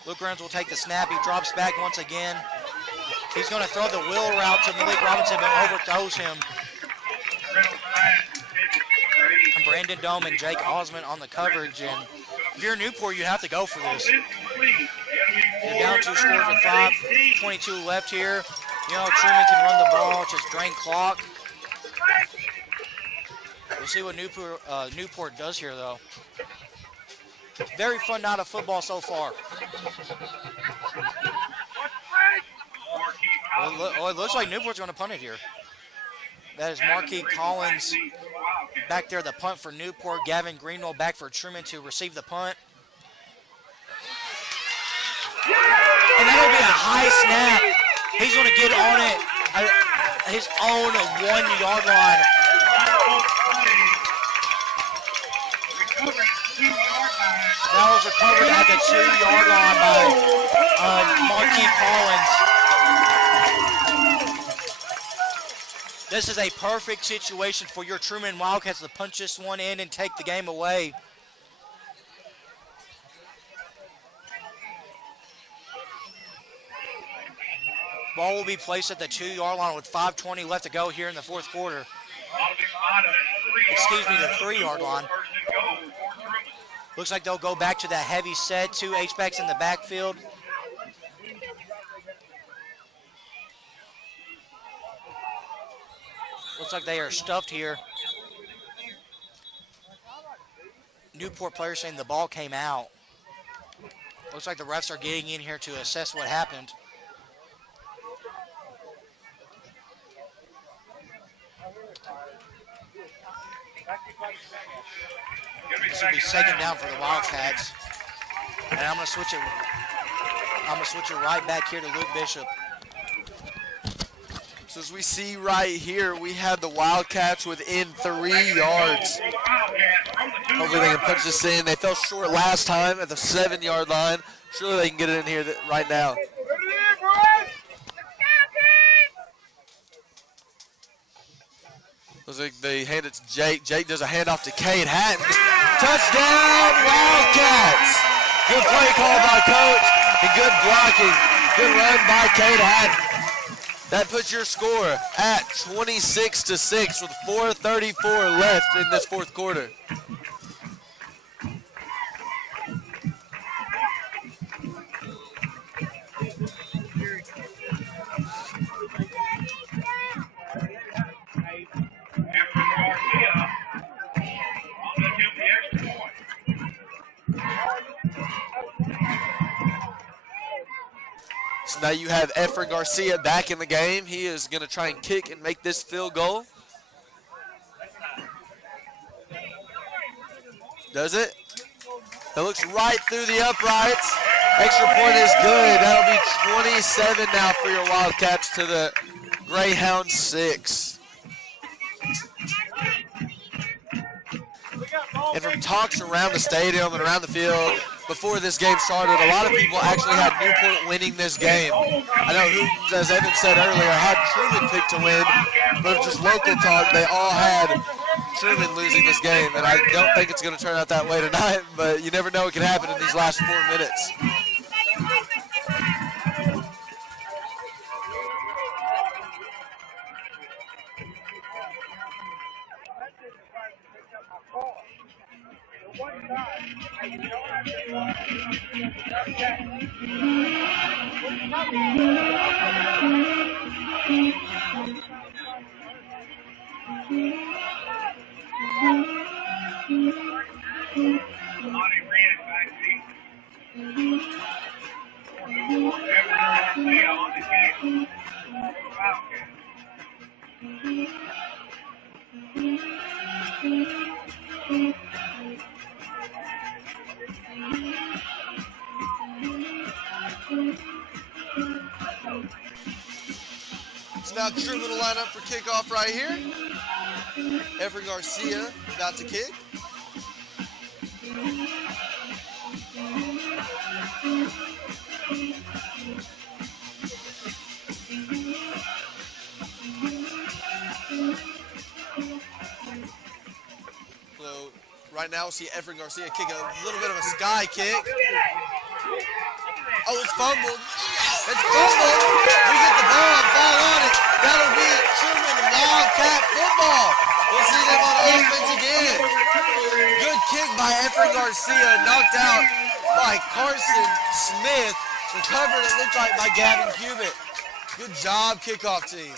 Luke Reynolds will take the snap. He drops back once again. He's going to throw the wheel route to Malik Robinson, but overthrows him. And Brandon Dome and Jake Osmond on the coverage. And if you're Newport, you have to go for this. They're down 2 scores with 5:22 left here. You know, Trumann can run the ball, just drain clock. We'll see what Newport does here, though. Very fun night of football so far. Well, it looks like Newport's going to punt it here. That is Marquis Collins back there, the punt for Newport. Gavin Greenwell back for Trumann to receive the punt. And that'll be a high snap. He's going to get on it, his own 1 yard line. That was recovered at the 2 yard line by Marquis Collins. This is a perfect situation for your Trumann Wildcats to punch this one in and take the game away. Ball will be placed at the 2 yard line with 5:20 left to go here in the fourth quarter. Excuse me, the 3 yard line. Looks like they'll go back to that heavy set, 2 H-backs in the backfield. Looks like they are stuffed here. Newport players saying the ball came out. Looks like the refs are getting in here to assess what happened. This will be second down for the Wildcats. And I'm gonna switch it right back here to Luke Bishop. So as we see right here, we have the Wildcats within 3 yards. Hopefully they can punch this in. They fell short last time at the 7 yard line. Surely they can get it in here right now. Looks like they hand it to Jake. Jake does a handoff to Cade Hatton. Touchdown, Wildcats! Good play call by Coach and good blocking. Good run by Cade Hatton. That puts your score at 26-6 with 4:34 left in this fourth quarter. So now you have Efren Garcia back in the game. He is going to try and kick and make this field goal. Does it? That looks right through the uprights. Extra point is good. That'll be 27 now for your Wildcats to the Greyhounds 6. And from talks around the stadium and around the field before this game started, a lot of people actually had Newport winning this game. I know who, as Evan said earlier, had Trumann picked to win, but just local talk, they all had Trumann losing this game. And I don't think it's going to turn out that way tonight, but you never know what can happen in these last 4 minutes. So now Trumann will line up for kickoff right here. Efren Garcia about to kick. So right now we'll see Efren Garcia kick a little bit of a sky kick. Oh, it's fumbled. It's fumbled. We get the ball and fall on it. That'll be Trumann Wildcat football. We'll see them on offense again. Good kick by Efren Garcia, knocked out by Carson Smith. Recovered, it looked like, by Gavin Cubitt. Good job, kickoff team.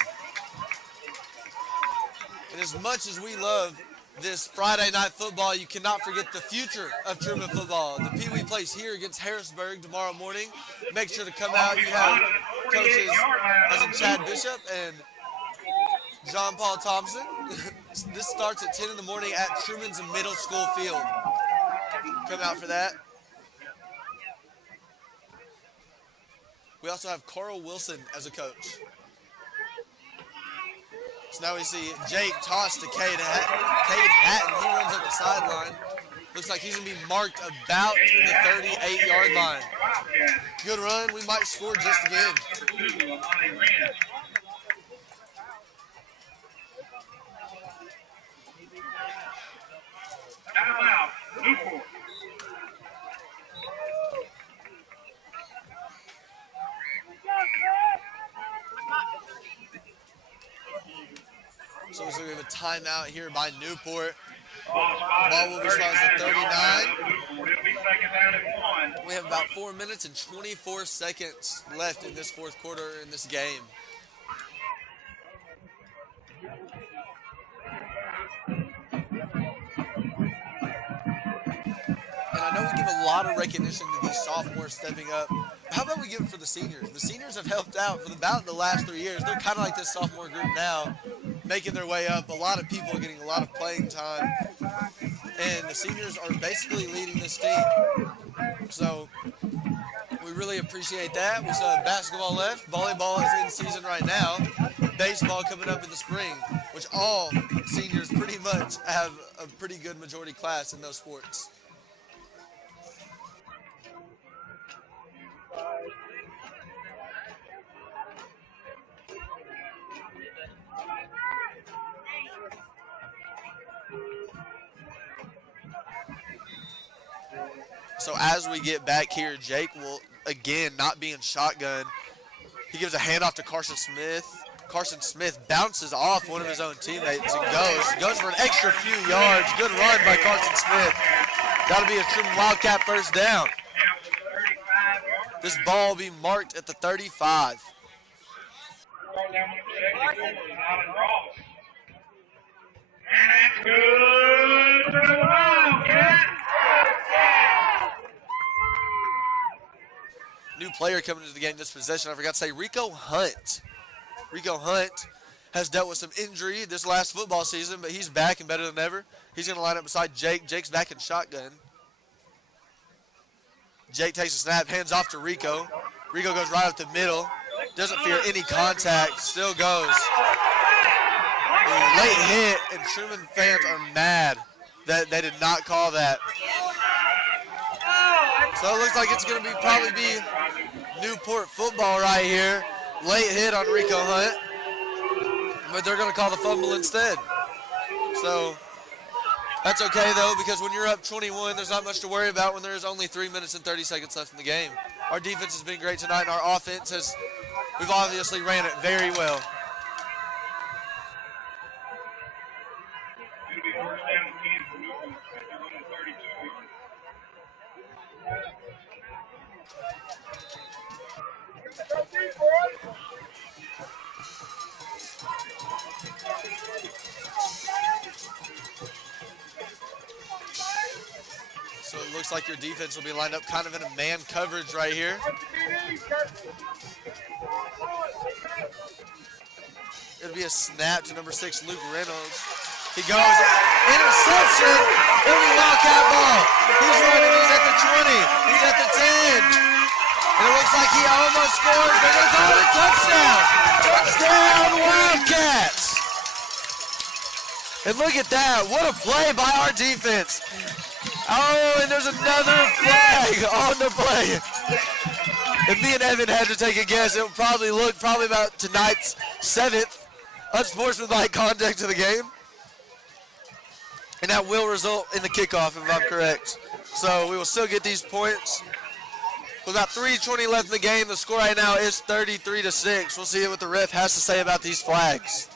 And as much as we love this Friday night football, you cannot forget the future of Trumann football. The Pee Wee plays here against Harrisburg tomorrow morning. Make sure to come out. You have coaches as in Chad Bishop and John Paul Thompson. This starts at 10 in the morning at Trumann's Middle School Field. Come out for that. We also have Carl Wilson as a coach. So now we see Jake toss to Cade Hatton. He runs up the sideline. Looks like he's going to be marked about the 38-yard line. Good run. We might score just again. Timeout, Newport. So we have a timeout here by Newport. Ball will be started at 39. We have about 4 minutes and 24 seconds left in this fourth quarter in this game. And I know we give a lot of recognition to these sophomores stepping up. How about we give it for the seniors? The seniors have helped out for about the last 3 years. They're kind of like this sophomore group now, making their way up. A lot of people getting a lot of playing time. And the seniors are basically leading this team. So we really appreciate that. We still have basketball left. Volleyball is in season right now. Baseball coming up in the spring, which all seniors pretty much have a pretty good majority class in those sports. So as we get back here, Jake will, again, not be in shotgun. He gives a handoff to Carson Smith. Carson Smith bounces off one of his own teammates and goes for an extra few yards. Good run by Carson Smith. That'll be a Trumann Wildcat first down. This ball will be marked at the 35. Good for the Wildcat. New player coming into the game this possession. I forgot to say Rico Hunt. Rico Hunt has dealt with some injury this last football season, but he's back and better than ever. He's going to line up beside Jake. Jake's back in shotgun. Jake takes a snap, hands off to Rico. Rico goes right up the middle. Doesn't fear any contact. Still goes. A late hit, and Trumann fans are mad that they did not call that. So it looks like it's going to probably be Newport football right here. Late hit on Rico Hunt, but they're going to call the fumble instead. So that's okay, though, because when you're up 21, there's not much to worry about when there's only 3 minutes and 30 seconds left in the game. Our defense has been great tonight, and our offense we've obviously ran it very well. So it looks like your defense will be lined up kind of in a man coverage right here. It'll be a snap to number 6, Luke Reynolds. He goes, interception, it'll be Wildcat ball. He's running, he's at the 20, he's at the 10. And it looks like he almost scores. They're going to call it a touchdown. Touchdown, Wildcats. And look at that. What a play by our defense. Oh, and there's another flag on the play. If me and Evan had to take a guess, it would probably look about tonight's 7th unsportsmanlike contact of the game. And that will result in the kickoff, if I'm correct. So we will still get these points. With about 3:20 left in the game, the score right now is 33-6. We'll see what the ref has to say about these flags.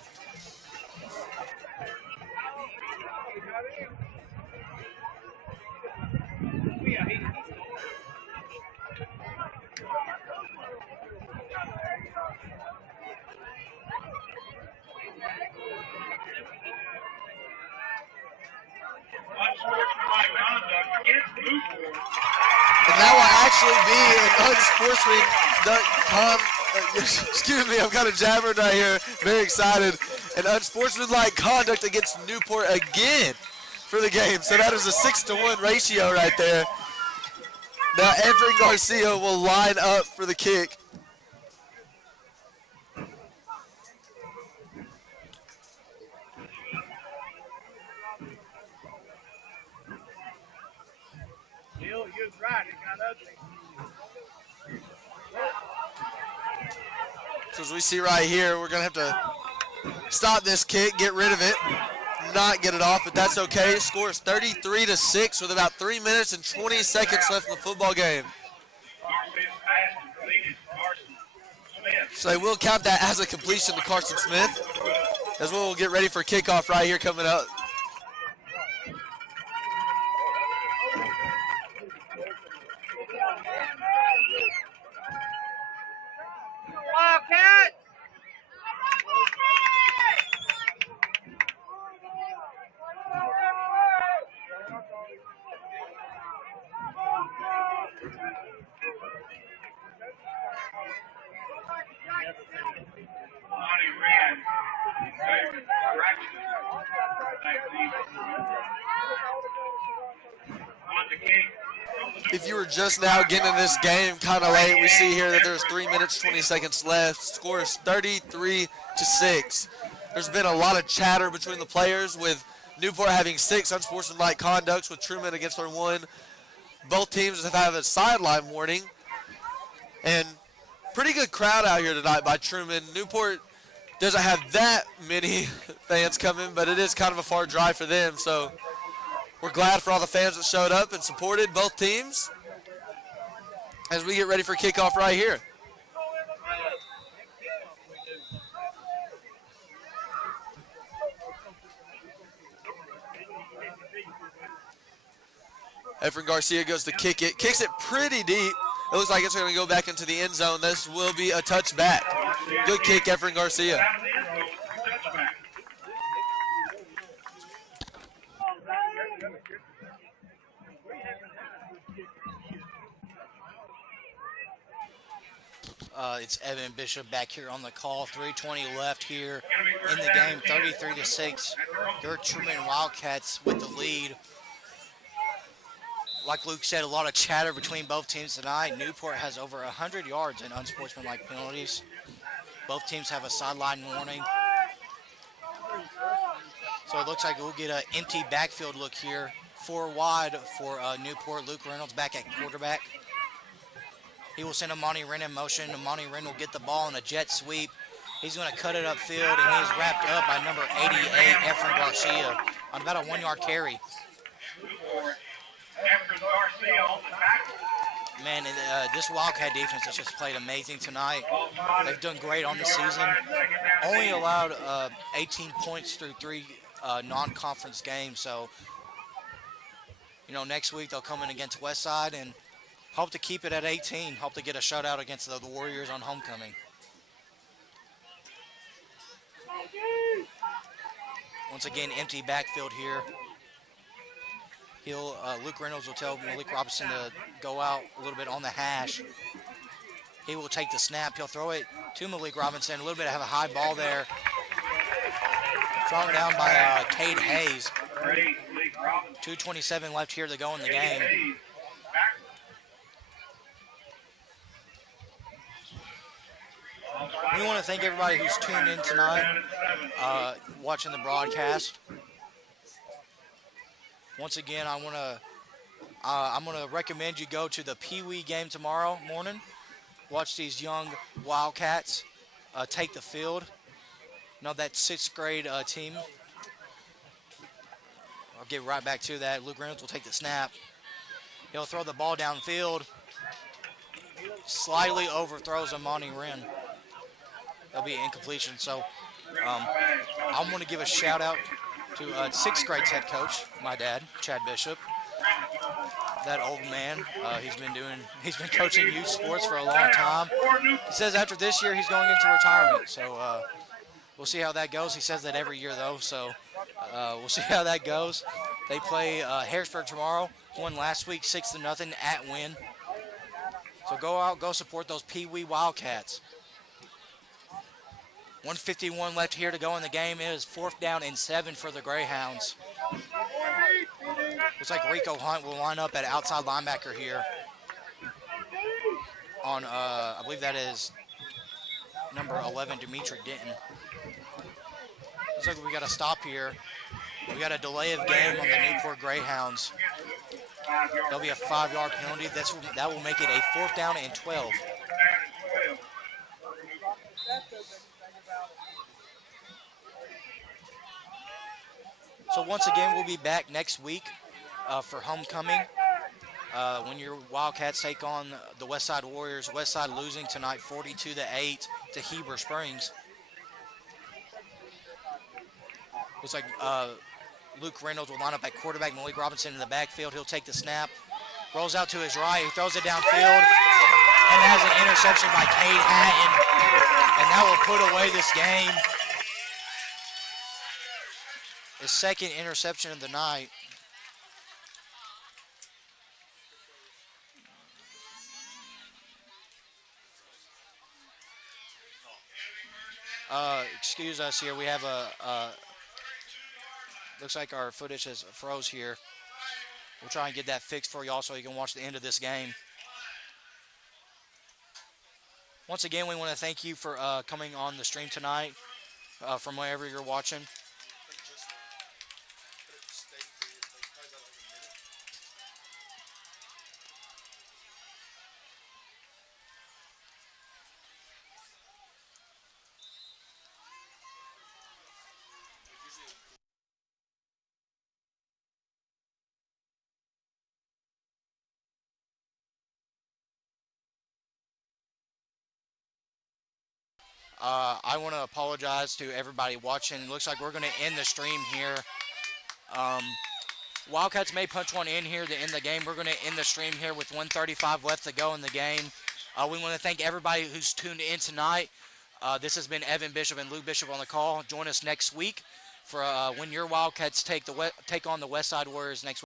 And that will actually be an excuse me, I'm kind of jabbering right here. Very excited. An unsportsmanlike conduct against Newport again for the game. So that is a 6-to-1 ratio right there. Now Efren Garcia will line up for the kick. So as we see right here, we're going to have to stop this kick, get rid of it, not get it off, but that's okay. Score is 33-6 with about 3 minutes and 20 seconds left in the football game. So they will count that as a completion to Carson Smith, as we'll get ready for kickoff right here coming up. Wildcats! If you were just now getting in this game kind of late, we see here that there's 3 minutes, 20 seconds left. Score is 33-6. There's been a lot of chatter between the players, with Newport having 6 unsportsmanlike conducts, with Trumann against their 1. Both teams have had a sideline warning. And pretty good crowd out here tonight by Trumann. Newport doesn't have that many fans coming, but it is kind of a far drive for them. So we're glad for all the fans that showed up and supported both teams as we get ready for kickoff right here. Efren Garcia goes to kick it. Kicks it pretty deep. It looks like it's going to go back into the end zone. This will be a touchback. Good kick, Efren Garcia. It's Evan Bishop back here on the call. 3:20 left here in the game. 33-6. Your Trumann Wildcats with the lead. Like Luke said, a lot of chatter between both teams tonight. Newport has over 100 yards in unsportsmanlike penalties. Both teams have a sideline warning. So it looks like we'll get an empty backfield look here. 4 wide for Newport. Luke Reynolds back at quarterback. He will send Amani Wren in motion. Amani Wren will get the ball in a jet sweep. He's going to cut it upfield, and he's wrapped up by number 88, Efren Garcia, on about a 1-yard carry. Man, this Wildcat defense has just played amazing tonight. They've done great on the season. Only allowed 18 points through 3 non-conference games. So, you know, next week they'll come in against Westside and hope to keep it at 18. Hope to get a shutout against the Warriors on homecoming. Once again, empty backfield here. Luke Reynolds will tell Malik Robinson to go out a little bit on the hash. He will take the snap. He'll throw it to Malik Robinson. A little bit of a high ball there. Thrown down by Cade Hayes. 2:27 left here to go in the game. We want to thank everybody who's tuned in tonight, watching the broadcast. Once again, I'm gonna recommend you go to the Pee Wee game tomorrow morning. Watch these young Wildcats take the field. You know, that 6th grade team. I'll get right back to that. Luke Reynolds will take the snap. He'll throw the ball downfield. Slightly overthrows Amani Wren. That'll be an incompletion. So I'm going to give a shout out to 6th grade's head coach, my dad, Chad Bishop. That old man, he's been coaching youth sports for a long time. He says after this year he's going into retirement. So we'll see how that goes. He says that every year though, so we'll see how that goes. They play Harrisburg tomorrow. Won last week 6-0 at Wynn. So go out, go support those Pee Wee Wildcats. 1:51 left here to go in the game. It is 4th down and 7 for the Greyhounds. Looks like Rico Hunt will line up at outside linebacker here. On, I believe that is number 11, Dimitri Denton. Looks like we got a stop here. We got a delay of game on the Newport Greyhounds. There'll be a 5-yard penalty. That will make it a 4th down and 12. So once again, we'll be back next week for homecoming. When your Wildcats take on the Westside Warriors. Westside losing tonight 42-8 to Heber Springs. Looks like Luke Reynolds will line up at quarterback. Malik Robinson in the backfield. He'll take the snap. Rolls out to his right. He throws it downfield. And has an interception by Cade Hatton. And that will put away this game. His second interception of the night. Excuse us here. We have looks like our footage has froze here. We'll try and get that fixed for y'all so you can watch the end of this game. Once again, we want to thank you for coming on the stream tonight from wherever you're watching. I want to apologize to everybody watching. It looks like we're going to end the stream here. Wildcats may punch one in here to end the game. We're going to end the stream here with 1:35 left to go in the game. We want to thank everybody who's tuned in tonight. This has been Evan Bishop and Lou Bishop on the call. Join us next week for when your Wildcats take on the Westside Warriors next week.